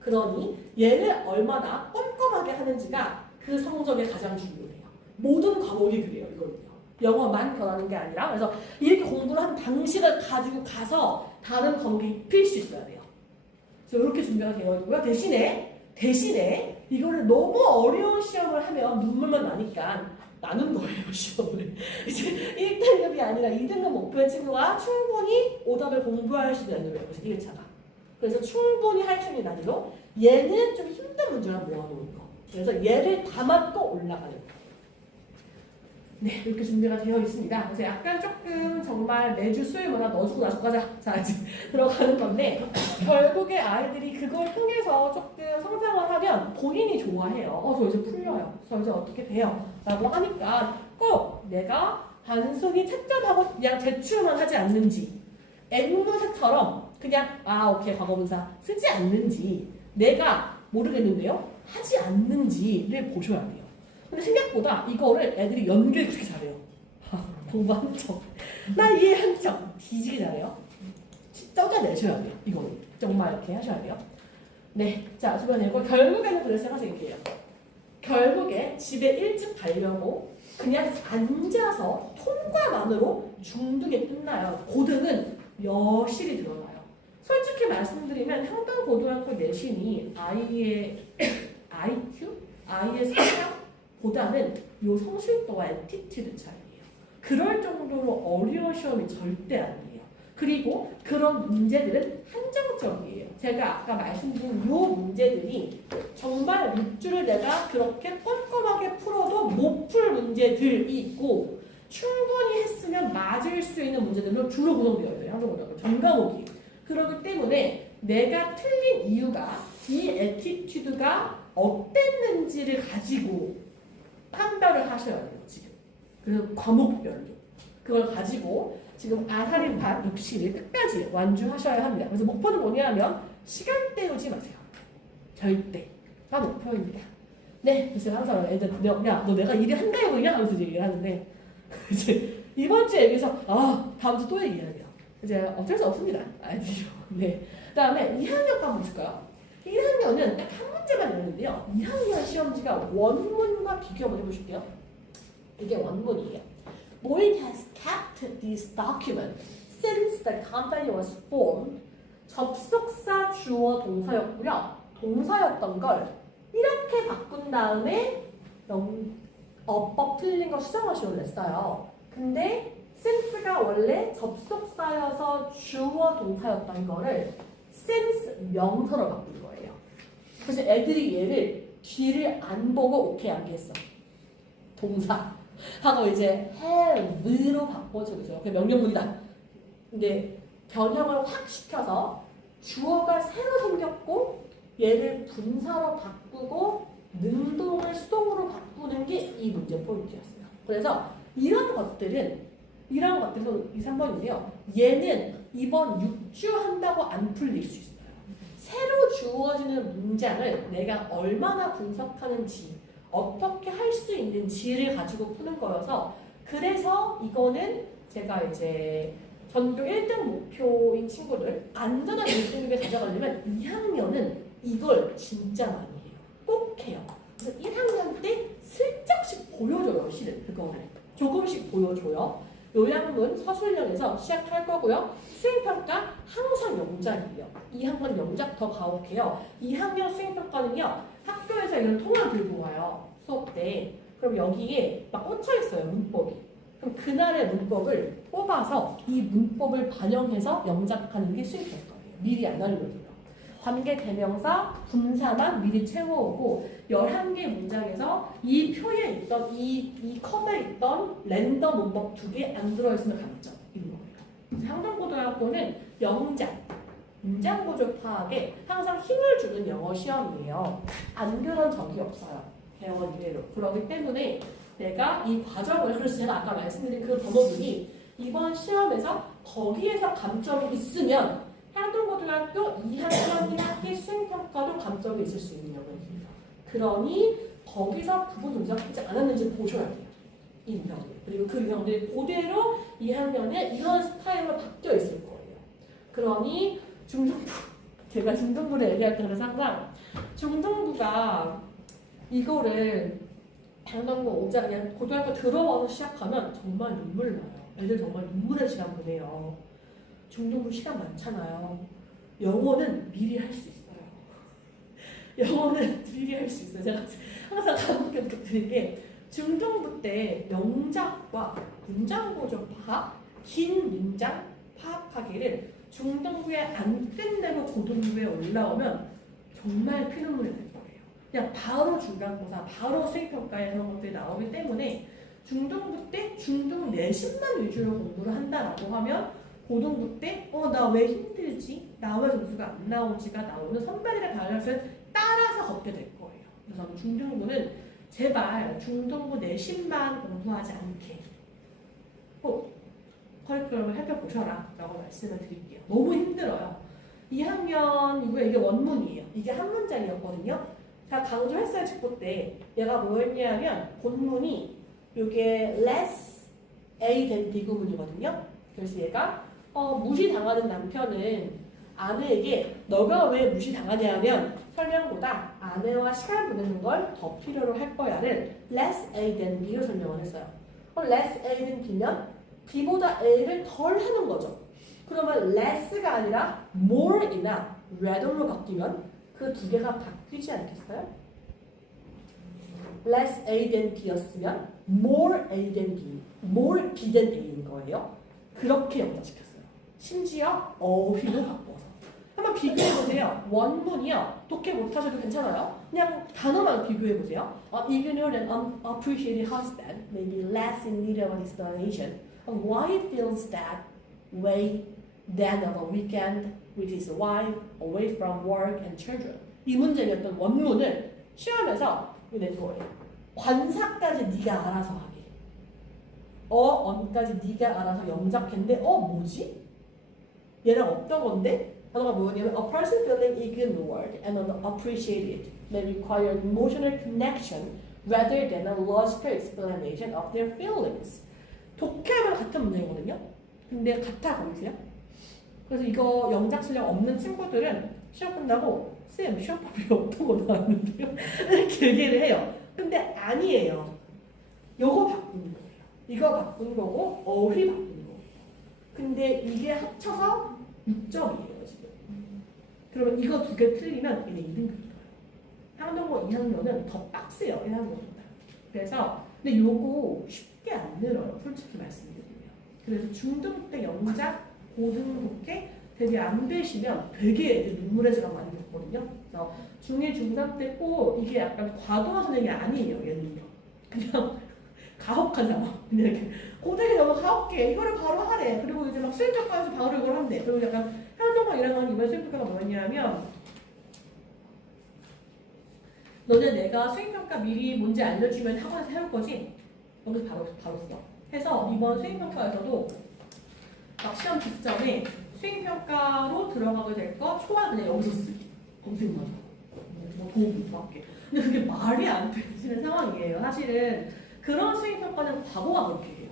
그러니 얘를 얼마나 꼼꼼하게 하는지가 그 성적에 가장 중요해요. 모든 과목이 그래요. 이거는요. 영어만 변하는 게 아니라 그래서 이렇게 공부를 하는 방식을 가지고 가서 다른 과목에 입힐 수 있어야 돼요. 그래서 이렇게 준비가 되어 있고요. 대신에 이거를 너무 어려운 시험을 하면 눈물만 나니까 나눈 거예요. 시험을. 이제 1등급이 아니라 2등급 목표의 친구가 충분히 오답을 공부할 수 있는 거예요. 1차가. 그래서 충분히 할 수 있는 난이도 얘는 좀 힘든 문제를 모아놓은 거. 그래서 얘를 담아도 올라가는 거. 네, 이렇게 준비가 되어 있습니다. 그래서 약간 조금 정말 매주 수요일마다 넣어주고 나서 가자. 자, 이제 들어가는 건데, 결국에 아이들이 그걸 통해서 조금 성장을 하면 본인이 좋아해요. 저 이제 풀려요. 저 이제 어떻게 돼요? 라고 하니까 꼭 내가 단순히 채점하고 그냥 제출만 하지 않는지, 앵무새처럼 그냥, 오케이, 과거분사 쓰지 않는지, 내가 모르겠는데요? 하지 않는지를 보셔야 돼요. 근데 생각보다 이거를 애들이 연기를 그렇게 잘해요. 공부 한 척. 나 이해 한 척. 뒤지게 잘해요. 쪄내셔야 돼요. 이거는. 정말 이렇게 하셔야 돼요. 네. 자, 주변에 이거 결국에는 그래서 제가 생각해요. 결국에 집에 일찍 가려고 그냥 앉아서 통과만으로 중등에 끝나요. 고등은 여실히 들어가요. 솔직히 말씀드리면 향당고등학교 내신이 아이의 IQ? 아이의 성격? 보다는 요 성실도와 애티튜드 차이예요. 그럴 정도로 어려운 시험이 절대 아니에요. 그리고 그런 문제들은 한정적이에요. 제가 아까 말씀드린 요 문제들이 정말 6주를 내가 그렇게 꼼꼼하게 풀어도 못 풀 문제들이 있고 충분히 했으면 맞을 수 있는 문제들로 주로 구성되어 있어요. 한국어가 전 과목이. 그렇기 때문에 내가 틀린 이유가 이 애티튜드가 어땠는지를 가지고 판별을 하셔야 돼요, 지금. 그래서 과목별로. 그걸 가지고 지금 아사리판 입시를 끝까지 완주하셔야 합니다. 그래서 목표는 뭐냐면 시간 때우지 마세요. 절대가 목표입니다. 네, 그래서 항상 애들, 야, 너 내가 일을 한가해 보이냐? 하면서 이제 얘기를 하는데 이제 이번 주에 비해서 다음 주 또 얘기해야 돼요. 이제 어쩔 수 없습니다. 아이들이요. 네. 그 다음에 2학년 거 한번 보실까요? 1학년은 딱 한 문제만 있는데요. 2학년 시험지가 원문과 비교 한번 해보실게요. 이게 원문이에요. Boeing has kept this document since the company was formed. 접속사 주어 동사였고요. 동사였던 걸 이렇게 바꾼 다음에 어법 틀린 거 수정하시오 냈어요. 근데 since가 원래 접속사여서 주어 동사였던 거를 since 명사로 바꾼 거예요. 그래서 애들이 얘를 뒤를 안 보고 오케이 하게 했어. 동사 하고 이제 have로 바꿔주죠. 그게 명령문이다. 근데 변형을 확 시켜서 주어가 새로 생겼고 얘를 분사로 바꾸고 능동을 수동으로 바꾸는 게 이 문제 포인트였어요. 그래서 이런 것들은 2, 3번인데요. 얘는 이번 6주 한다고 안 풀릴 수 있어요. 새로 주어지는 문장을 내가 얼마나 분석하는지 어떻게 할 수 있는지를 가지고 푸는 거여서 그래서 이거는 제가 이제 전교 1등 목표인 친구들 안전한 1등급에 가져가려면 2학년은 이걸 진짜 많이 해요. 꼭 해요. 그래서 1학년 때 슬쩍씩 보여줘요. 실은 그거를 조금씩 보여줘요. 요양문 서술형에서 시작할 거고요. 수행평가 항상 영작이에요. 2학년 영작 더 가혹해요. 2학년 수행평가는요. 학교에서 이런 통화 들고 와요. 수업 때. 그럼 여기에 막 꽂혀있어요. 문법이. 그럼 그날의 문법을 뽑아서 이 문법을 반영해서 영작하는 게 수행평가예요. 미리 안 알려줘요. 관계 대명사 분사만 미리 채워오고 11개 문장에서 이 표에 있던 이 컵에 있던 랜덤 문법 2개 안 들어있으면 감점 이런 거예요. 향동고등학교는 영작, 문장구조 파악에 항상 힘을 주는 영어 시험이에요. 안 그런 적이 없어요. 대원 이래로. 그렇기 때문에 내가 이 과정을 그래서 제가 아까 말씀드린 그 번호들이 이번 시험에서 거기에서 감점이 있으면 향동고등학교 2학년 1학기 수행평가도 감점이 있을 수 있는 영역입니다. 그러니 거기서 부분 동작하지 않았는지 보셔야 돼요. 이 유형들. 그리고 그 유형들이 그대로 2학년에 이런 스타일로 바뀌어 있을 거예요. 그러니 중등부, 제가 중등부를 얘기할 때 그래서 항상 중등부가 이거를 당당고 오자 그냥 고등학교 들어와서 시작하면 정말 눈물 나요. 애들 정말 눈물의 시간 보내요. 중등부 시간 많잖아요. 영어는 미리 할 수 있어요. 영어는 미리 할 수 있어요. 제가 항상 가볍게 부탁드린 게 중등부 때 명작과 문장 구조 파악, 긴 문장 파악하기를 중등부에 안 끝내고 고등부에 올라오면 정말 피눈물이 날 거예요. 그냥 바로 중간고사, 바로 수행평가에 이런 것들이 나오기 때문에 중등부 때 중등 내신만 위주로 공부를 한다라고 하면 고등부 때 나 왜 힘들지? 나 왜 점수가 안 나오지가 나오는 선배들의 밸런스를 따라서 걷게 될 거예요. 그래서 중등부는 제발 중등부 내신만 공부하지 않게 꼭 커리큘럼을 살펴보셔라 라고 말씀을 드릴게요. 너무 힘들어요. 2학년 이후에 이게 원문이에요. 이게 한 문장이었거든요. 자, 강조했어요. 직보 때 얘가 뭐였냐면 본문이 이게 less A than B 구문이거든요. 그래서 얘가 무시당하는 남편은 아내에게 너가 왜 무시당하냐면 설명보다 아내와 시간 보내는 걸 더 필요로 할 거야를 less A than B로 설명을 했어요. 그럼 less A than B면 B보다 A를 덜 하는 거죠. 그러면 less가 아니라 more이나 rather로 바뀌면 그 두 개가 바뀌지 않겠어요? less A than B였으면 more A than B, more B than A인 거예요. 그렇게 연결시켰어요. 심지어 어휘도 바꿔서. 한번 비교해보세요. 원문이요. 독해 못하셔도 괜찮아요. 그냥 단어만 비교해보세요. Ignored and unappreciated husband may be less in need of an explanation of why he feels that way than of a weekend with his wife away from work and children. 이 문제였던 원문을 시험에서 낸 거예요. 관사까지 네가 알아서 하게. 언까지 네가 알아서 영작했는데 뭐지? 얘랑 어떤 건데? 단어가 뭐냐면 a person feeling ignored and unappreciated may require emotional connection rather than a logical explanation of their feelings. 독해하면 같은 문제이거든요. 근데 같아 보이세요? 그래서 이거 영작 실력 없는 친구들은 시험 끝나고 쌤 시험법이 어떤 거 나왔는데요? 이렇게 얘기를 해요. 근데 아니에요. 요거 바꾼 거예요. 이거 바꾼 거고 어휘 바꾼 거고. 근데 이게 합쳐서 6점이에요 지금. 그러면 이거 두 개 틀리면 얘네 2등급이 돼요. 향동고 2학년은 더 빡세요 1학년보다. 그래서 근데 요거 쉽게 안 늘어요. 솔직히 말씀드리면. 그래서 중등 때 영작, 고등 독해 대비 안 되시면 되게 애들 눈물의 시간 많이 겪거든요. 그래서 중1, 중3 때 꼭 이게 약간 과도한 선행이 아니에요. 얘는요. 그냥 가혹한 상황. 그냥 이렇게 고등이 너무 가혹해. 이거를 바로 하래. 그리고 이제 막 수행평가에서 바로 이걸 한대. 그리고 약간 한동안 이런 이번 수행평가가 뭐였냐면 너네 내가 수행평가 미리 뭔지 알려주면 학원에서 해올 거지? 여기서 바로 써. 해서 이번 수행평가에서도 막 시험 직전에 수행평가로 들어가게 될 거 초안 그냥 여기서 쓰기. 검색만 하고. 뭐 도움 받게. 근데 그게 말이 안 되는 상황이에요. 사실은 그런 수행평가는 과거가 그렇게 해요.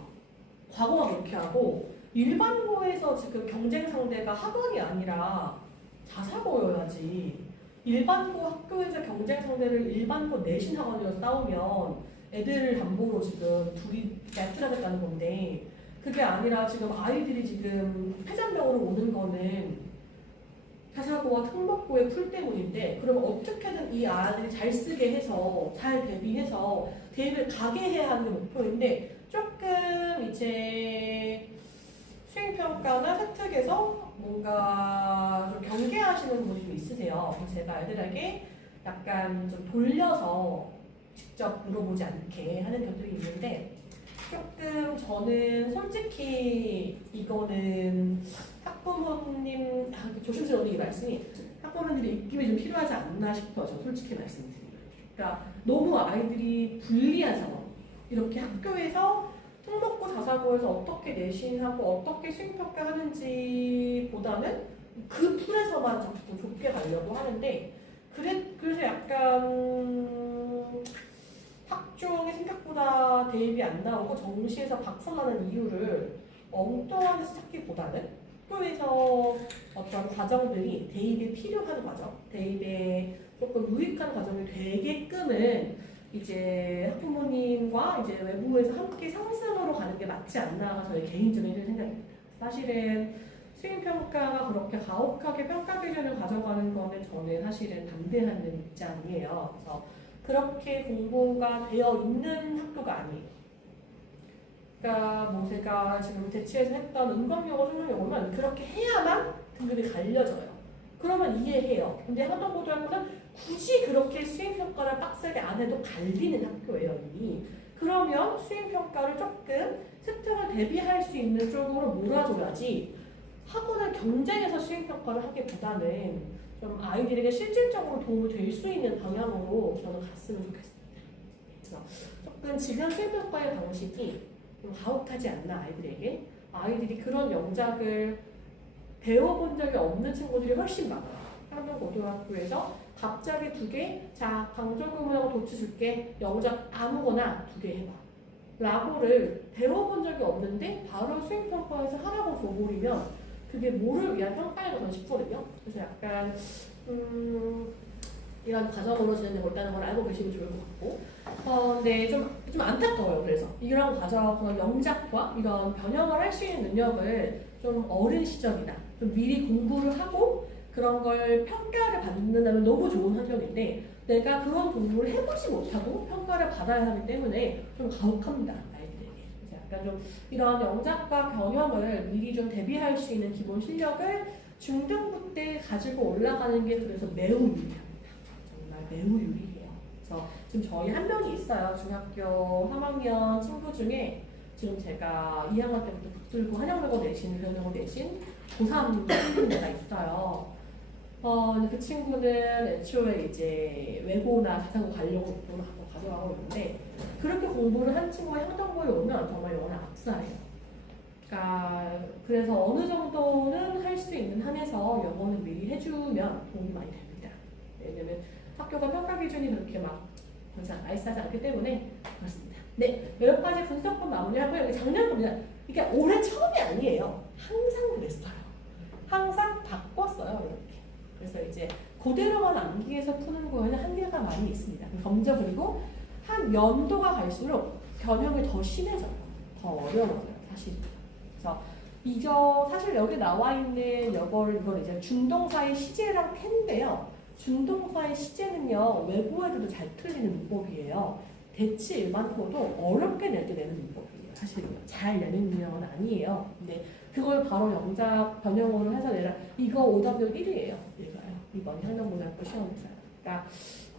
과거가 그렇게 하고 일반고에서 지금 경쟁 상대가 학원이 아니라 자사고여야지. 일반고 학교에서 경쟁 상대를 일반고 내신 학원으로 싸우면 애들을 담보로 지금 둘이 배틀하겠다는 건데 그게 아니라 지금 아이들이 지금 폐잔병으로 오는 거는 자사고와 특목고의 풀 때문인데 그럼 어떻게든 이 아이들이 잘 쓰게 해서 잘 대비해서 대입을 가게 해야 하는 게 목표인데 조금 이제 수행평가나 세특에서 뭔가 좀 경계하시는 분이 좀 있으세요. 그래서 제가 애들에게 약간 좀 돌려서 직접 물어보지 않게 하는 것들이 있는데 조금 저는 솔직히 이거는 학부모님 조심스러운 이 말씀이 학부모님들의 입김이 좀 필요하지 않나 싶어요. 저 솔직히 말씀드리면. 그러니까 너무 아이들이 불리한 상황. 이렇게 학교에서 특목고 자사고에서 어떻게 내신하고 어떻게 수행평가 하는지 보다는 그 풀에서만 자꾸 좁게 가려고 하는데 그래서 약간 학종이 생각보다 대입이 안 나오고 정시에서 박살나는 이유를 엉뚱한 데서 찾기보다는 학교에서 어떤 과정들이 대입이 필요한 과정, 대입에 조금 유익한 과정이 되게끔은 이제 학부모님과 이제 외부에서 함께 상승으로 가는 게 맞지 않나가 저의 개인적인 생각입니다. 사실은 수행평가가 그렇게 가혹하게 평가 기준을 가져가는 거는 저는 사실은 반대하는 입장이에요. 그래서 그렇게 공부가 되어 있는 학교가 아니에요. 그러니까 뭐 제가 지금 대치에서 했던 은광영어, 생명영어는 그렇게 해야만 등급이 갈려져요. 그러면 이해해요. 근데 한동고등학교는 굳이 그렇게 수행평가를 빡세게 안 해도 갈리는 학교예요, 이미. 그러면 수행평가를 조금 습득을 대비할 수 있는 쪽으로 몰아줘야지 학원을 경쟁해서 수행평가를 하기보다는 좀 아이들에게 실질적으로 도움이 될 수 있는 방향으로 저는 갔으면 좋겠습니다. 그래서 조금 지금 수행평가의 방식이 좀 가혹하지 않나 아이들에게. 아이들이 그런 영작을 배워본 적이 없는 친구들이 훨씬 많아요. 한동고등학교에서 갑자기 2개, 자 강조구문하고 도치 줄게, 영작 아무거나 2개 해봐 라고를 배워본 적이 없는데 바로 수행평가에서 하라고 줘버리면 그게 뭐를 위한 평가인가 저는 싶거든요. 그래서 약간 이런 과정으로 진행되고 있다는 걸 알고 계시면 좋을 것 같고 근데 좀 안타까워요. 그래서 이런 과정, 그런 영작과 이런 변형을 할 수 있는 능력을 좀 어린 시절이다 좀 미리 공부를 하고 그런 걸 평가를 받는다면 너무 좋은 환경인데 내가 그런 공부를 해보지 못하고 평가를 받아야 하기 때문에 좀 가혹합니다, 아이들에게. 그래서 약간 좀 이런 영작과 변형을 미리 좀 대비할 수 있는 기본 실력을 중등부 때 가지고 올라가는 게 그래서 매우 유리합니다. 정말 매우 유리해요. 그래서 지금 저희 한 명이 있어요. 중학교 3학년 친구 중에 지금 제가 2학년 때부터 붙들고 한영국어 내신, 변영어 내신 고3 친구가 있어요. 그 친구는 애초에 이제 외고나 자사고 가려고 돈을 가져가고 있는데 그렇게 공부를 한 친구가 향정고에 오면 정말 영어는 압사해요. 그러니까 그래서 어느 정도는 할 수 있는 한에서 영어는 미리 해주면 도움이 많이 됩니다. 왜냐면 학교가 평가 기준이 그렇게 막 나이스하지 않기 때문에 그렇습니다. 네, 여기까지 분석본 마무리하고요. 여기 작년입니다. 이게 올해 처음이 아니에요. 항상 그랬어요. 항상 바꿨어요, 이렇게. 그래서 이제 그대로만 암기해서 푸는 거에는 한계가 많이 있습니다. 점점 그리고 한 연도가 갈수록 변형이 더 심해져요. 더 어려워져요, 사실. 그래서 이거 사실 여기 나와 있는 이걸 이제 준동사의 시제랑 캔데요. 준동사의 시제는요 외국어에도 잘 틀리는 문법이에요. 대치 일반고도 어렵게 낼 때 내는 문법이에요. 사실 잘 내는 문형은 아니에요. 근데 그걸 바로 영작 변형으로 해서 내라. 이거 오답률 1위예요. 얘가요. 이번 한영고등학교 시험에서. 그러니까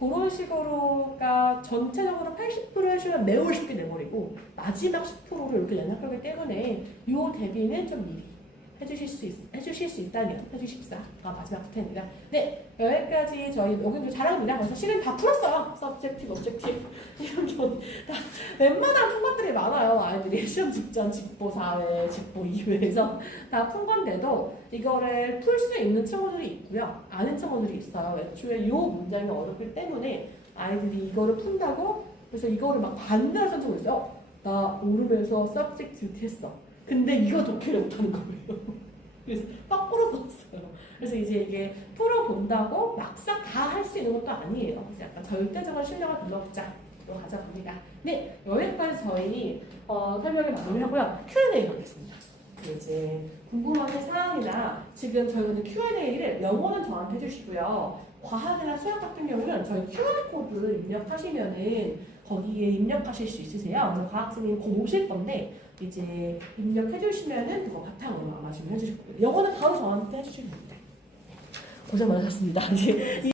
그런 식으로 그러니까 전체적으로 80% 해주면 매우 쉽게 내버리고 마지막 10%를 이렇게 내는 학교이기 때문에 이 대비는 좀 미리 해주실 수 있다면 해주십사. 마지막 부터입니다. 네, 여기까지 저희 여기도 잘합니다. 그래서 시간 다 풀었어요. 서브젝티브, objective 이런 다 웬만한 푼 것들이 많아요. 아이들이 시험 직전, 직보 4회, 직보 2회에서 다 푼 건데도 이거를 풀 수 있는 친구들이 있고요. 아는 친구들이 있어요. 애초에 이 문장이 어렵기 때문에 아이들이 이거를 푼다고 그래서 이거를 막 반대로 쓴 친구 있어요. 나 오름에서 서브젝티브 했어. 근데 이거 독해를 못하는 거예요. 그래서 거꾸로 썼어요. 그래서 이제 이게 풀어본다고 막상 다 할 수 있는 것도 아니에요. 그래서 약간 절대적인 실력을 불러보자로 가져갑니다. 네, 여기까지 저희 설명을 마무리하고요. Q&A 가겠습니다. 이제 궁금하신 사항이나 지금 저희는 Q&A를 영어는 저한테 해주시고요. 과학이나 수학 같은 경우는 저희 QR코드 입력하시면은 거기에 입력하실 수 있으세요. 그래서 과학생님 곧 오실 건데 이제 입력해주시면은 그거 바탕으로 아마 좀 해주실 거예요. 영어는 바로 저한테 해주시면 됩니다. 고생 많으셨습니다.